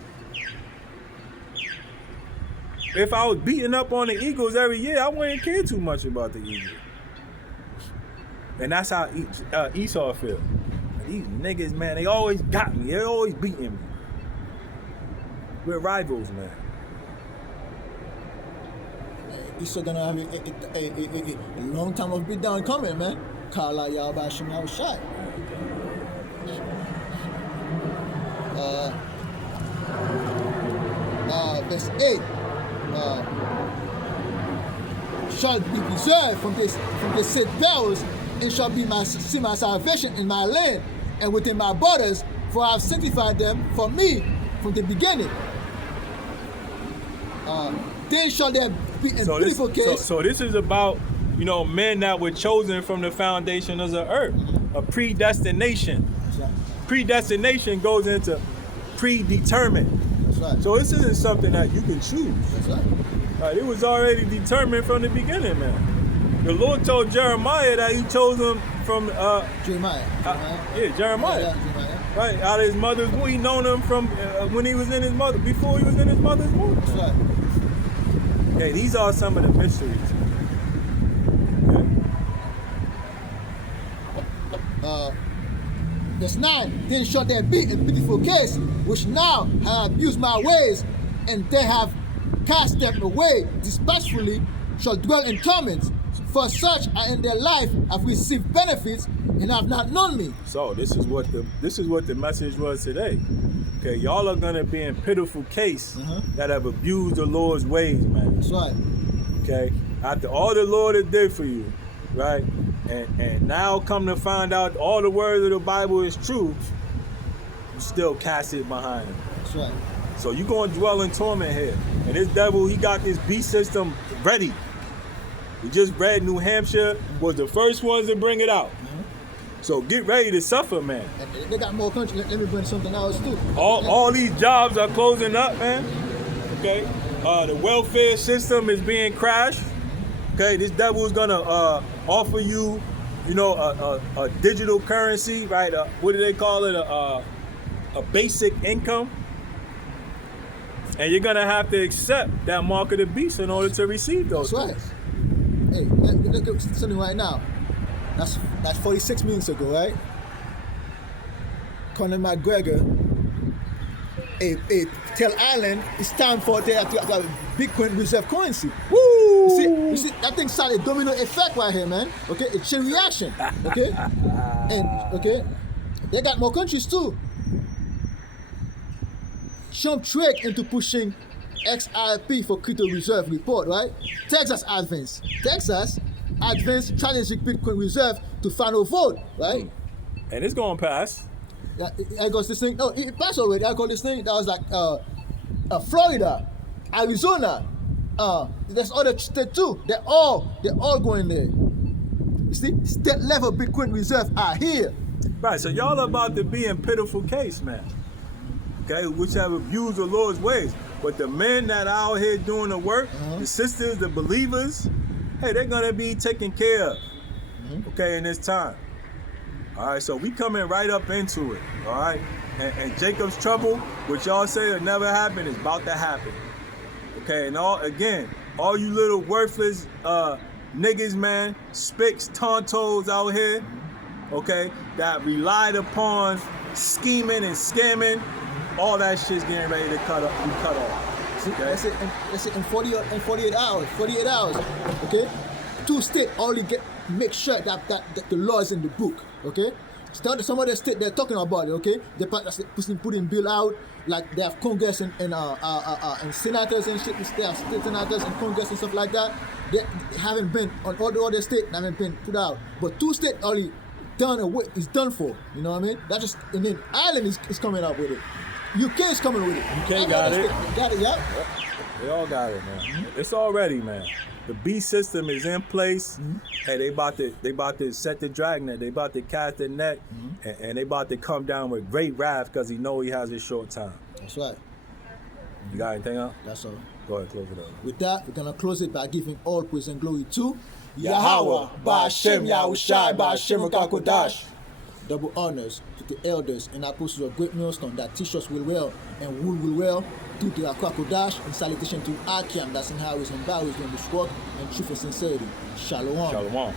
If I was beating up on the Eagles every year, I wouldn't care too much about the Eagles. And that's how Esau feel. These niggas, man, they always got me. They always beating me. We're rivals, man. Esau gonna have a long time of beat down coming, man. Kala Yahweh Shem Yahushai. Verse 8. Shall be preserved from the said perils, and shall see my salvation in my land and within my borders, for I have sanctified them for me from the beginning. Then shall there be a beautiful case. So this is about, men that were chosen from the foundation of the earth. A predestination. That's right. Predestination goes into predetermined. That's right. So this isn't something that you can choose. That's right. It was already determined from the beginning, man. The Lord told Jeremiah that he chose him from Jeremiah. Jeremiah. Yeah, Jeremiah. Right, out of his mother's womb. He known him from when he was in his mother, before he was in his mother's womb. That's right. Okay, these are some of the mysteries. Okay. Verse 9, then shall there be a pitiful case, which now have abused my ways, and they have cast them away despitefully, shall dwell in torments. For such are in their life have received benefits and have not known me. So this is what the message was today. Okay, y'all are gonna be in pitiful case that have abused the Lord's ways, man. That's right. Okay, after all the Lord has did for you, right? And now come to find out all the words of the Bible is true, you still cast it behind him. That's right. So you gonna dwell in torment here. And this devil, he got this beast system ready. We just read New Hampshire was the first ones to bring it out. So get ready to suffer, man. And they got more country. Let me bring something else too. All these jobs are closing up, man. Okay, the welfare system is being crashed. Okay, this devil is gonna offer you, a digital currency, right? What do they call it? A basic income. And you're gonna have to accept that mark of the beast in order to receive those. That's right. things. Hey, look at something right now. That's 46 minutes ago, right? Conor McGregor, tell Ireland it's time for their Bitcoin reserve currency. Woo! You see, that thing started a domino effect right here, man. Okay, a chain reaction. Okay, they got more countries too. Trump tricked into pushing XRP for crypto reserve report, right? Texas advanced strategic Bitcoin reserve to final vote, right? And it's gonna pass. I got this thing. No, it passed already. I got this thing. That was like Florida, Arizona. There's other states too. They're all going there. You see, state level Bitcoin reserve are here. Right. So y'all about to be in pitiful case, man. Okay, which have abused the Lord's ways. But the men that are out here doing the work, the sisters, the believers, hey, they're gonna be taken care of. Okay, in this time. All right, so we coming right up into it. All right, and Jacob's trouble, which y'all say will never happen, is about to happen. Okay, and all you little worthless niggas, man, spicks, tontos out here, okay, that relied upon scheming and scamming. All that shit's getting ready to be cut off. See, let's say in 48 hours, okay? 2 states only make sure that the law is in the book, okay? Some of the states they're talking about it, okay? They're putting bill out, like they have Congress and senators and shit. They have state senators and Congress and stuff like that. They haven't been on all the other states. Haven't been put out, but 2 states only done away. It's done for. You know what I mean? That just, and then Ireland is coming up with it. UK is coming with it. UK got it. Got it, yeah. They all got it, man. It's already, man. The beast system is in place. Hey, they about to set the dragnet. They about to cast the net, and they about to come down with great wrath because he know he has a short time. That's right. You got anything else? That's all. Go ahead, close it up. With that, we're gonna close it by giving all praise and glory to Yahweh, Ba'ashem Yahushai, Ba'ashem Kakodash. Double honors to the elders and apostles of Great Millstone that teach us will well and will well to the Akakodash, and salutation to Akiam that's in highways and byways doing this work and truth and sincerity. Shalom. Shalom.